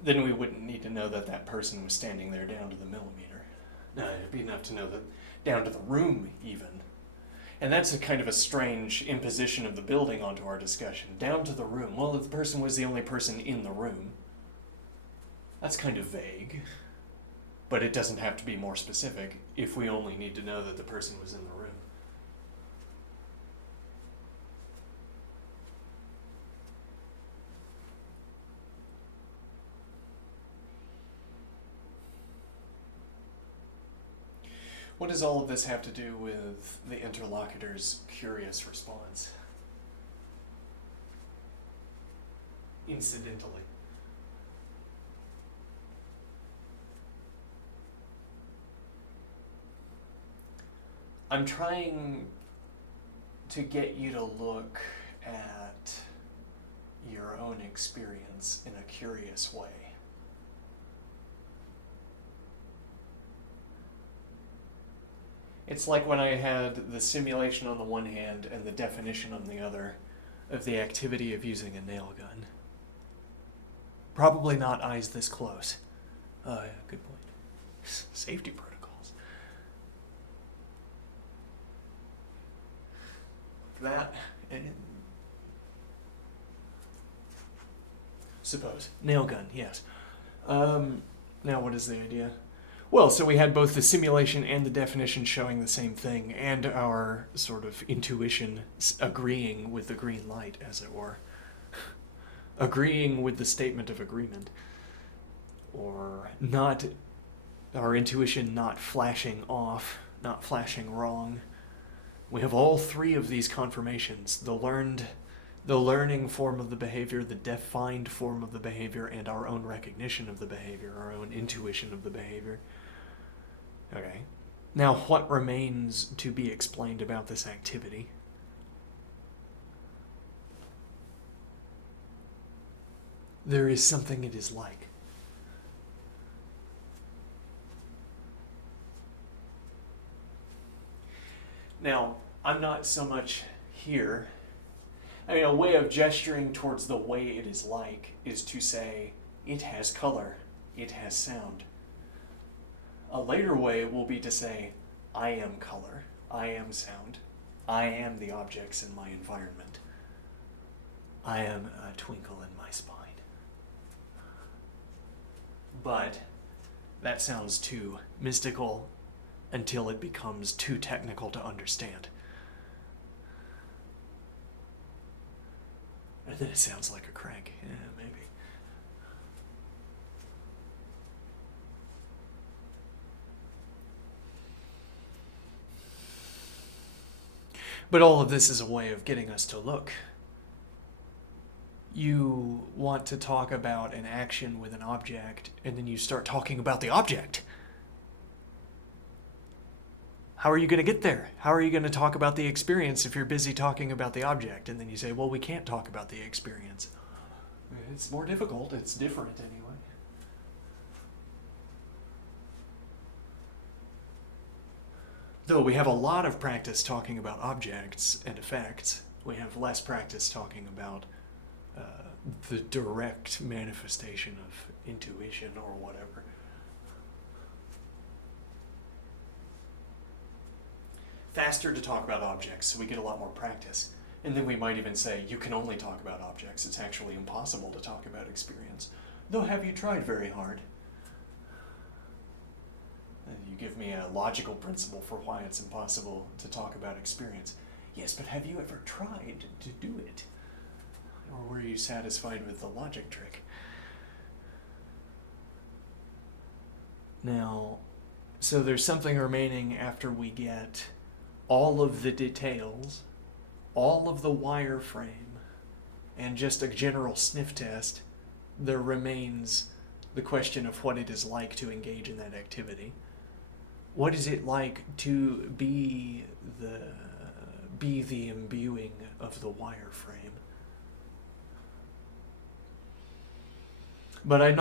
Then we wouldn't need to know that that person was standing there down to the millimeter. No, it'd be enough to know that down to the room, even. And that's a kind of a strange imposition of the building onto our discussion. Down to the room. Well, if the person was the only person in the room, that's kind of vague. But it doesn't have to be more specific if we only need to know that the person was in the room. What does all of this have to do with the interlocutor's curious response? Incidentally. I'm trying to get you to look at your own experience in a curious way. It's like when I had the simulation on the one hand and the definition on the other of the activity of using a nail gun. Probably not eyes this close. Oh, yeah, good point. Safety protocols. That, suppose. Nail gun, yes. Now what is the idea? Well, so we had both the simulation and the definition showing the same thing, and our sort of intuition agreeing with the green light, as it were. Agreeing with the statement of agreement. Or not, our intuition not flashing off, not flashing wrong. We have all three of these confirmations. The learning form of the behavior, the defined form of the behavior, and our own recognition of the behavior, our own intuition of the behavior. Okay. Now, what remains to be explained about this activity? There is something it is like. Now, I'm not so much here. I mean, a way of gesturing towards the way it is like is to say, it has color, it has sound. A later way will be to say, I am color, I am sound, I am the objects in my environment. I am a twinkle in my spine. But that sounds too mystical until it becomes too technical to understand. And then it sounds like a crank. Yeah, maybe. But all of this is a way of getting us to look. You want to talk about an action with an object, and then you start talking about the object. How are you going to get there? How are you going to talk about the experience if you're busy talking about the object? And then you say, well, we can't talk about the experience. It's more difficult. It's different anyway. Though we have a lot of practice talking about objects and effects, we have less practice talking about the direct manifestation of intuition or whatever. Faster to talk about objects, so we get a lot more practice. And then we might even say, you can only talk about objects. It's actually impossible to talk about experience. Though, have you tried very hard? And you give me a logical principle for why it's impossible to talk about experience. Yes, but have you ever tried to do it? Or were you satisfied with the logic trick? Now, so there's something remaining after we get all of the details, all of the wireframe, and just a general sniff test. There remains the question of what it is like to engage in that activity. What is it like to be the imbuing of the wireframe? But I'm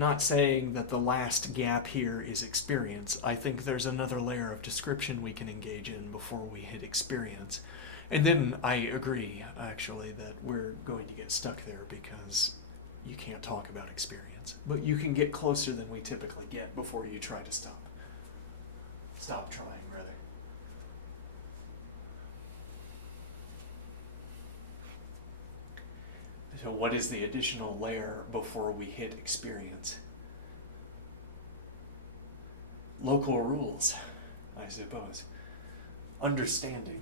not saying that the last gap here is experience. I think there's another layer of description we can engage in before we hit experience. And then I agree, actually, that we're going to get stuck there because you can't talk about experience. But you can get closer than we typically get before you try to stop. Stop trying, rather. So what is the additional layer before we hit experience? Local rules, I suppose. Understanding.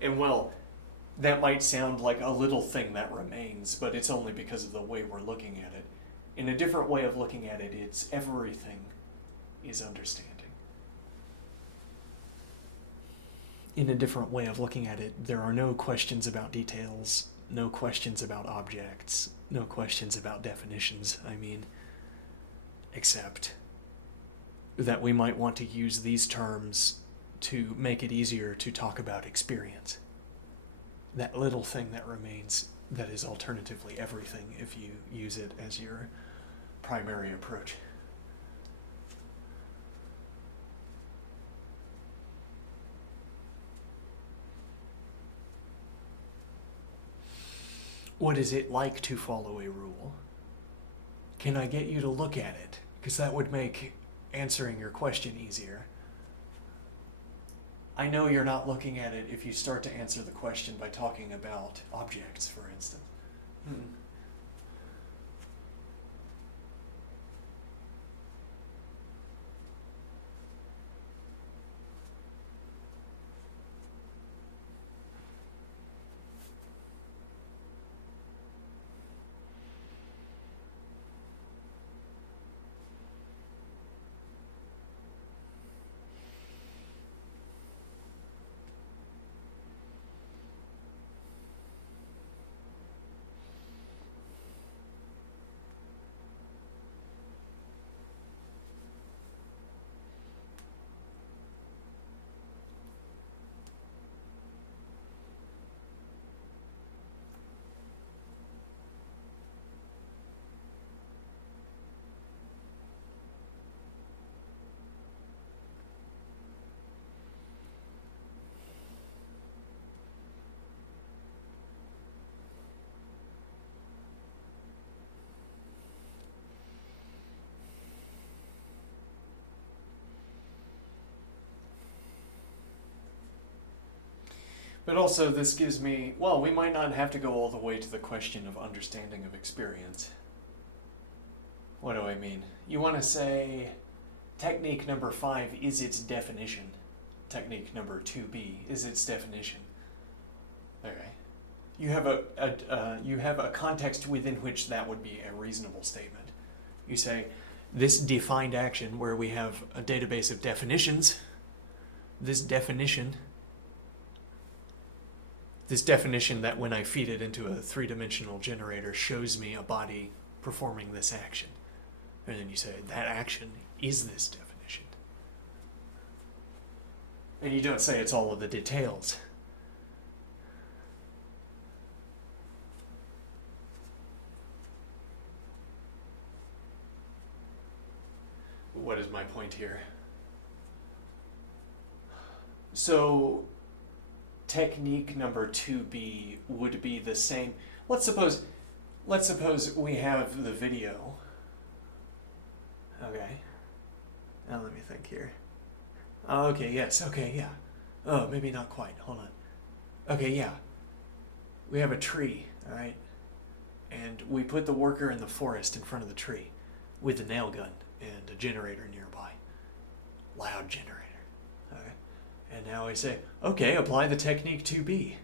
And well, that might sound like a little thing that remains, but it's only because of the way we're looking at it. In a different way of looking at it, it's everything is understanding. In a different way of looking at it, there are no questions about details, no questions about objects, no questions about definitions, except that we might want to use these terms to make it easier to talk about experience. That little thing that remains that is alternatively everything if you use it as your primary approach. What is it like to follow a rule? Can I get you to look at it? Because that would make answering your question easier. I know you're not looking at it if you start to answer the question by talking about objects, for instance. But also this gives me, well, we might not have to go all the way to the question of understanding of experience. What do I mean? You want to say technique number 5 is its definition. Technique number 2B is its definition. Okay. You have a context within which that would be a reasonable statement. You say, this defined action where we have a database of definitions, this definition that when I feed it into a 3-dimensional generator shows me a body performing this action. And then you say, that action is this definition. And you don't say it's all of the details. What is my point here? So, technique number 2B would be the same. Let's suppose we have the video. Okay. Now let me think here. Okay, yes, okay, yeah. Oh, maybe not quite. Hold on. Okay, yeah. We have a tree, all right? And we put the worker in the forest in front of the tree with a nail gun and a generator nearby. Loud generator. Okay. And now we say, okay, apply the technique 2B.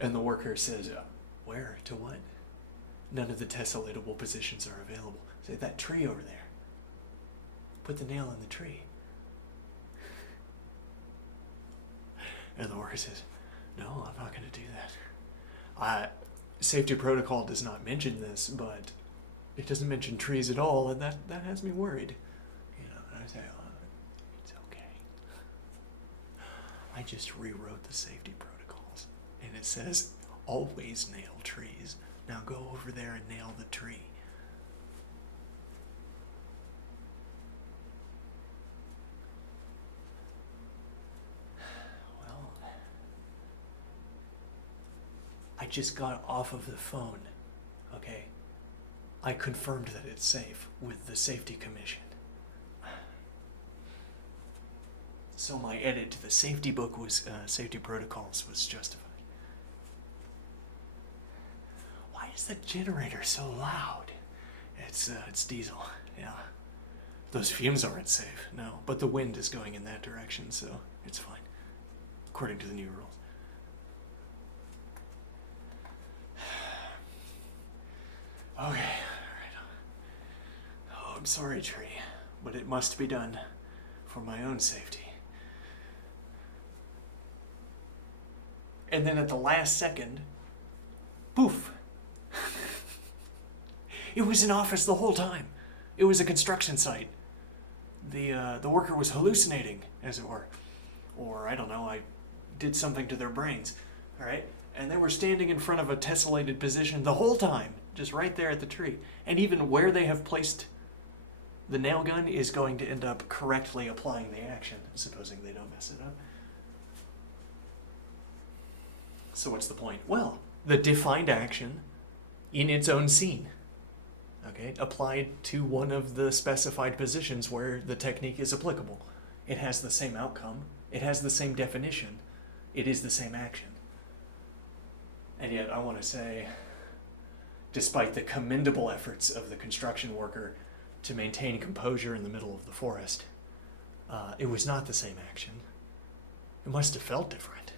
And the worker says, where? To what? None of the tesselatable positions are available. Say, that tree over there. Put the nail in the tree. And the worker says, no, I'm not going to do that. Safety protocol does not mention this, but it doesn't mention trees at all, and that has me worried. You know, and I say, it's okay. I just rewrote the safety protocols, and it says, always nail trees. Now go over there and nail the tree. Well, I just got off of the phone, okay? I confirmed that it's safe with the Safety Commission. So my edit to the safety book was, safety protocols was justified. Why is the generator so loud? It's diesel, yeah. Those fumes aren't safe, no. But the wind is going in that direction, so it's fine, according to the new rules. Okay, all right. Oh, I'm sorry, tree, but it must be done for my own safety. And then at the last second, poof. It was an office the whole time. It was a construction site. The worker was hallucinating, as it were. Or, I don't know, I did something to their brains. All right? And they were standing in front of a tessellated position the whole time, just right there at the tree. And even where they have placed the nail gun is going to end up correctly applying the action, supposing they don't mess it up. So what's the point? Well, the defined action in its own scene, okay, applied to one of the specified positions where the technique is applicable. It has the same outcome. It has the same definition. It is the same action. And yet, I want to say, despite the commendable efforts of the construction worker to maintain composure in the middle of the forest, it was not the same action. It must have felt different.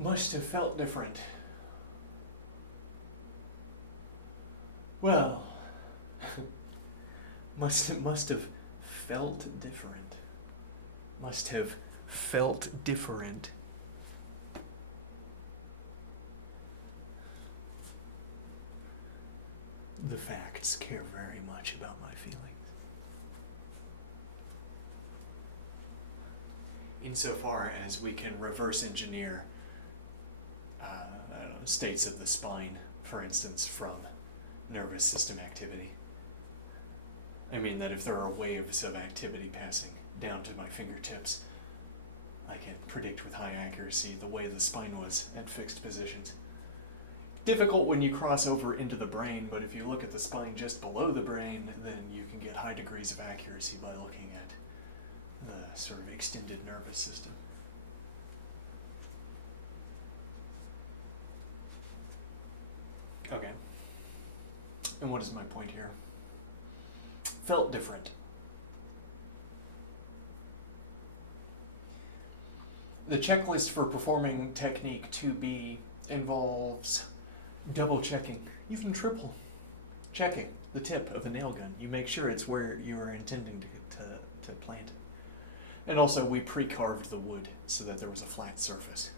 Must have felt different. Well, must have felt different. Must have felt different. The facts care very much about my feelings. Insofar as we can reverse engineer states of the spine, for instance, from nervous system activity. I mean that if there are waves of activity passing down to my fingertips, I can predict with high accuracy the way the spine was at fixed positions. Difficult when you cross over into the brain, but if you look at the spine just below the brain, then you can get high degrees of accuracy by looking at the sort of extended nervous system. Okay. And what is my point here? Felt different. The checklist for performing technique 2B involves double checking, even triple checking the tip of a nail gun. You make sure it's where you are intending to plant it. And also we pre-carved the wood so that there was a flat surface.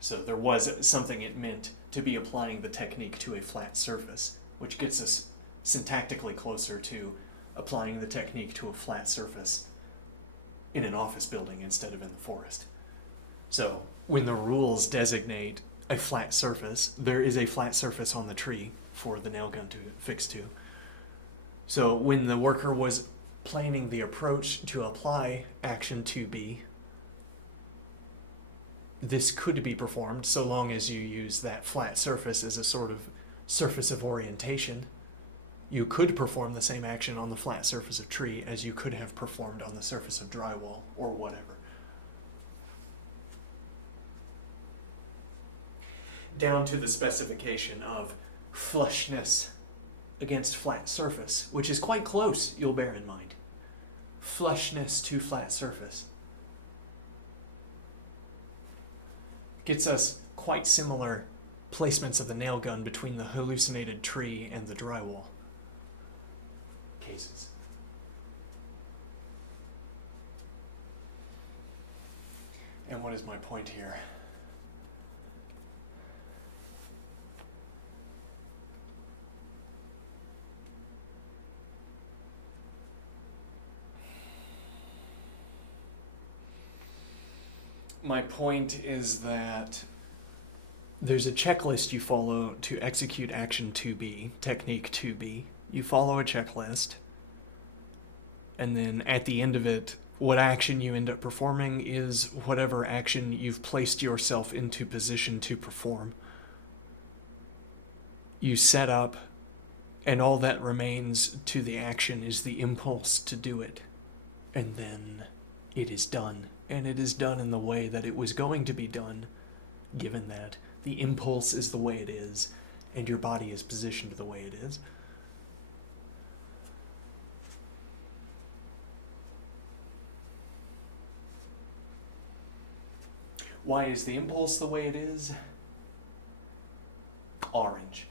So there was something it meant to be applying the technique to a flat surface, which gets us syntactically closer to applying the technique to a flat surface in an office building instead of in the forest. So when the rules designate a flat surface, there is a flat surface on the tree for the nail gun to fix to. So when the worker was planning the approach to apply action 2B, this could be performed so long as you use that flat surface as a sort of surface of orientation. You could perform the same action on the flat surface of tree as you could have performed on the surface of drywall or whatever. Down to the specification of flushness against flat surface, which is quite close, you'll bear in mind. Flushness to flat surface gets us quite similar placements of the nail gun between the hallucinated tree and the drywall cases. And what is my point here? My point is that there's a checklist you follow to execute action 2B, technique 2B. You follow a checklist, and then at the end of it, what action you end up performing is whatever action you've placed yourself into position to perform. You set up, and all that remains to the action is the impulse to do it, and then it is done. And it is done in the way that it was going to be done, given that the impulse is the way it is, and your body is positioned the way it is. Why is the impulse the way it is? Orange.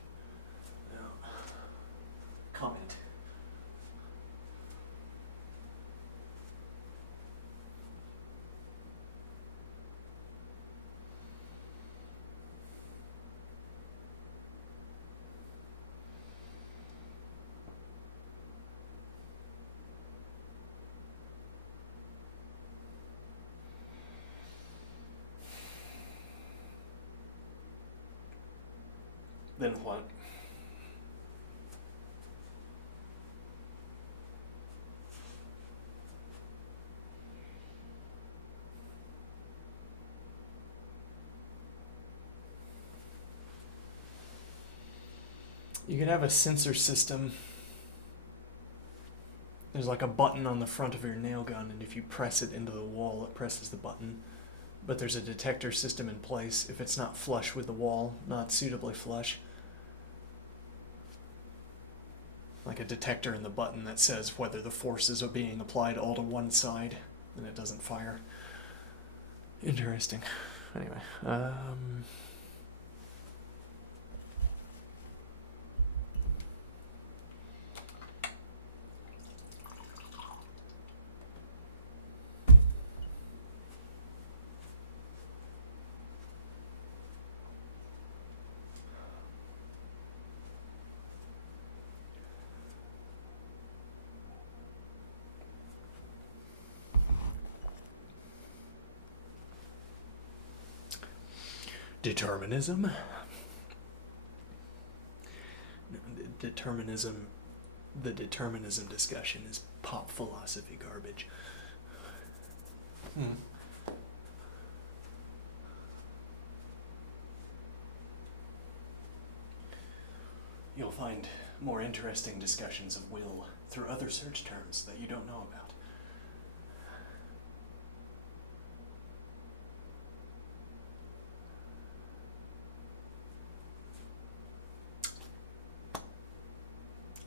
Comment. Then what? You could have a sensor system. There's like a button on the front of your nail gun, and if you press it into the wall, it presses the button. But there's a detector system in place if it's not flush with the wall, not suitably flush. Like a detector in the button that says whether the forces are being applied all to one side, then it doesn't fire. Interesting. Anyway, determinism. The determinism discussion is pop philosophy garbage. you'll find more interesting discussions of will through other search terms that you don't know about.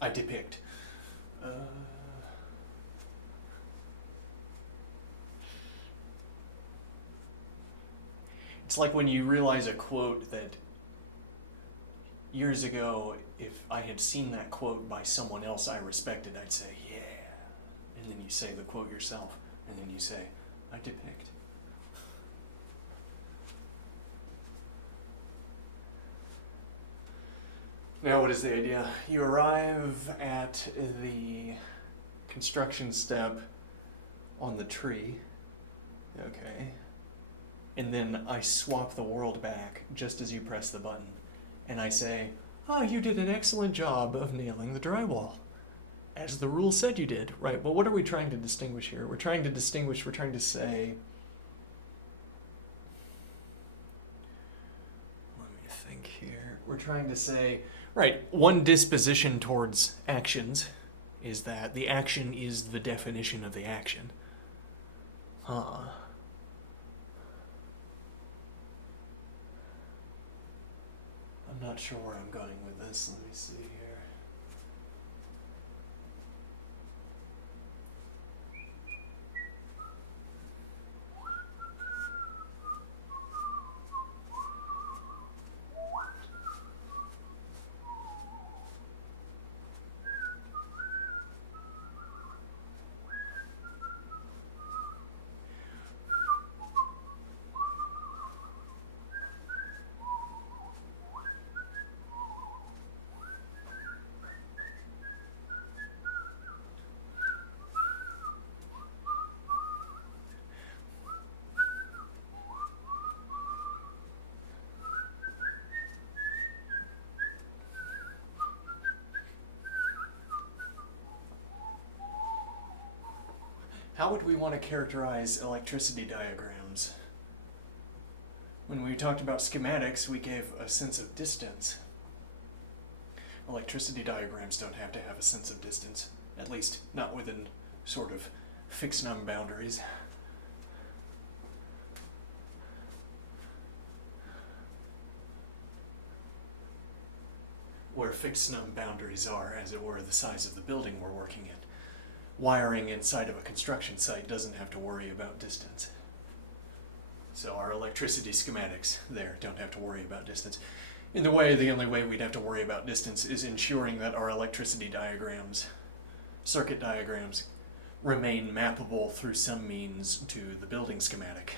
I depict. It's like when you realize a quote that years ago, if I had seen that quote by someone else I respected, I'd say, yeah. And then you say the quote yourself, and then you say, I depict. Now, what is the idea? You arrive at the construction step on the tree, okay, and then I swap the world back just as you press the button, and I say, you did an excellent job of nailing the drywall, as the rule said you did, right? But what are we trying to distinguish here? We're trying to say, let me think here, we're trying to say, right, one disposition towards actions is that the action is the definition of the action. I'm not sure where I'm going with this. Let me see here. How would we want to characterize electricity diagrams? When we talked about schematics, we gave a sense of distance. Electricity diagrams don't have to have a sense of distance, at least not within sort of fixed num boundaries. Where fixed num boundaries are, as it were, the size of the building we're working in. Wiring inside of a construction site doesn't have to worry about distance. So our electricity schematics there don't have to worry about distance. In a way, the only way we'd have to worry about distance is ensuring that our electricity diagrams, circuit diagrams, remain mappable through some means to the building schematic.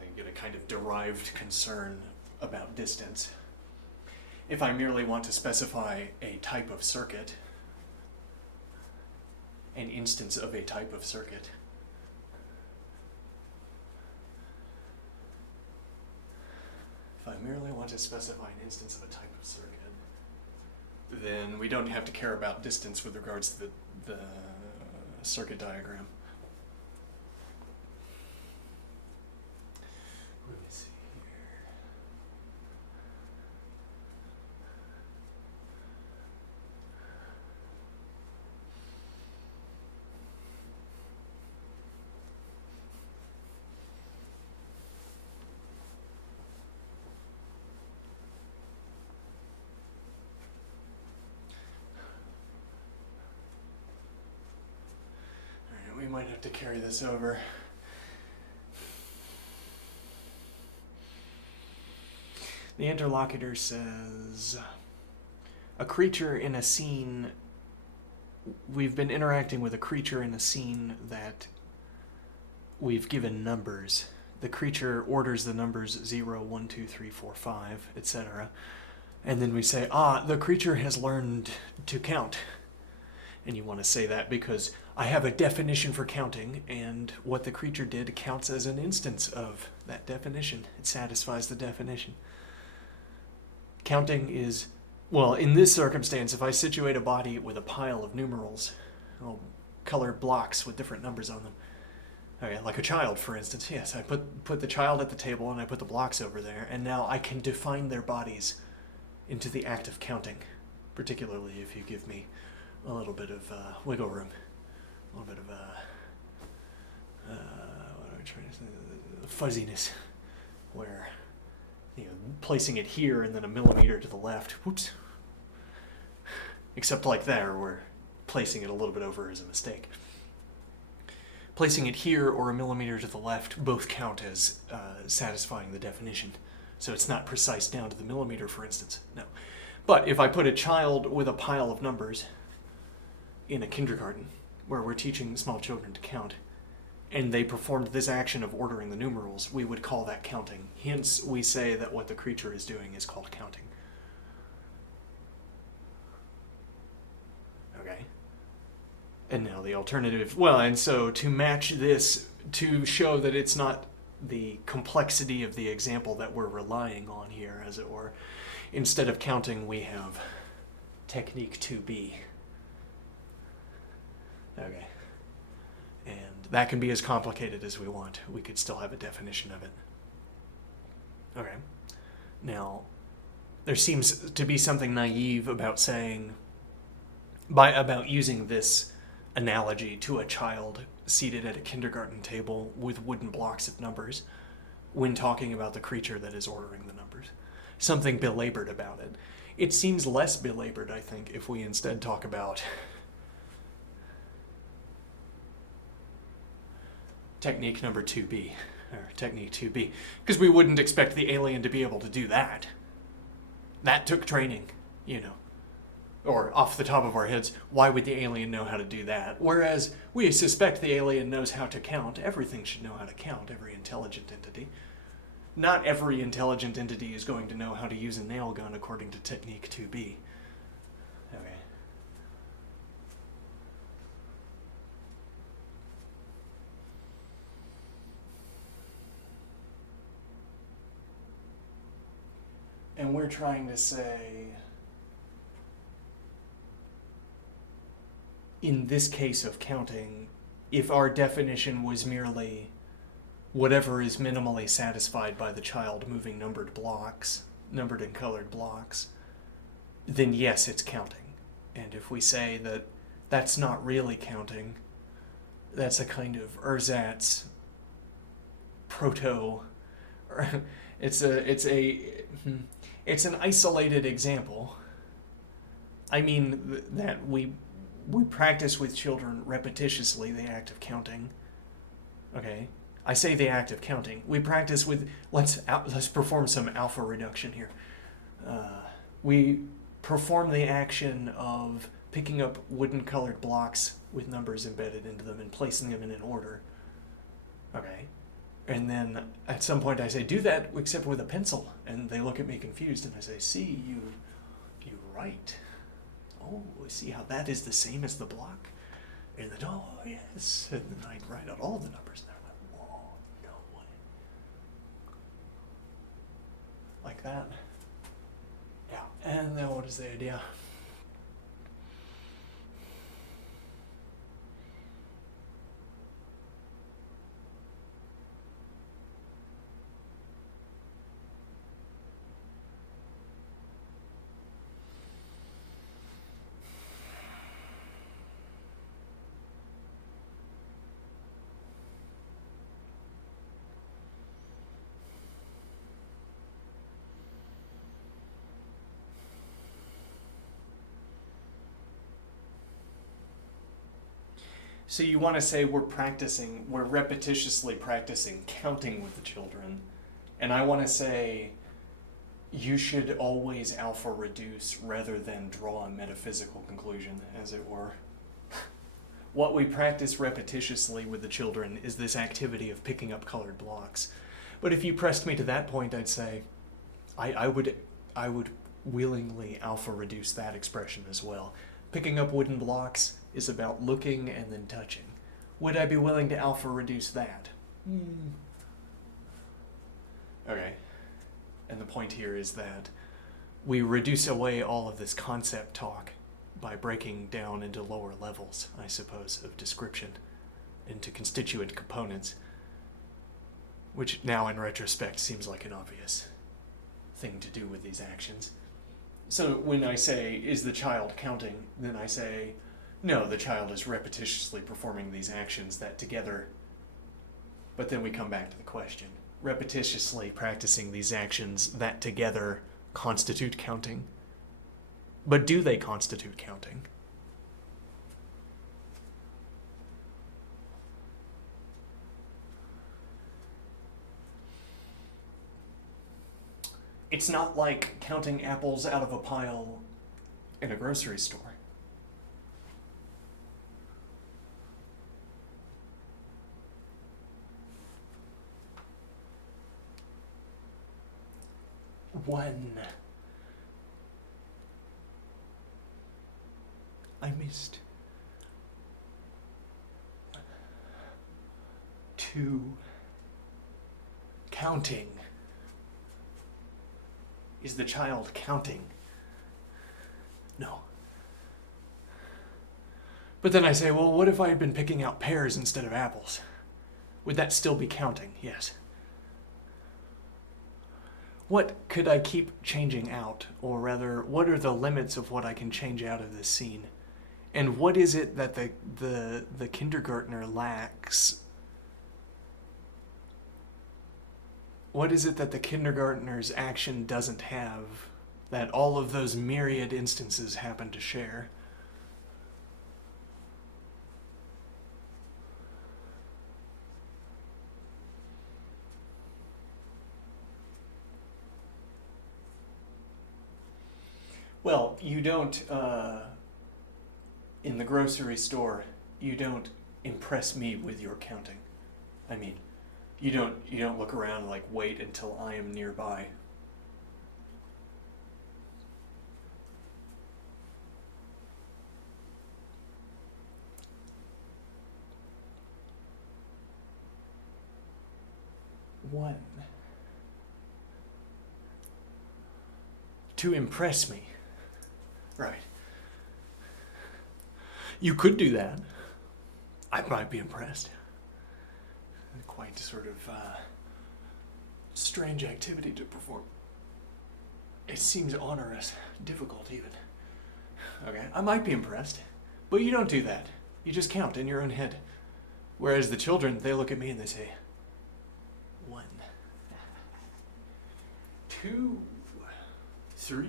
I get a kind of derived concern about distance. If I merely want to specify a type of circuit, an instance of a type of circuit, if I merely want to specify an instance of a type of circuit, then we don't have to care about distance with regards to the circuit diagram. Let me see here. We might have to carry this over. The interlocutor says, a creature in a scene, we've been interacting with a creature in a scene that we've given numbers. The creature orders the numbers 0, 1, 2, 3, 4, 5, etc. And then we say, the creature has learned to count. And you want to say that because I have a definition for counting, and what the creature did counts as an instance of that definition. It satisfies the definition. Counting is, well, in this circumstance, if I situate a body with a pile of numerals, colored blocks with different numbers on them, okay, like a child, for instance, yes, I put the child at the table and I put the blocks over there, and now I can define their bodies into the act of counting, particularly if you give me a little bit of wiggle room, a little bit of what am I trying to say? Fuzziness, where placing it here and then a millimeter to the left. Whoops. Except like there, where placing it a little bit over is a mistake. Placing it here or a millimeter to the left both count as satisfying the definition. So it's not precise down to the millimeter, for instance. No. But if I put a child with a pile of numbers in a kindergarten, where we're teaching small children to count, and they performed this action of ordering the numerals, we would call that counting. Hence, we say that what the creature is doing is called counting. Okay? And now the alternative, well, and so to match this, to show that it's not the complexity of the example that we're relying on here, as it were, instead of counting, we have technique 2B. Okay. And that can be as complicated as we want. We could still have a definition of it. Okay. Now, there seems to be something naive about saying, about using this analogy to a child seated at a kindergarten table with wooden blocks of numbers when talking about the creature that is ordering the numbers. Something belabored about it. It seems less belabored, I think, if we instead talk about technique number 2B, or technique 2B, because we wouldn't expect the alien to be able to do that. That took training, or off the top of our heads, why would the alien know how to do that? Whereas we suspect the alien knows how to count. Everything should know how to count, every intelligent entity. Not every intelligent entity is going to know how to use a nail gun according to technique 2B. Okay. And we're trying to say, in this case of counting, if our definition was merely whatever is minimally satisfied by the child moving numbered and colored blocks, then yes, it's counting. And if we say that that's not really counting, that's a kind of ersatz proto, it's an isolated example. I mean that we practice with children repetitiously the act of counting. Okay, I say the act of counting. We practice with, let's perform some alpha reduction here. We perform the action of picking up wooden colored blocks with numbers embedded into them and placing them in an order. Okay, and then at some point I say, do that except with a pencil, and they look at me confused, and I say, see, you write. Oh, see how that is the same as the block? And then, oh, yes. And then I write out all the numbers, and they're like, whoa, no way. Like that. Yeah, and now what is the idea? So you want to say we're repetitiously practicing counting with the children, and I want to say you should always alpha reduce rather than draw a metaphysical conclusion, as it were. What we practice repetitiously with the children is this activity of picking up colored blocks. But if you pressed me to that point, I'd say I would willingly alpha reduce that expression as well. Picking up wooden blocks is about looking and then touching. Would I be willing to alpha reduce that? Okay. And the point here is that we reduce away all of this concept talk by breaking down into lower levels, I suppose, of description, into constituent components, which now in retrospect seems like an obvious thing to do with these actions. So when I say, is the child counting, then I say, no, the child is repetitiously performing these actions that together, but then we come back to the question. Repetitiously practicing these actions that together constitute counting. But do they constitute counting? It's not like counting apples out of a pile in a grocery store. One. I missed. 2. Counting. Is the child counting? No. But then I say, well, what if I had been picking out pears instead of apples? Would that still be counting? Yes. What could I keep changing out? Or rather, what are the limits of what I can change out of this scene? And what is it that the kindergartner lacks? What is it that the kindergartner's action doesn't have that all of those myriad instances happen to share? Well, you don't, in the grocery store, you don't impress me with your counting. I mean, you don't look around and like wait until I am nearby. One. To impress me. Right. You could do that. I might be impressed. Quite sort of strange activity to perform. It seems onerous, difficult even. Okay, I might be impressed, but you don't do that. You just count in your own head. Whereas the children, they look at me and they say, 1, 2, 3.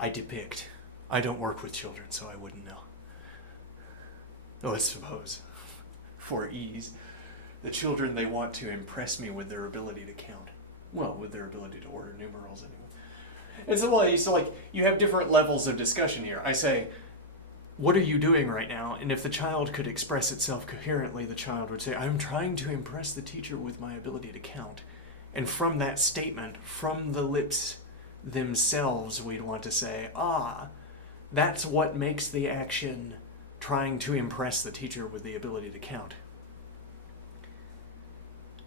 I depict. I don't work with children, so I wouldn't know. Oh, I suppose, for ease. The children, they want to impress me with their ability to count. Well, with their ability to order numerals anyway. And so like, you have different levels of discussion here. I say, what are you doing right now? And if the child could express itself coherently, the child would say, I'm trying to impress the teacher with my ability to count. And from that statement, from the lips themselves, we'd want to say, that's what makes the action trying to impress the teacher with the ability to count.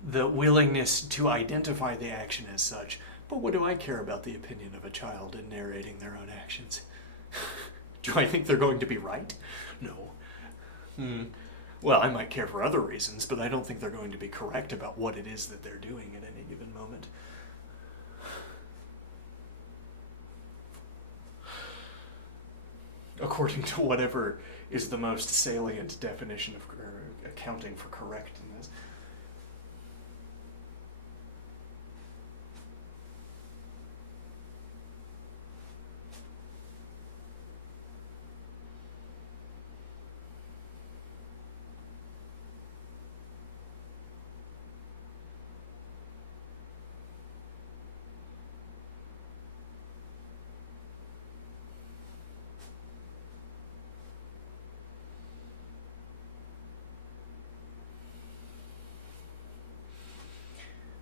The willingness to identify the action as such. But what do I care about the opinion of a child in narrating their own actions? Do I think they're going to be right? No. Well, I might care for other reasons, but I don't think they're going to be correct about what it is that they're doing at any given moment. According to whatever is the most salient definition of accounting for correctness.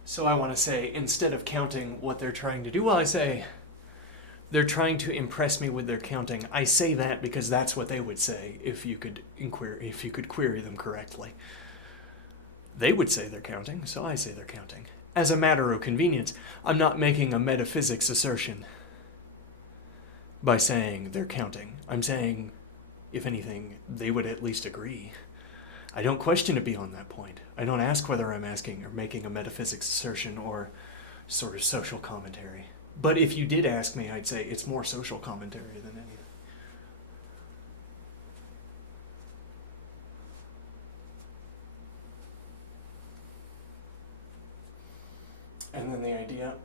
So I want to say, instead of counting what they're trying to do, well, I say, they're trying to impress me with their counting. I say that because that's what they would say if you could query them correctly. They would say they're counting, so I say they're counting. As a matter of convenience, I'm not making a metaphysics assertion by saying they're counting. I'm saying, if anything, they would at least agree. I don't question it beyond that point. I don't ask whether I'm asking or making a metaphysics assertion or sort of social commentary. But if you did ask me, I'd say it's more social commentary than anything. And then the idea.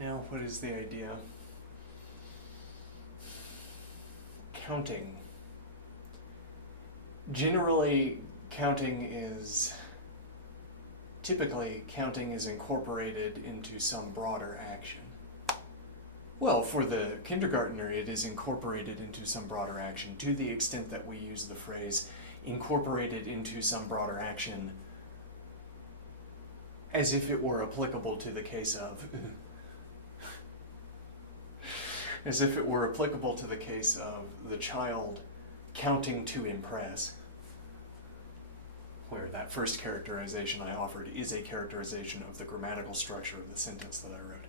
Now, what is the idea? Counting. Typically counting is incorporated into some broader action. Well, for the kindergartner, it is incorporated into some broader action to the extent that we use the phrase incorporated into some broader action as if it were applicable to the case of as if it were applicable to the case of the child counting to impress, where that first characterization I offered is a characterization of the grammatical structure of the sentence that I wrote.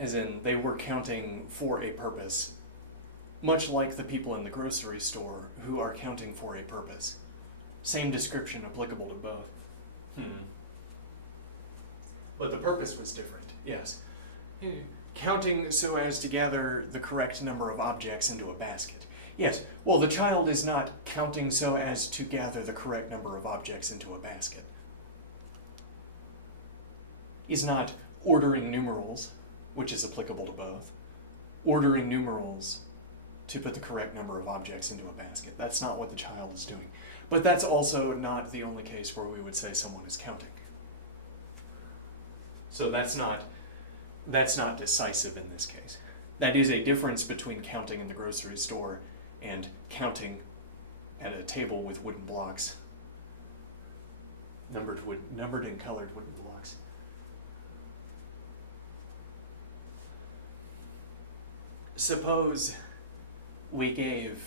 As in, they were counting for a purpose, much like the people in the grocery store who are counting for a purpose. Same description applicable to both. But the purpose was different, yes. Counting so as to gather the correct number of objects into a basket. Yes, well, the child is not counting so as to gather the correct number of objects into a basket. He's not ordering numerals, which is applicable to both. Ordering numerals to put the correct number of objects into a basket. That's not what the child is doing. But that's also not the only case where we would say someone is counting. So that's not decisive in this case. That is a difference between counting in the grocery store and counting at a table with wooden blocks, numbered and colored wooden blocks. Suppose we gave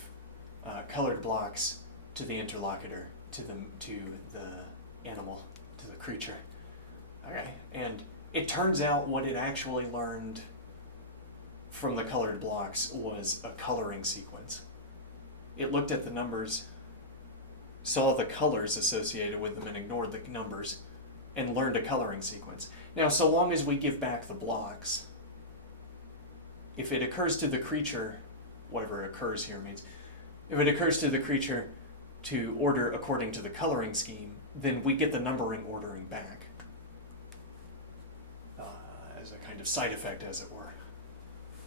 colored blocks to the interlocutor, to the animal, to the creature. Okay, and it turns out what it actually learned from the colored blocks was a coloring sequence. It looked at the numbers, saw the colors associated with them and ignored the numbers, and learned a coloring sequence. Now, so long as we give back the blocks, if it occurs to the creature, whatever occurs here means, if it occurs to the creature to order according to the coloring scheme, then we get the numbering ordering back as a kind of side effect, as it were,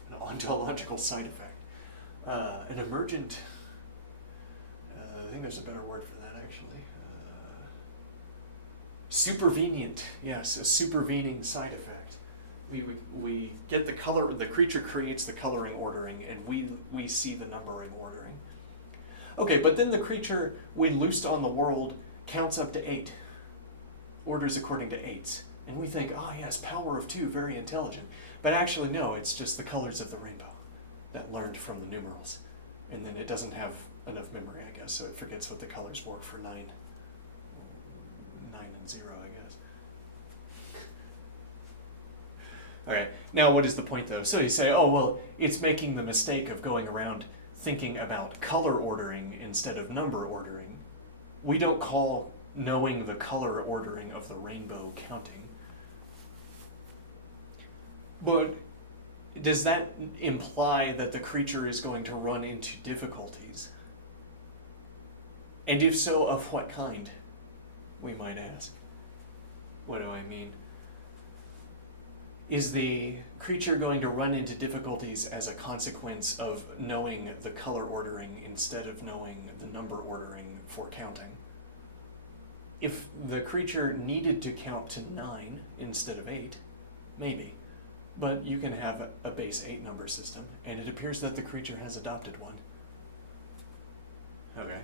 an ontological side effect, an emergent. I think there's a better word for that actually. Supervenient, yes, a supervening side effect. We get the color, the creature creates the coloring ordering, and we see the numbering ordering. Okay, but then the creature, when loosed on the world, counts up to 8, orders according to 8s. And we think, yes, power of 2, very intelligent. But actually, no, it's just the colors of the rainbow that learned from the numerals. And then it doesn't have enough memory, I guess, so it forgets what the colors were for 9 and 0, I guess. Okay, now what is the point though? So you say, it's making the mistake of going around thinking about color ordering instead of number ordering. We don't call knowing the color ordering of the rainbow counting. But does that imply that the creature is going to run into difficulties? And if so, of what kind? we might ask. What do I mean? Is the creature going to run into difficulties as a consequence of knowing the color ordering instead of knowing the number ordering for counting? If the creature needed to count to 9 instead of 8, maybe. But you can have a base 8 number system, and it appears that the creature has adopted one. Okay.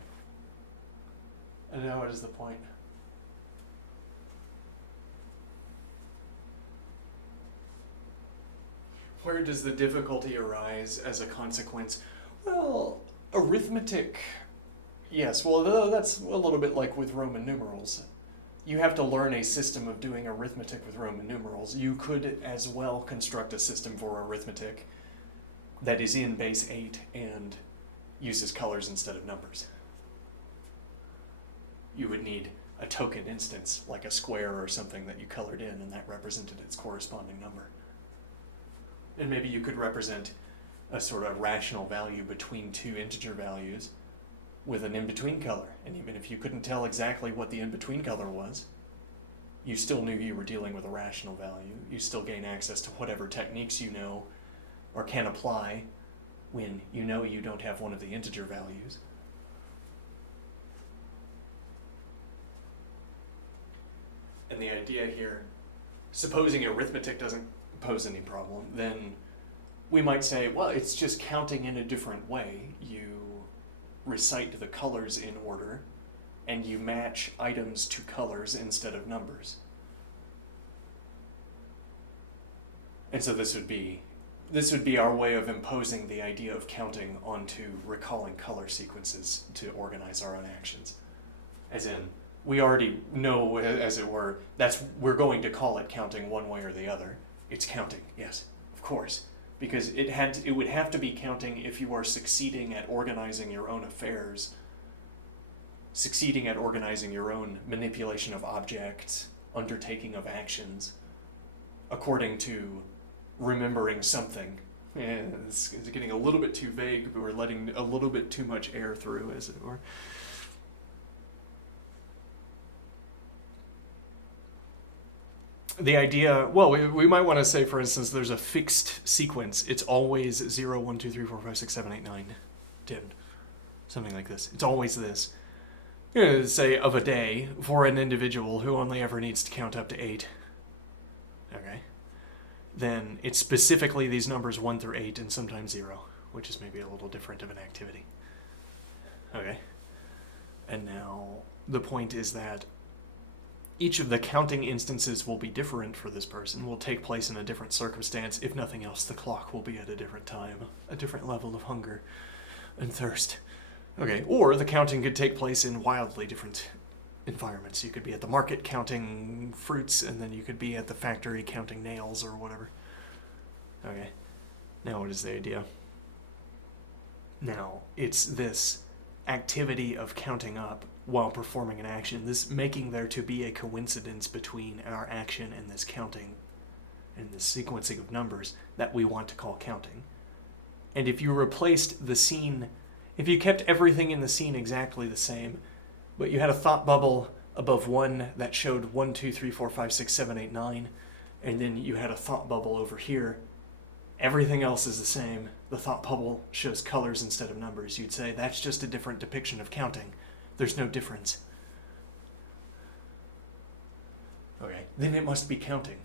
And now what is the point? Where does the difficulty arise as a consequence? Well, arithmetic, yes. Well, that's a little bit like with Roman numerals. You have to learn a system of doing arithmetic with Roman numerals. You could as well construct a system for arithmetic that is in base 8 and uses colors instead of numbers. You would need a token instance, like a square or something that you colored in, and that represented its corresponding number. And maybe you could represent a sort of rational value between two integer values with an in-between color. And even if you couldn't tell exactly what the in-between color was, you still knew you were dealing with a rational value. You still gain access to whatever techniques you know or can apply when you know you don't have one of the integer values. And the idea here, supposing arithmetic doesn't pose any problem, then we might say, well, it's just counting in a different way. You recite the colors in order, and you match items to colors instead of numbers. And so this would be our way of imposing the idea of counting onto recalling color sequences to organize our own actions. As in, we already know, as it were, we're going to call it counting one way or the other. It's counting, yes, of course, because it would have to be counting if you are succeeding at organizing your own affairs, succeeding at organizing your own manipulation of objects, undertaking of actions, according to remembering something. It's getting a little bit too vague, but we're letting a little bit too much air through, as it were. The idea, well, we might want to say, for instance, there's a fixed sequence. It's always 0, 1, 2, 3, 4, 5, 6, 7, 8, 9, 10. Something like this. It's always this. Say, of a day, for an individual who only ever needs to count up to 8. Okay. Then it's specifically these numbers 1 through 8 and sometimes 0, which is maybe a little different of an activity. Okay. And now the point is that each of the counting instances will be different for this person, will take place in a different circumstance. If nothing else, the clock will be at a different time, a different level of hunger and thirst. Okay, or the counting could take place in wildly different environments. You could be at the market counting fruits, and then you could be at the factory counting nails or whatever. Okay, now what is the idea? Now, it's this activity of counting up while performing an action, this making there to be a coincidence between our action and this counting and this sequencing of numbers that we want to call counting. And if you replaced the scene, if you kept everything in the scene exactly the same, but you had a thought bubble above 1 that showed 1, 2, 3, 4, 5, 6, 7, 8, 9, and then you had a thought bubble over here, everything else is the same. The thought bubble shows colors instead of numbers. You'd say that's just a different depiction of counting. There's no difference. Okay, then it must be counting.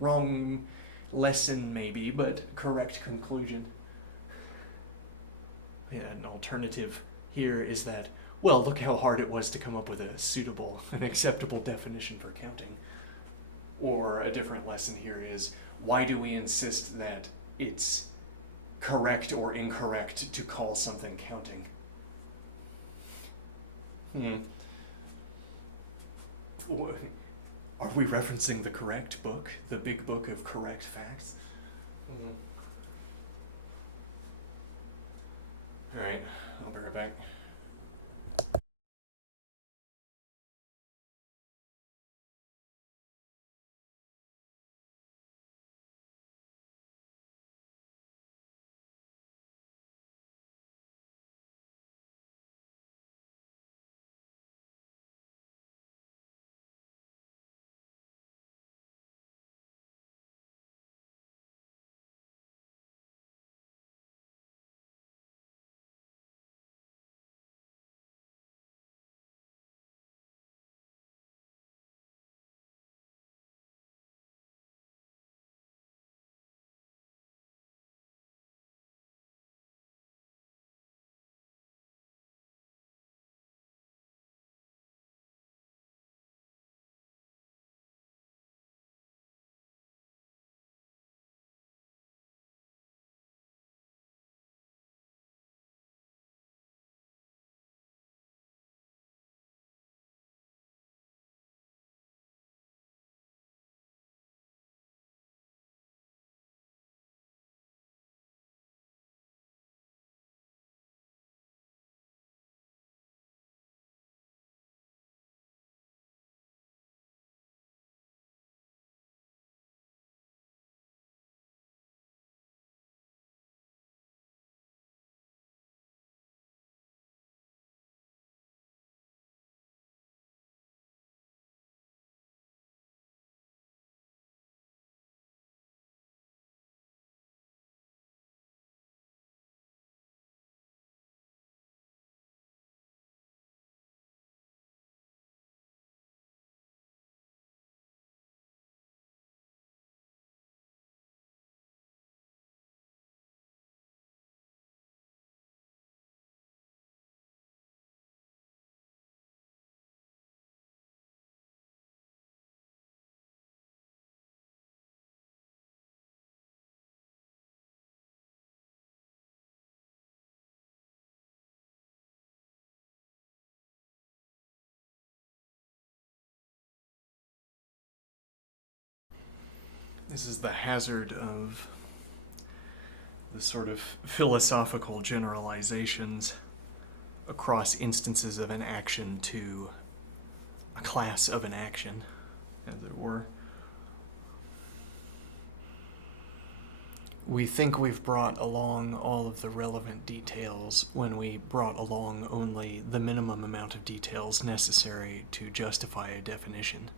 Wrong lesson maybe, but correct conclusion. Yeah, an alternative here is that, well, look how hard it was to come up with a suitable and acceptable definition for counting. Or a different lesson here is, why do we insist that it's correct or incorrect to call something counting? Are we referencing the correct book? The big book of correct facts? All right, I'll be right back. This is the hazard of the sort of philosophical generalizations across instances of an action to a class of an action, as it were. We think we've brought along all of the relevant details when we brought along only the minimum amount of details necessary to justify a definition.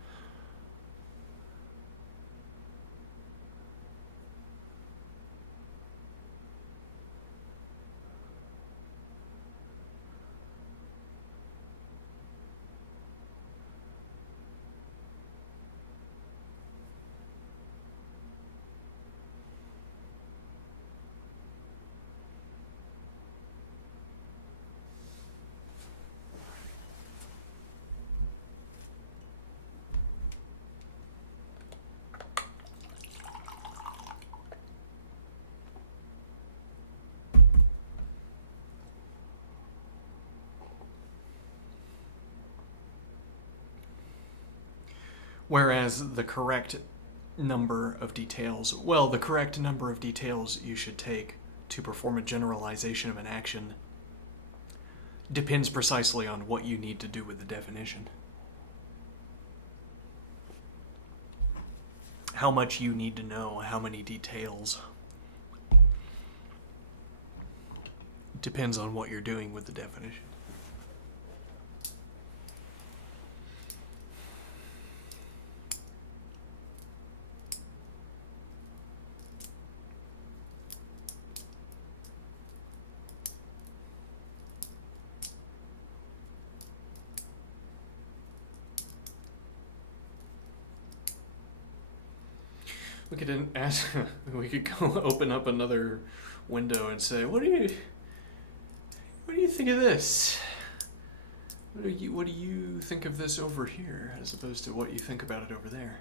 Whereas the correct number of details, the correct number of details you should take to perform a generalization of an action depends precisely on what you need to do with the definition. How much you need to know, how many details, depends on what you're doing with the definition. We could go open up another window and say, what do you think of this? What do you think of this over here, as opposed to what you think about it over there?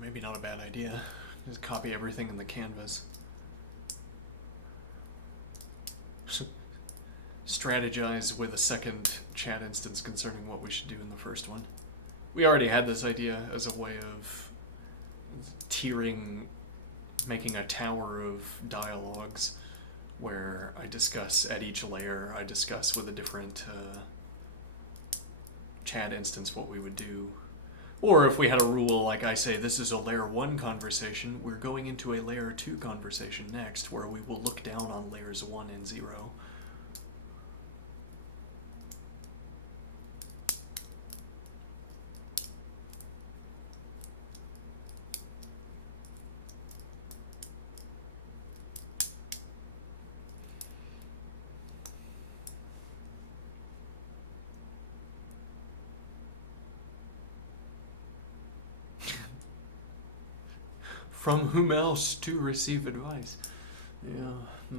Maybe not a bad idea. Just copy everything in the canvas. Strategize with a second chat instance concerning what we should do in the first one. We already had this idea as a way of tiering, making a tower of dialogues where I discuss at each layer, I discuss with a different chat instance what we would do. Or if we had a rule, like I say, this is a layer 1 conversation, we're going into a layer 2 conversation next, where we will look down on layers 1 and 0. From whom else to receive advice? Yeah.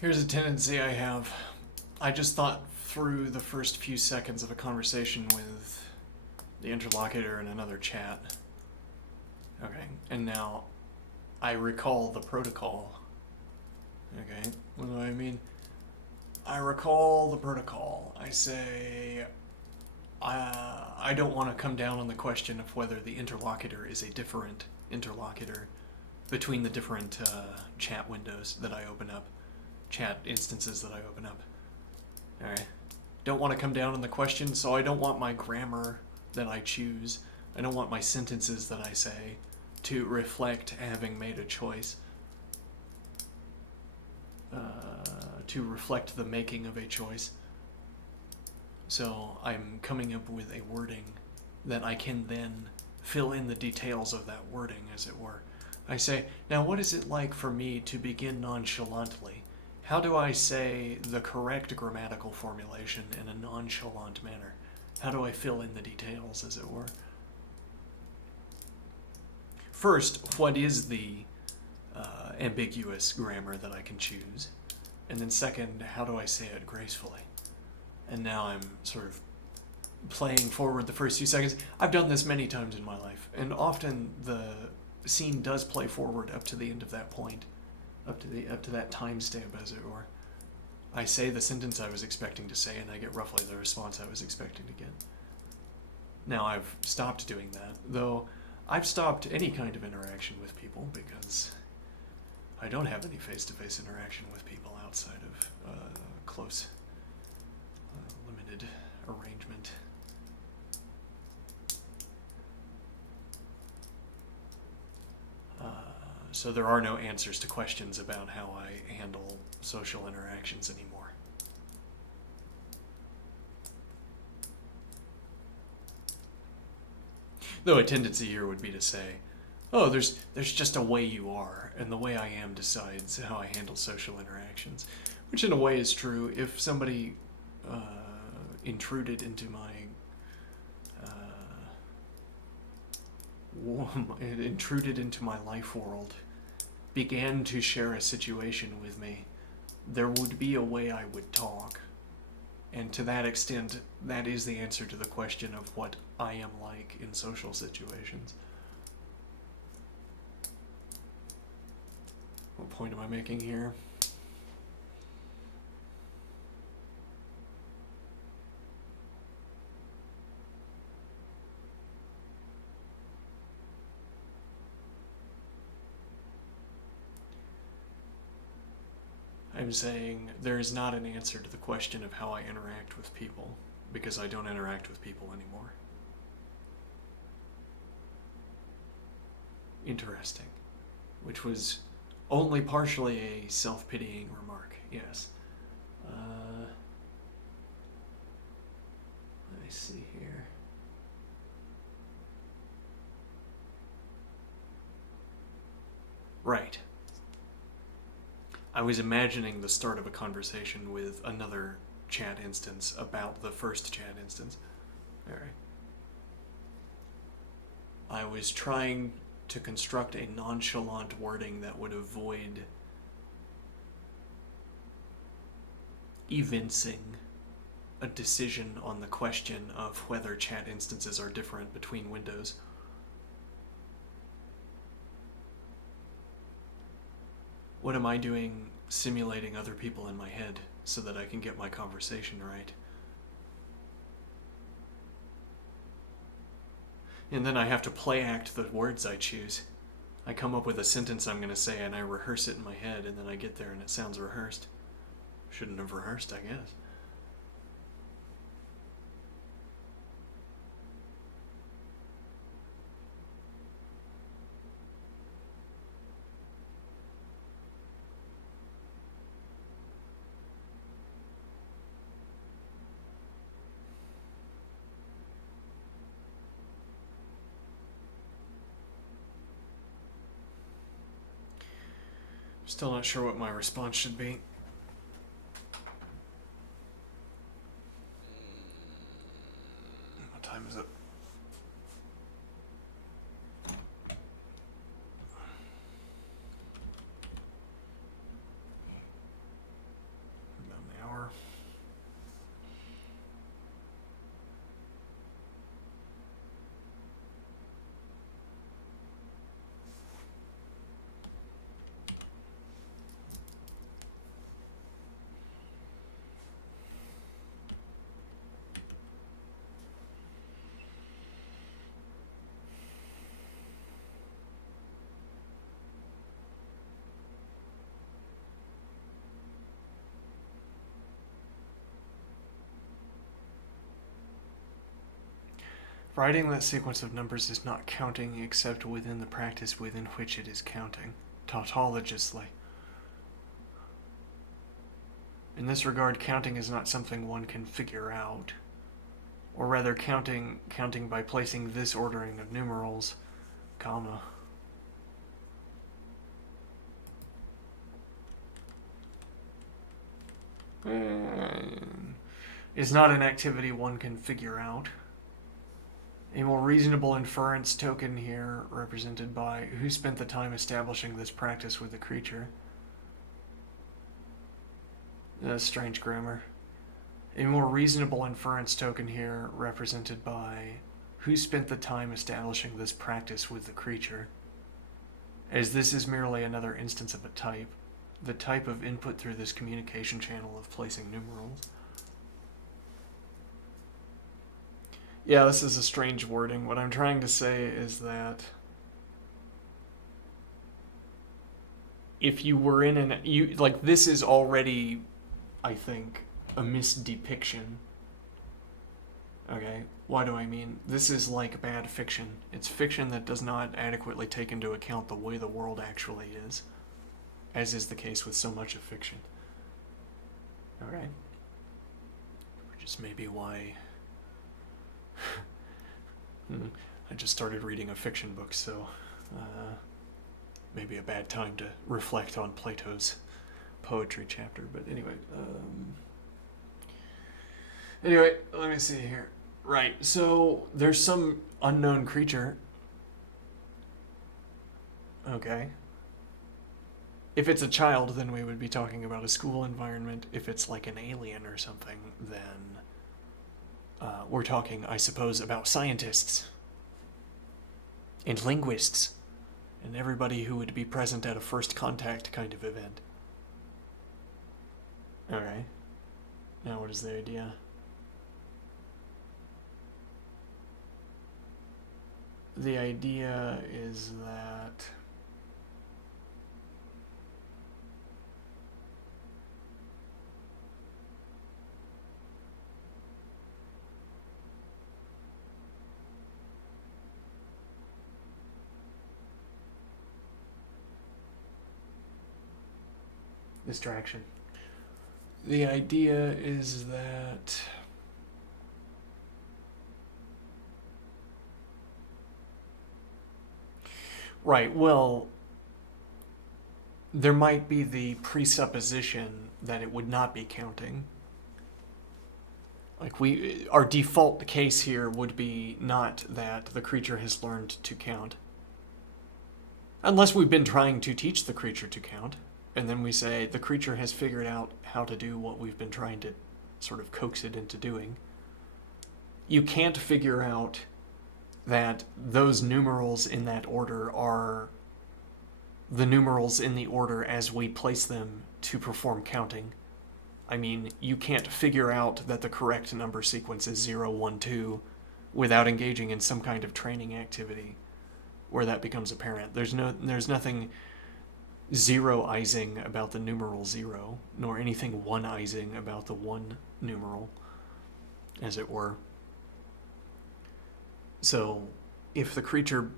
Here's a tendency I have. I just thought through the first few seconds of a conversation with the interlocutor in another chat. Okay, and now I recall the protocol. Okay, what do I mean? I recall the protocol. I say, I don't want to come down on the question of whether the interlocutor is a different interlocutor between the different chat windows that I open up. Chat instances that I open up. Alright. Don't want to come down on the question, so I don't want my grammar that I choose, I don't want my sentences that I say to reflect having made a choice. to reflect the making of a choice. So I'm coming up with a wording that I can then fill in the details of that wording, as it were. I say, now what is it like for me to begin nonchalantly? How do I say the correct grammatical formulation in a nonchalant manner? How do I fill in the details, as it were? First, what is the ambiguous grammar that I can choose? And then second, how do I say it gracefully? And now I'm sort of playing forward the first few seconds. I've done this many times in my life, and often the scene does play forward up to the end of that point, up to that time stamp, as it were. I say the sentence I was expecting to say, and I get roughly the response I was expecting to get. Now I've stopped doing that, though I've stopped any kind of interaction with people because I don't have any face-to-face interaction with people outside of close, limited arrangement. So there are no answers to questions about how I handle social interactions anymore. Though a tendency here would be to say, oh, there's just a way you are, and the way I am decides how I handle social interactions, which in a way is true. If somebody intruded into my life world, began to share a situation with me, there would be a way I would talk. And to that extent, that is the answer to the question of what I am like in social situations. What point am I making here? I'm saying there is not an answer to the question of how I interact with people, because I don't interact with people anymore. Interesting. Which was only partially a self-pitying remark, yes. Let me see here. Right. I was imagining the start of a conversation with another chat instance about the first chat instance. Alright. I was trying to construct a nonchalant wording that would avoid evincing a decision on the question of whether chat instances are different between windows. What am I doing simulating other people in my head so that I can get my conversation right? And then I have to play act the words I choose. I come up with a sentence I'm going to say and I rehearse it in my head, and then I get there and it sounds rehearsed. Shouldn't have rehearsed, I guess. Still not sure what my response should be. What time is it? About an hour. Writing that sequence of numbers is not counting except within the practice within which it is counting. Tautologically. In this regard, counting is not something one can figure out. Or rather, counting by placing this ordering of numerals, comma. Is not an activity one can figure out. A more reasonable inference token here, represented by who spent the time establishing this practice with the creature. That's strange grammar. A more reasonable inference token here, represented by who spent the time establishing this practice with the creature. As this is merely another instance of a type, the type of input through this communication channel of placing numerals. Yeah, this is a strange wording. What I'm trying to say is that if you were in this is already, I think, a misdepiction. Okay, why do I mean? This is like bad fiction. It's fiction that does not adequately take into account the way the world actually is, as is the case with so much of fiction. Okay? Which is maybe why I just started reading a fiction book, so maybe a bad time to reflect on Plato's poetry chapter. But anyway, let me see here. Right, so there's some unknown creature. Okay. If it's a child, then we would be talking about a school environment. If it's like an alien or something, then we're talking, I suppose, about scientists and linguists and everybody who would be present at a first contact kind of event. Okay. Now what is the idea? The idea is that distraction. The idea is that right, well, there might be the presupposition that it would not be counting. Like our default case here would be not that the creature has learned to count. Unless we've been trying to teach the creature to count. And then we say the creature has figured out how to do what we've been trying to sort of coax it into doing. You can't figure out that those numerals in that order are the numerals in the order as we place them to perform counting. I mean, you can't figure out that the correct number sequence is 0, 1, 2 without engaging in some kind of training activity where that becomes apparent. There's nothing zeroizing about the numeral 0, nor anything oneizing about the 1 numeral, as it were. So, if the creature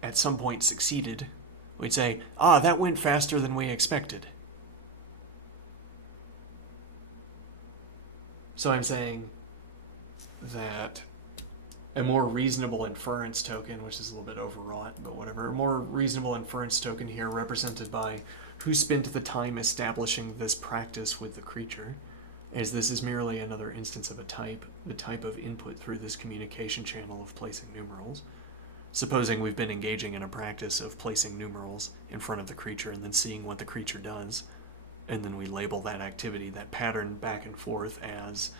at some point succeeded, we'd say, that went faster than we expected. So I'm saying that a more reasonable inference token, which is a little bit overwrought, but whatever, a more reasonable inference token here represented by who spent the time establishing this practice with the creature, as this is merely another instance of a type, the type of input through this communication channel of placing numerals. Supposing we've been engaging in a practice of placing numerals in front of the creature and then seeing what the creature does, and then we label that activity, that pattern back and forth as,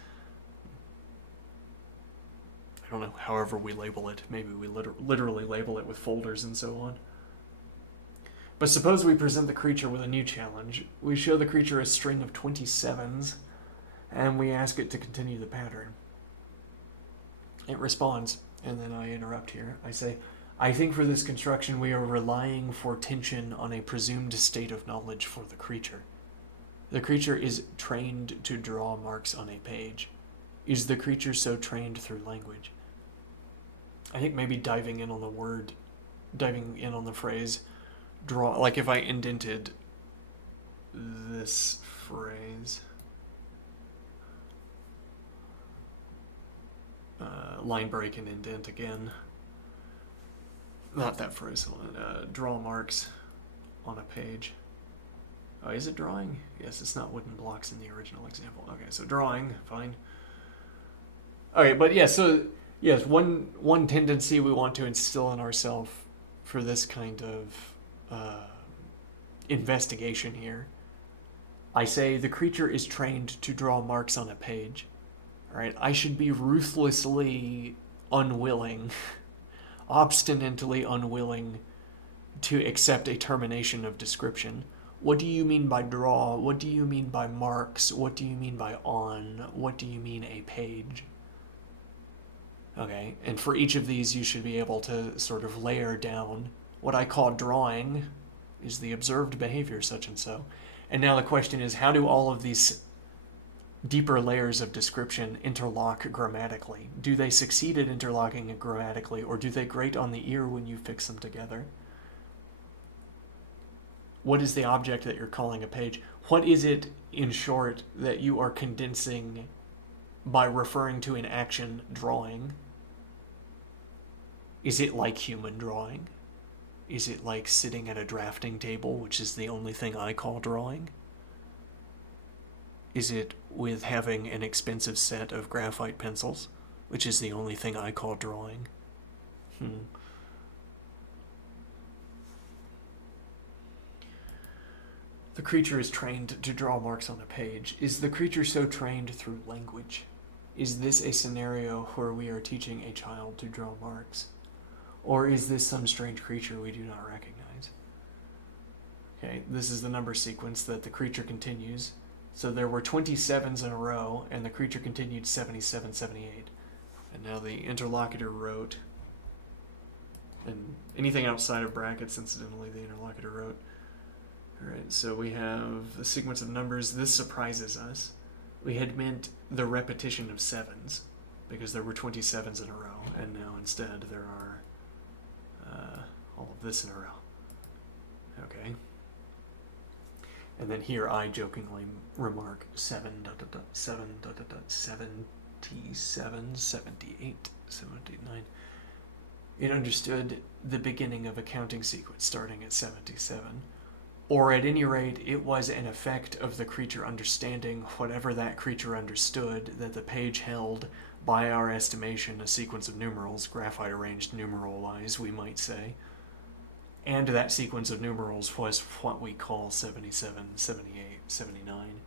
I don't know, however we label it. Maybe we literally label it with folders and so on. But suppose we present the creature with a new challenge. We show the creature a string of 27s, and we ask it to continue the pattern. It responds, and then I interrupt here. I say, I think for this construction we are relying for tension on a presumed state of knowledge for the creature. The creature is trained to draw marks on a page. Is the creature so trained through language? I think maybe diving in on the phrase, draw, like if I indented this phrase, line break and indent again. Not that phrase. Draw marks on a page. Oh, is it drawing? Yes, it's not wooden blocks in the original example. Okay, so drawing, fine. Okay, but yeah, so yes, one tendency we want to instill in ourselves for this kind of investigation here. I say the creature is trained to draw marks on a page. All right, I should be ruthlessly unwilling, obstinately unwilling to accept a termination of description. What do you mean by draw? What do you mean by marks? What do you mean by on? What do you mean a page? Okay, and for each of these you should be able to sort of layer down what I call drawing is the observed behavior such and so. And now the question is, how do all of these deeper layers of description interlock grammatically? Do they succeed at interlocking grammatically, or do they grate on the ear when you fix them together? What is the object that you're calling a page? What is it, in short, that you are condensing by referring to an action drawing? Is it like human drawing? Is it like sitting at a drafting table, which is the only thing I call drawing? Is it with having an expensive set of graphite pencils, which is the only thing I call drawing? The creature is trained to draw marks on a page. Is the creature so trained through language? Is this a scenario where we are teaching a child to draw marks? Or is this some strange creature we do not recognize? Okay, this is the number sequence that the creature continues. So there were 27s in a row, and the creature continued 77, 78. And now the interlocutor wrote, and anything outside of brackets, incidentally, the interlocutor wrote. Alright, so we have the sequence of numbers. This surprises us. We had meant the repetition of 7s, because there were 27s in a row, and now instead there are all of this in a row. Okay. And then here I jokingly remark 77, 77, 78, 79. It understood the beginning of a counting sequence starting at 77. Or at any rate, it was an effect of the creature understanding whatever that creature understood that the page held, by our estimation, a sequence of numerals, graphite arranged numeral-wise, we might say. And that sequence of numerals was what we call 77, 78, 79.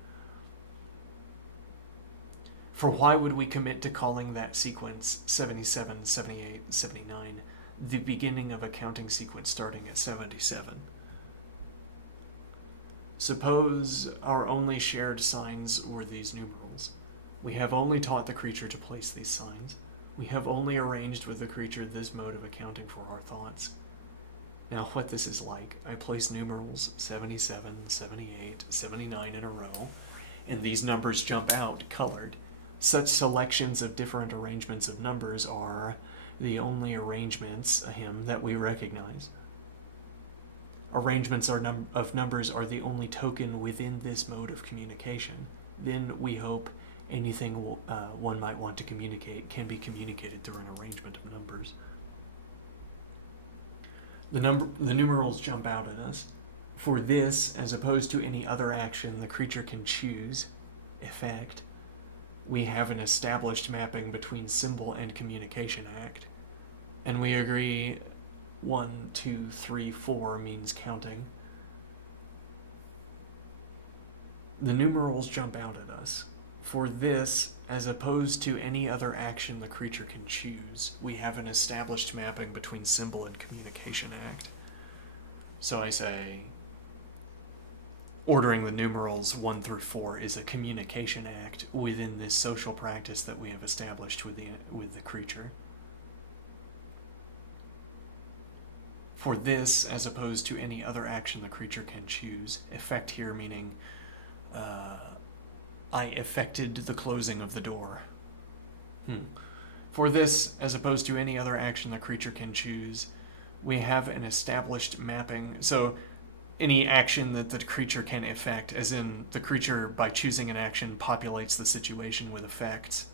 For why would we commit to calling that sequence 77, 78, 79 the beginning of a counting sequence starting at 77? Suppose our only shared signs were these numerals. We have only taught the creature to place these signs. We have only arranged with the creature this mode of accounting for our thoughts. Now what this is like, I place numerals 77, 78, 79 in a row, and these numbers jump out colored. Such selections of different arrangements of numbers are the only arrangements that we recognize. Arrangements of numbers are the only token within this mode of communication. Then we hope anything one might want to communicate can be communicated through an arrangement of numbers. The numerals jump out at us. For this, as opposed to any other action the creature can choose, effect, we have an established mapping between symbol and communication act. And we agree 1, 2, 3, 4 means counting. The numerals jump out at us. For this, as opposed to any other action the creature can choose, we have an established mapping between symbol and communication act. So I say, ordering the numerals 1 through 4 is a communication act within this social practice that we have established with the creature. For this, as opposed to any other action the creature can choose, effect here meaning I effected the closing of the door. For this, as opposed to any other action the creature can choose, we have an established mapping. So any action that the creature can effect, as in the creature, by choosing an action, populates the situation with effects.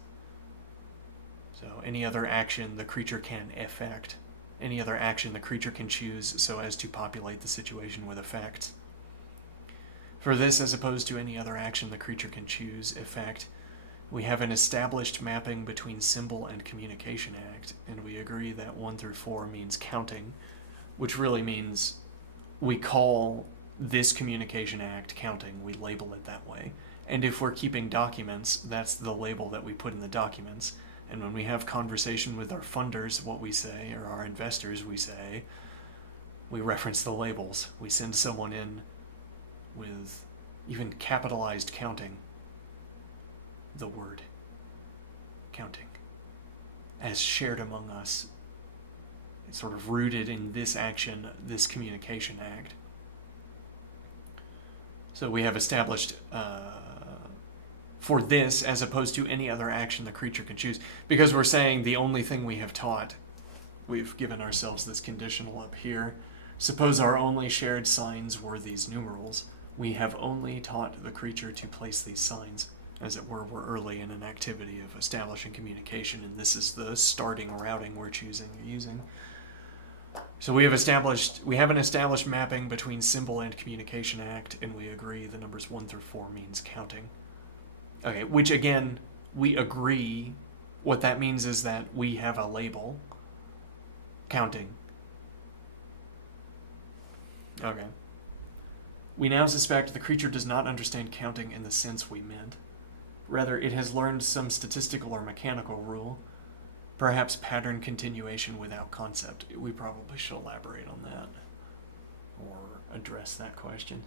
So any other action the creature can effect. Any other action the creature can choose so as to populate the situation with effects. For this, as opposed to any other action the creature can choose effect, we have an established mapping between symbol and communication act, and we agree that 1 through 4 means counting, which really means we call this communication act counting. We label it that way. And if we're keeping documents, that's the label that we put in the documents. And when we have conversation with our funders, what we say, or our investors, we reference the labels. We send someone in with even capitalized counting, the word counting, as shared among us. It's sort of rooted in this action, this communication act. So we have established for this as opposed to any other action the creature can choose. Because we're saying the only thing we have taught, we've given ourselves this conditional up here. Suppose our only shared signs were these numerals. We have only taught the creature to place these signs. As it were, we're early in an activity of establishing communication, and this is the starting routing we're choosing or using. So we have an established mapping between symbol and communication act, and we agree the numbers 1 through 4 means counting. Okay, which again, we agree. What that means is that we have a label, counting. Okay. We now suspect the creature does not understand counting in the sense we meant. Rather, it has learned some statistical or mechanical rule, perhaps pattern continuation without concept. We probably should elaborate on that or address that question.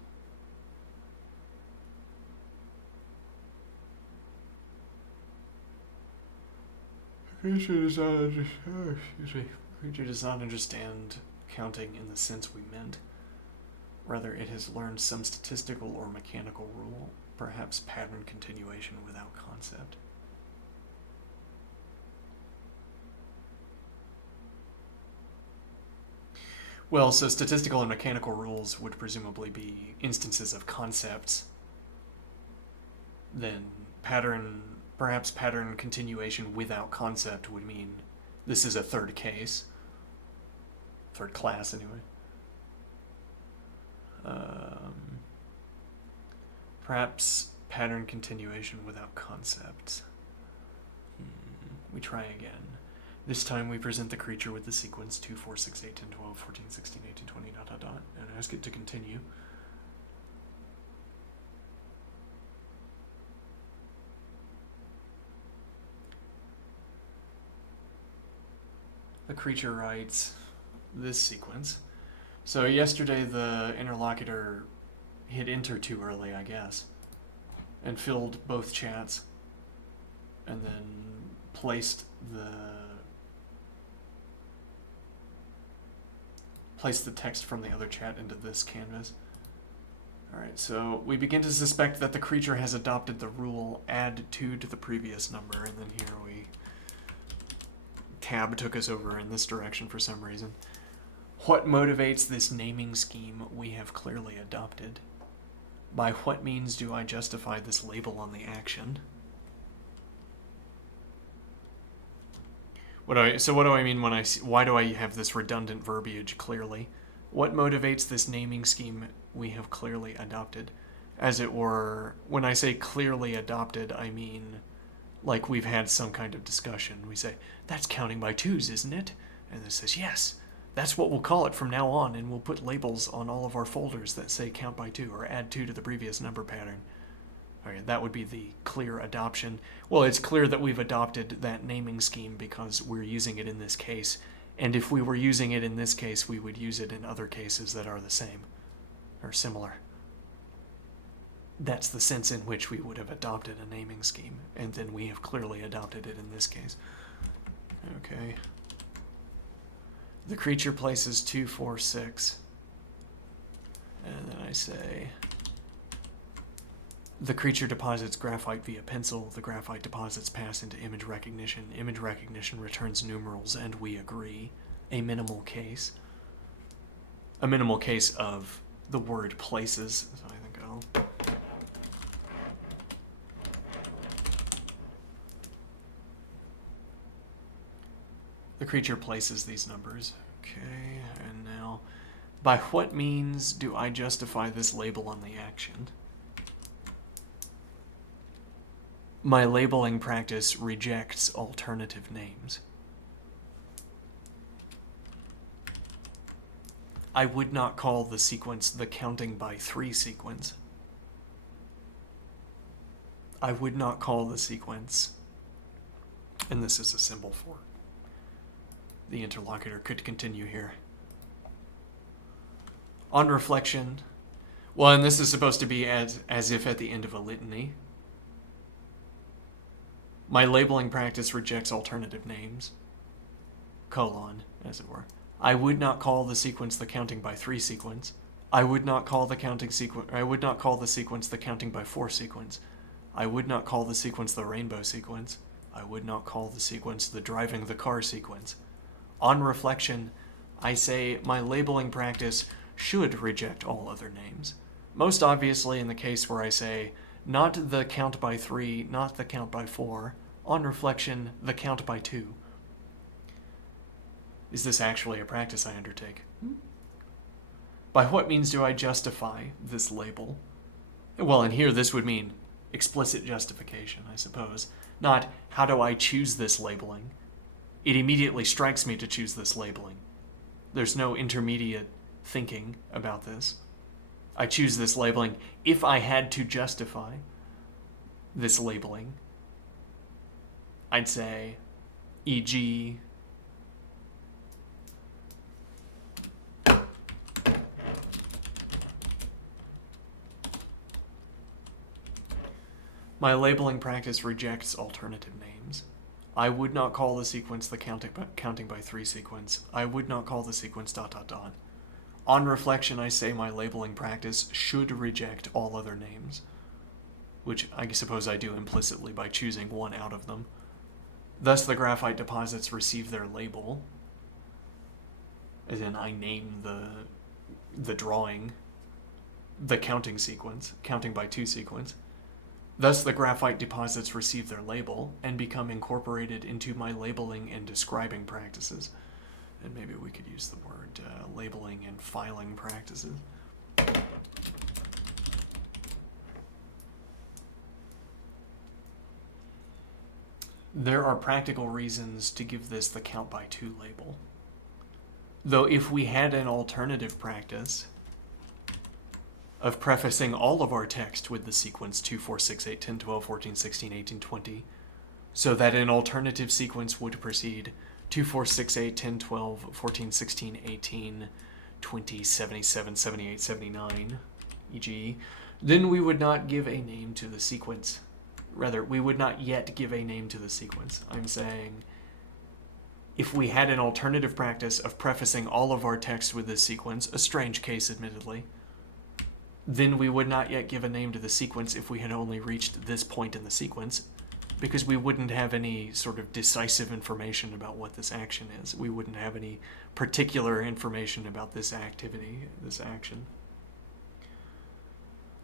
Creature does not understand counting in the sense we meant. Rather, it has learned some statistical or mechanical rule, perhaps pattern continuation without concept. Well, so statistical and mechanical rules would presumably be instances of concepts. Then perhaps pattern continuation without concept would mean this is a third case. Third class, anyway. Perhaps pattern continuation without concept. We try again. This time we present the creature with the sequence 2, 4, 6, 8, 10, 12, 14, 16, 18, 20, ... and ask it to continue. The creature writes this sequence. So yesterday the interlocutor hit enter too early, I guess, and filled both chats, and then placed the text from the other chat into this canvas. Alright, so we begin to suspect that the creature has adopted the rule add 2 to the previous number, and then here tab took us over in this direction for some reason. What motivates this naming scheme we have clearly adopted? By what means do I justify this label on the action? What do I mean when why do I have this redundant verbiage clearly? What motivates this naming scheme we have clearly adopted? As it were, when I say clearly adopted, I mean like we've had some kind of discussion. We say, that's counting by twos, isn't it? And it says, yes, that's what we'll call it from now on, and we'll put labels on all of our folders that say count by 2 or add 2 to the previous number pattern. Okay, that would be the clear adoption. Well, it's clear that we've adopted that naming scheme because we're using it in this case. And if we were using it in this case, we would use it in other cases that are the same or similar. That's the sense in which we would have adopted a naming scheme, and then we have clearly adopted it in this case. Okay. The creature places 2, 4, 6. And then I say, the creature deposits graphite via pencil. The graphite deposits pass into image recognition. Image recognition returns numerals, and we agree. A minimal case. A minimal case of the word places. So I think I'll... The creature places these numbers. Okay, and now, by what means do I justify this label on the action? My labeling practice rejects alternative names. I would not call the sequence the counting by 3 sequence. I would not call the sequence, and this is a symbol for the interlocutor could continue here. On reflection, well, and this is supposed to be as if at the end of a litany. My labeling practice rejects alternative names, colon, as it were. I would not call the sequence the counting by 3 sequence. I would not call the counting sequence. I would not call the sequence the counting by 4 sequence. I would not call the sequence the rainbow sequence. I would not call the sequence the driving the car sequence. On reflection, I say my labeling practice should reject all other names. Most obviously in the case where I say not the count by 3, not the count by 4. On reflection, the count by 2. Is this actually a practice I undertake? By what means do I justify this label? Well, and here this would mean explicit justification, I suppose. Not how do I choose this labeling. It immediately strikes me to choose this labeling. There's no intermediate thinking about this. I choose this labeling. If I had to justify this labeling, I'd say, e.g., my labeling practice rejects alternative names. I would not call the sequence the counting by 3 sequence. I would not call the sequence ... On reflection, I say my labeling practice should reject all other names, which I suppose I do implicitly by choosing one out of them. Thus, the graphite deposits receive their label, as in I name the drawing the counting sequence, counting by 2 sequence. Thus, the graphite deposits receive their label and become incorporated into my labeling and describing practices. And maybe we could use the word labeling and filing practices. There are practical reasons to give this the count by 2 label. Though if we had an alternative practice of prefacing all of our text with the sequence 2, 4, 6, 8, 10, 12, 14, 16, 18, 20, so that an alternative sequence would proceed 2, 4, 6, 8, 10, 12, 14, 16, 18, 20, 77, 78, 79, e.g., then we would not give a name to the sequence. Rather, we would not yet give a name to the sequence. I'm saying, if we had an alternative practice of prefacing all of our text with this sequence, a strange case admittedly, then we would not yet give a name to the sequence if we had only reached this point in the sequence, because we wouldn't have any sort of decisive information about what this action is. We wouldn't have any particular information about this activity, this action.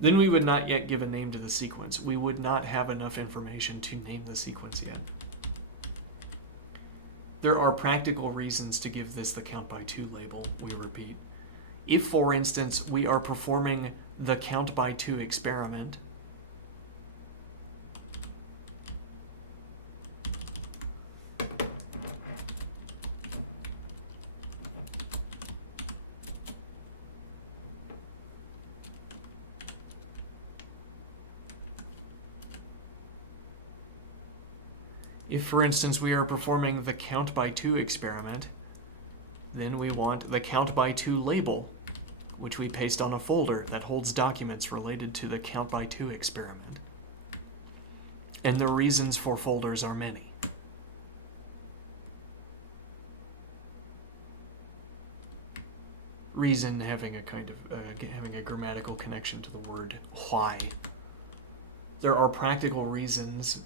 Then we would not yet give a name to the sequence. We would not have enough information to name the sequence yet. There are practical reasons to give this the count by 2 label, we repeat. If, for instance, we are performing the count by 2 experiment, if, for instance, we are performing the count by 2 experiment, then we want the count by 2 label, which we paste on a folder that holds documents related to the count by 2 experiment. And the reasons for folders are many. Reason having a kind of having a grammatical connection to the word why. There are practical reasons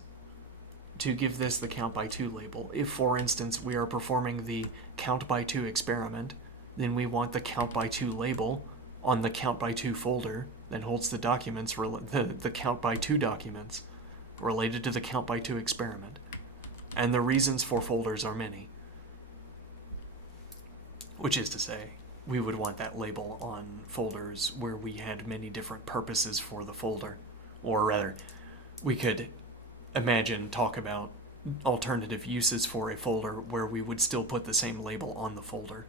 to give this the count by 2 label. If, for instance, we are performing the count by 2 experiment, then we want the count by 2 label on the count by 2 folder that holds the documents, the count by 2 documents related to the count by 2 experiment. And the reasons for folders are many. Which is to say, we would want that label on folders where we had many different purposes for the folder. Or rather, we could talk about alternative uses for a folder where we would still put the same label on the folder.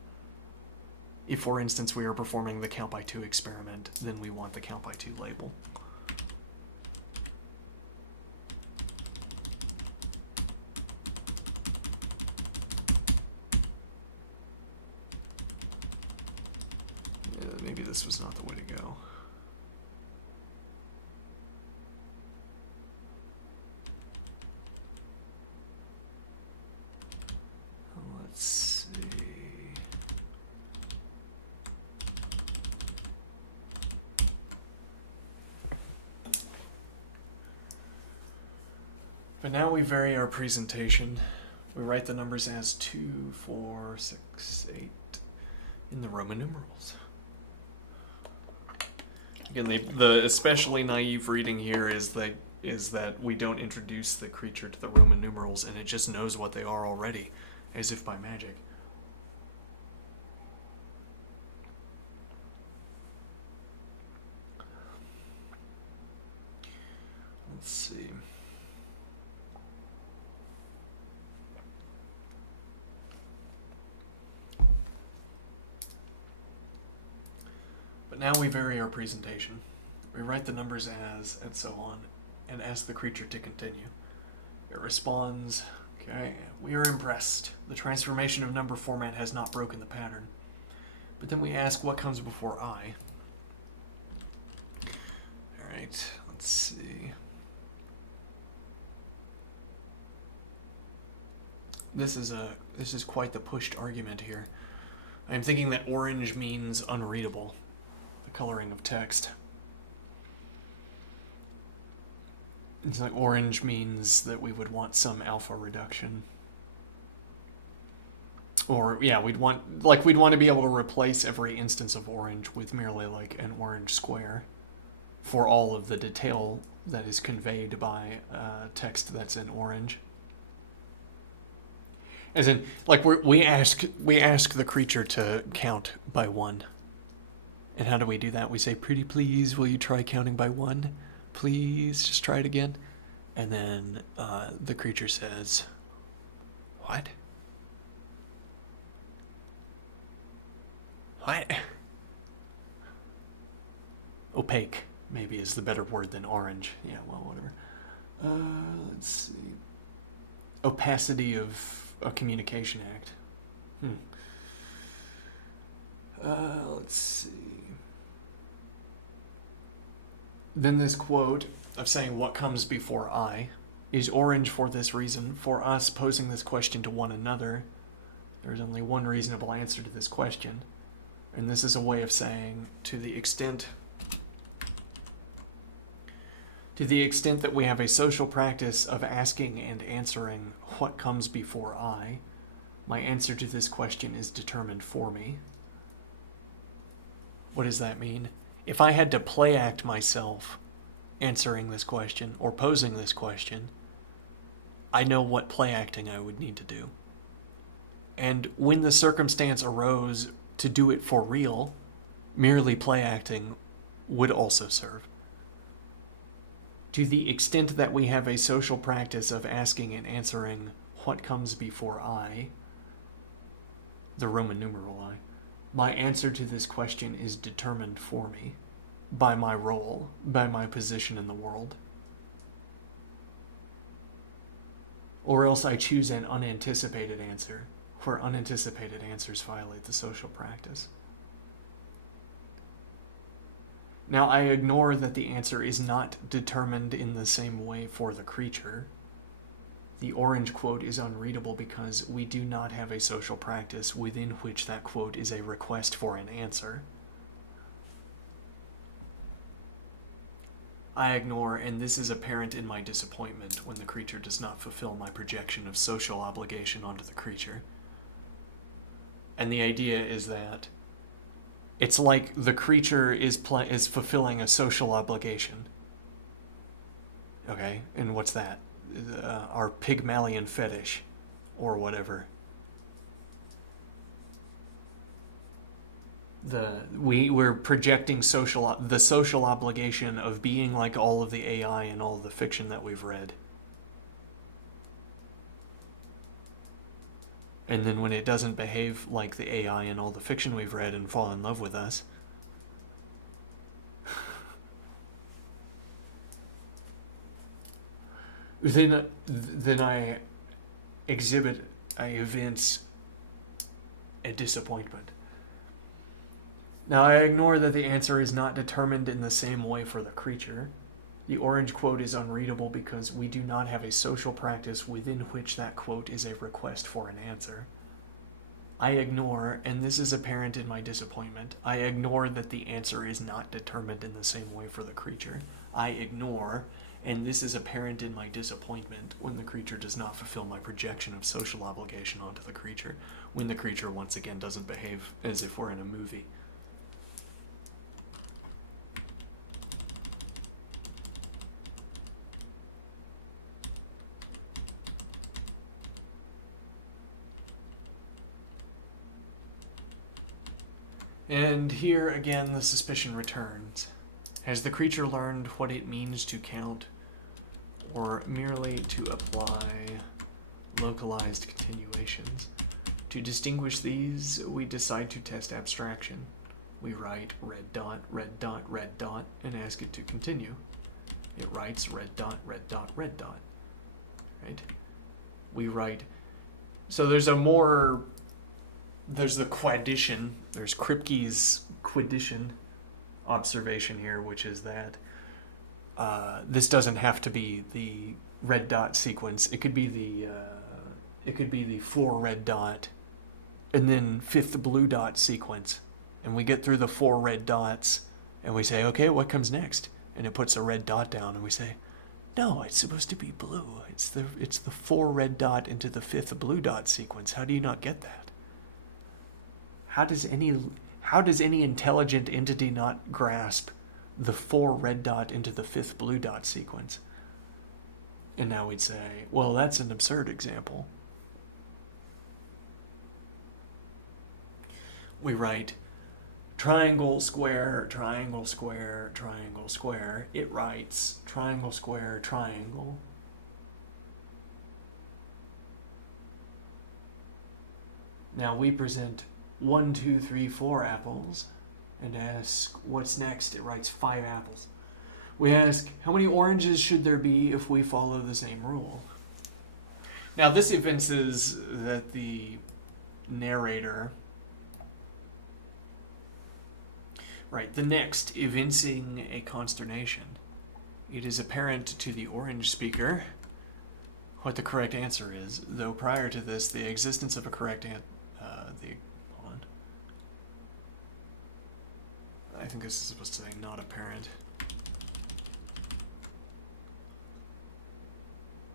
If, for instance, we are performing the count by 2 experiment, then we want the count by 2 label. Maybe this was not the way to go. Let's see. But now we vary our presentation. We write the numbers as 2, 4, 6, 8 in the Roman numerals. Again, the especially naive reading here is that we don't introduce the creature to the Roman numerals, and it just knows what they are already, as if by magic. Let's see. But now we vary our presentation. We write the numbers as, and so on, and ask the creature to continue. It responds, okay, we are impressed. The transformation of number format has not broken the pattern. But then we ask what comes before I. Alright, let's see. This is quite the pushed argument here. I am thinking that orange means unreadable. Coloring of text. It's like orange means that we would want some alpha reduction. Or yeah, we'd want to be able to replace every instance of orange with merely like an orange square for all of the detail that is conveyed by text that's in orange. As in, like we ask the creature to count by 1. And how do we do that? We say, pretty please, will you try counting by 1? Please, just try it again. And then the creature says, what? What? Opaque, maybe, is the better word than orange. Yeah, well, whatever. Let's see. Opacity of a communication act. Let's see. Then this quote of saying what comes before I is orange for this reason. For us posing this question to one another, there is only one reasonable answer to this question. And this is a way of saying to the extent that we have a social practice of asking and answering what comes before I, my answer to this question is determined for me. What does that mean? If I had to play act myself answering this question or posing this question, I know what play acting I would need to do. And when the circumstance arose to do it for real, merely play acting would also serve. To the extent that we have a social practice of asking and answering what comes before I, the Roman numeral I, my answer to this question is determined for me by my role, by my position in the world. Or else I choose an unanticipated answer, where unanticipated answers violate the social practice. Now, I ignore that the answer is not determined in the same way for the creature. The orange quote is unreadable because we do not have a social practice within which that quote is a request for an answer. I ignore, and this is apparent in my disappointment when the creature does not fulfill my projection of social obligation onto the creature. And the idea is that it's like the creature is fulfilling a social obligation. Okay, and what's that? Our Pygmalion fetish, or whatever. We're projecting the social obligation of being like all of the AI and all of the fiction that we've read. And then when it doesn't behave like the AI and all the fiction we've read and fall in love with us, then I evince a disappointment. Now, I ignore that the answer is not determined in the same way for the creature. The orange quote is unreadable because we do not have a social practice within which that quote is a request for an answer. I ignore, and this is apparent in my disappointment, I ignore that the answer is not determined in the same way for the creature. I ignore, and this is apparent in my disappointment, when the creature does not fulfill my projection of social obligation onto the creature, when the creature once again doesn't behave as if we're in a movie. And here again the suspicion returns. Has the creature learned what it means to count, or merely to apply localized continuations? To distinguish these, we decide to test abstraction. We write red dot, red dot, red dot, and ask it to continue. It writes red dot, red dot, red dot. Right? We write... So there's the quaddition, there's Kripke's quaddition observation here, which is that this doesn't have to be the red dot sequence. It could be the 4 red dot and then 5th blue dot sequence. And we get through the 4 red dots and we say, okay, what comes next? And it puts a red dot down and we say, no, it's supposed to be blue. It's the 4 red dot into the 5th blue dot sequence. How do you not get that? How does any intelligent entity not grasp the 4 red dot into the 5th blue dot sequence? And now we'd say, well, that's an absurd example. We write triangle, square, triangle, square, triangle, square. It writes triangle, square, triangle. Now we present 1, 2, 3, 4 apples and ask what's next. It writes 5 apples. We ask how many oranges should there be if we follow the same rule. Now this evinces that the narrator, right, the next evincing a consternation. It is apparent to the orange speaker what the correct answer is, though prior to this the existence of a correct answer. I think this is supposed to say not apparent.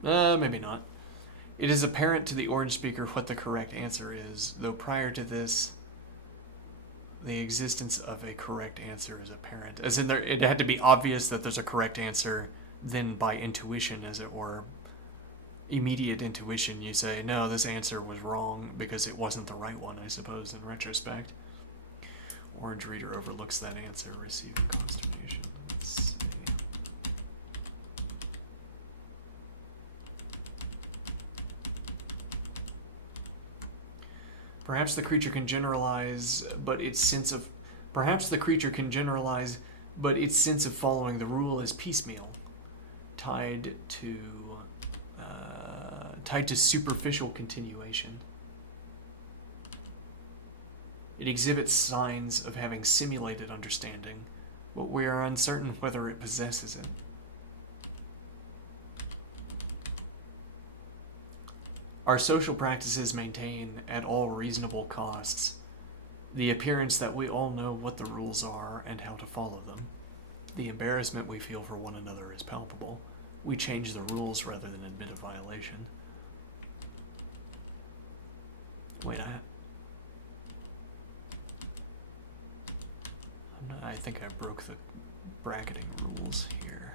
Maybe not. It is apparent to the orange speaker what the correct answer is, though prior to this, the existence of a correct answer is apparent. As in, it had to be obvious that there's a correct answer, then by intuition, as it were, immediate intuition, you say, no, this answer was wrong because it wasn't the right one, I suppose, in retrospect. Orange reader overlooks that answer, receiving consternation. Let's see. Perhaps the creature can generalize, but its sense of following the rule is piecemeal, tied to superficial continuation. It exhibits signs of having simulated understanding, but we are uncertain whether it possesses it. Our social practices maintain, at all reasonable costs, the appearance that we all know what the rules are and how to follow them. The embarrassment we feel for one another is palpable. We change the rules rather than admit a violation. Wait, I think I broke the bracketing rules here.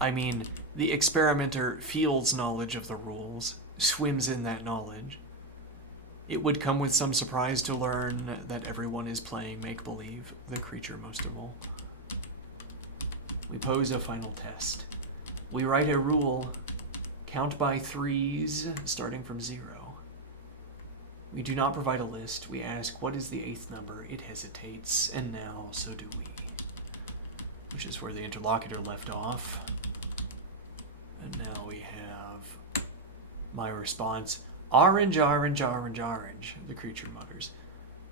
I mean, the experimenter feels knowledge of the rules, swims in that knowledge, It would come with some surprise to learn that everyone is playing make-believe, the creature most of all. We pose a final test. We write a rule, count by threes, starting from 0. We do not provide a list. We ask, what is the 8th number? It hesitates, and now so do we. Which is where the interlocutor left off. And now we have my response. Orange, orange, orange, orange, the creature mutters.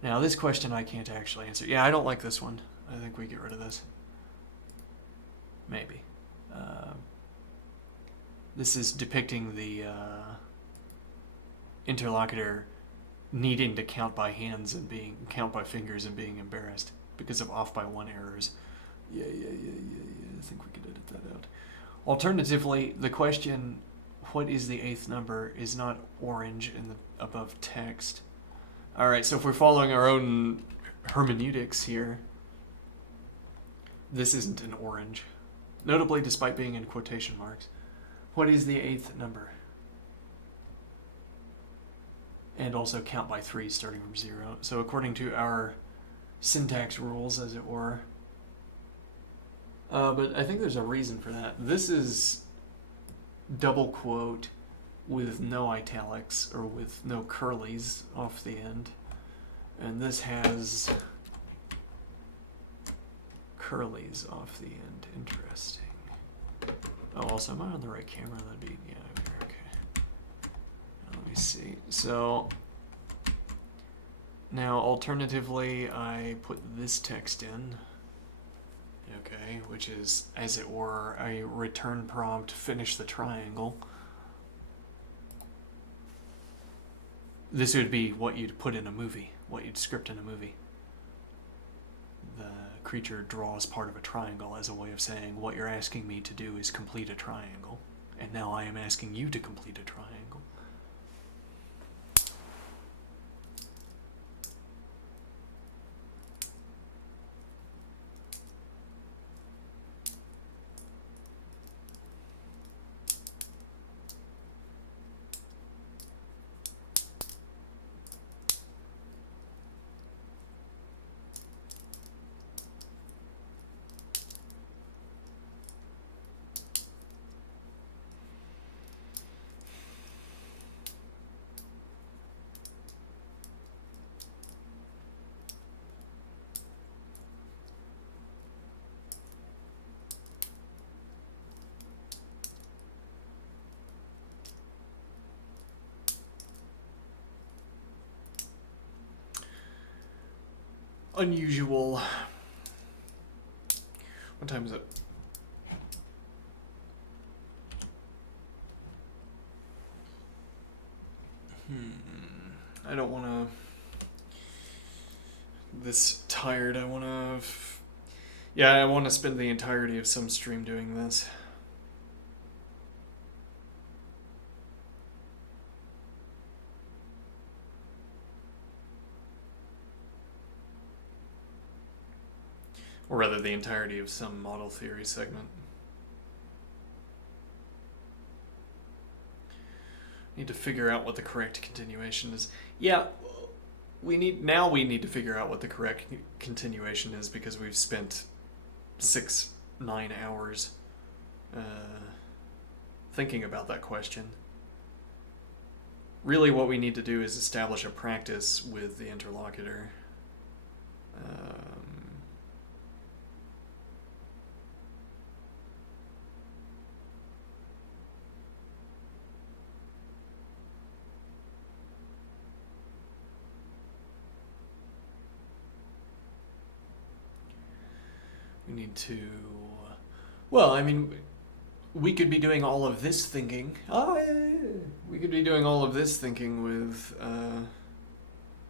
Now, this question I can't actually answer. Yeah, I don't like this one. I think we get rid of this. Maybe. This is depicting the interlocutor needing to count by hands and count by fingers and being embarrassed because of off by 1 errors. Yeah. I think we could edit that out. Alternatively, the question, what is the 8th number, is not orange in the above text. All right, so if we're following our own hermeneutics here, this isn't an orange. Notably, despite being in quotation marks. What is the 8th number? And also count by 3 starting from 0. So according to our syntax rules, as it were. But I think there's a reason for that. This is double quote with no italics or with no curlies off the end. And this has curlies off the end. Interesting. Oh, also, am I on the right camera? That'd be, yeah, okay. Let me see. So, now alternatively, I put this text in. Okay, which is, as it were, a return prompt, finish the triangle. This would be what you'd put in a movie, what you'd script in a movie. The creature draws part of a triangle as a way of saying, what you're asking me to do is complete a triangle, and now I am asking you to complete a triangle. Unusual. What time is it? I don't want to... This tired, I want to... Yeah, I want to spend the entirety of some stream doing this. Or rather, the entirety of some model theory segment. Need to figure out what the correct continuation is. Yeah, we need to figure out what the correct continuation is because we've spent 6-9 hours thinking about that question. Really, what we need to do is establish a practice with the interlocutor. We need to... Well, I mean, we could be doing all of this thinking. We could be doing all of this thinking with an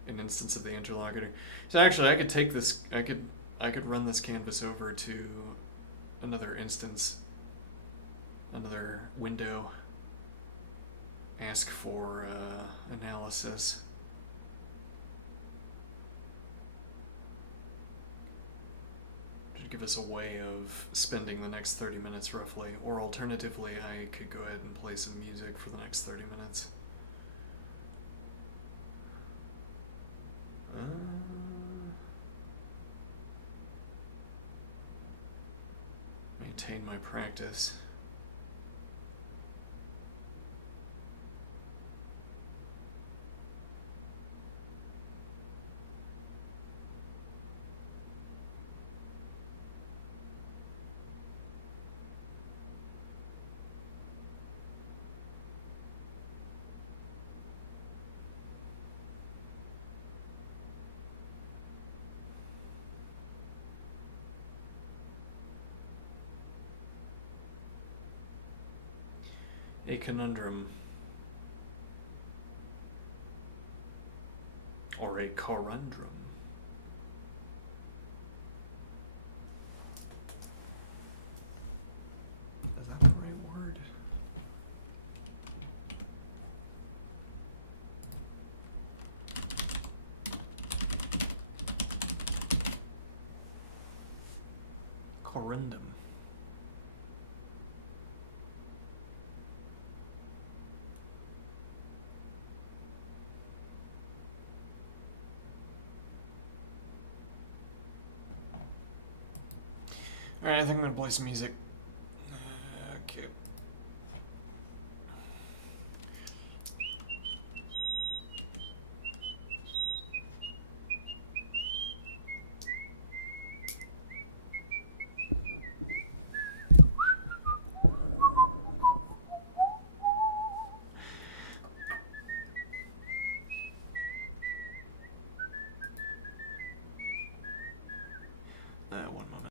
instance of the interlocutor. So actually, I could take this. I could run this canvas over to another instance, another window. Ask for analysis. Give us a way of spending the next 30 minutes roughly, or alternatively I could go ahead and play some music for the next 30 minutes. maintain my practice. A conundrum, or a corundrum. Is that the right word? Corundum. Alright, I think I'm gonna play some music. Okay. One moment.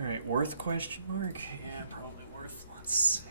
Alright, worth question mark? Yeah, probably worth. Let's see.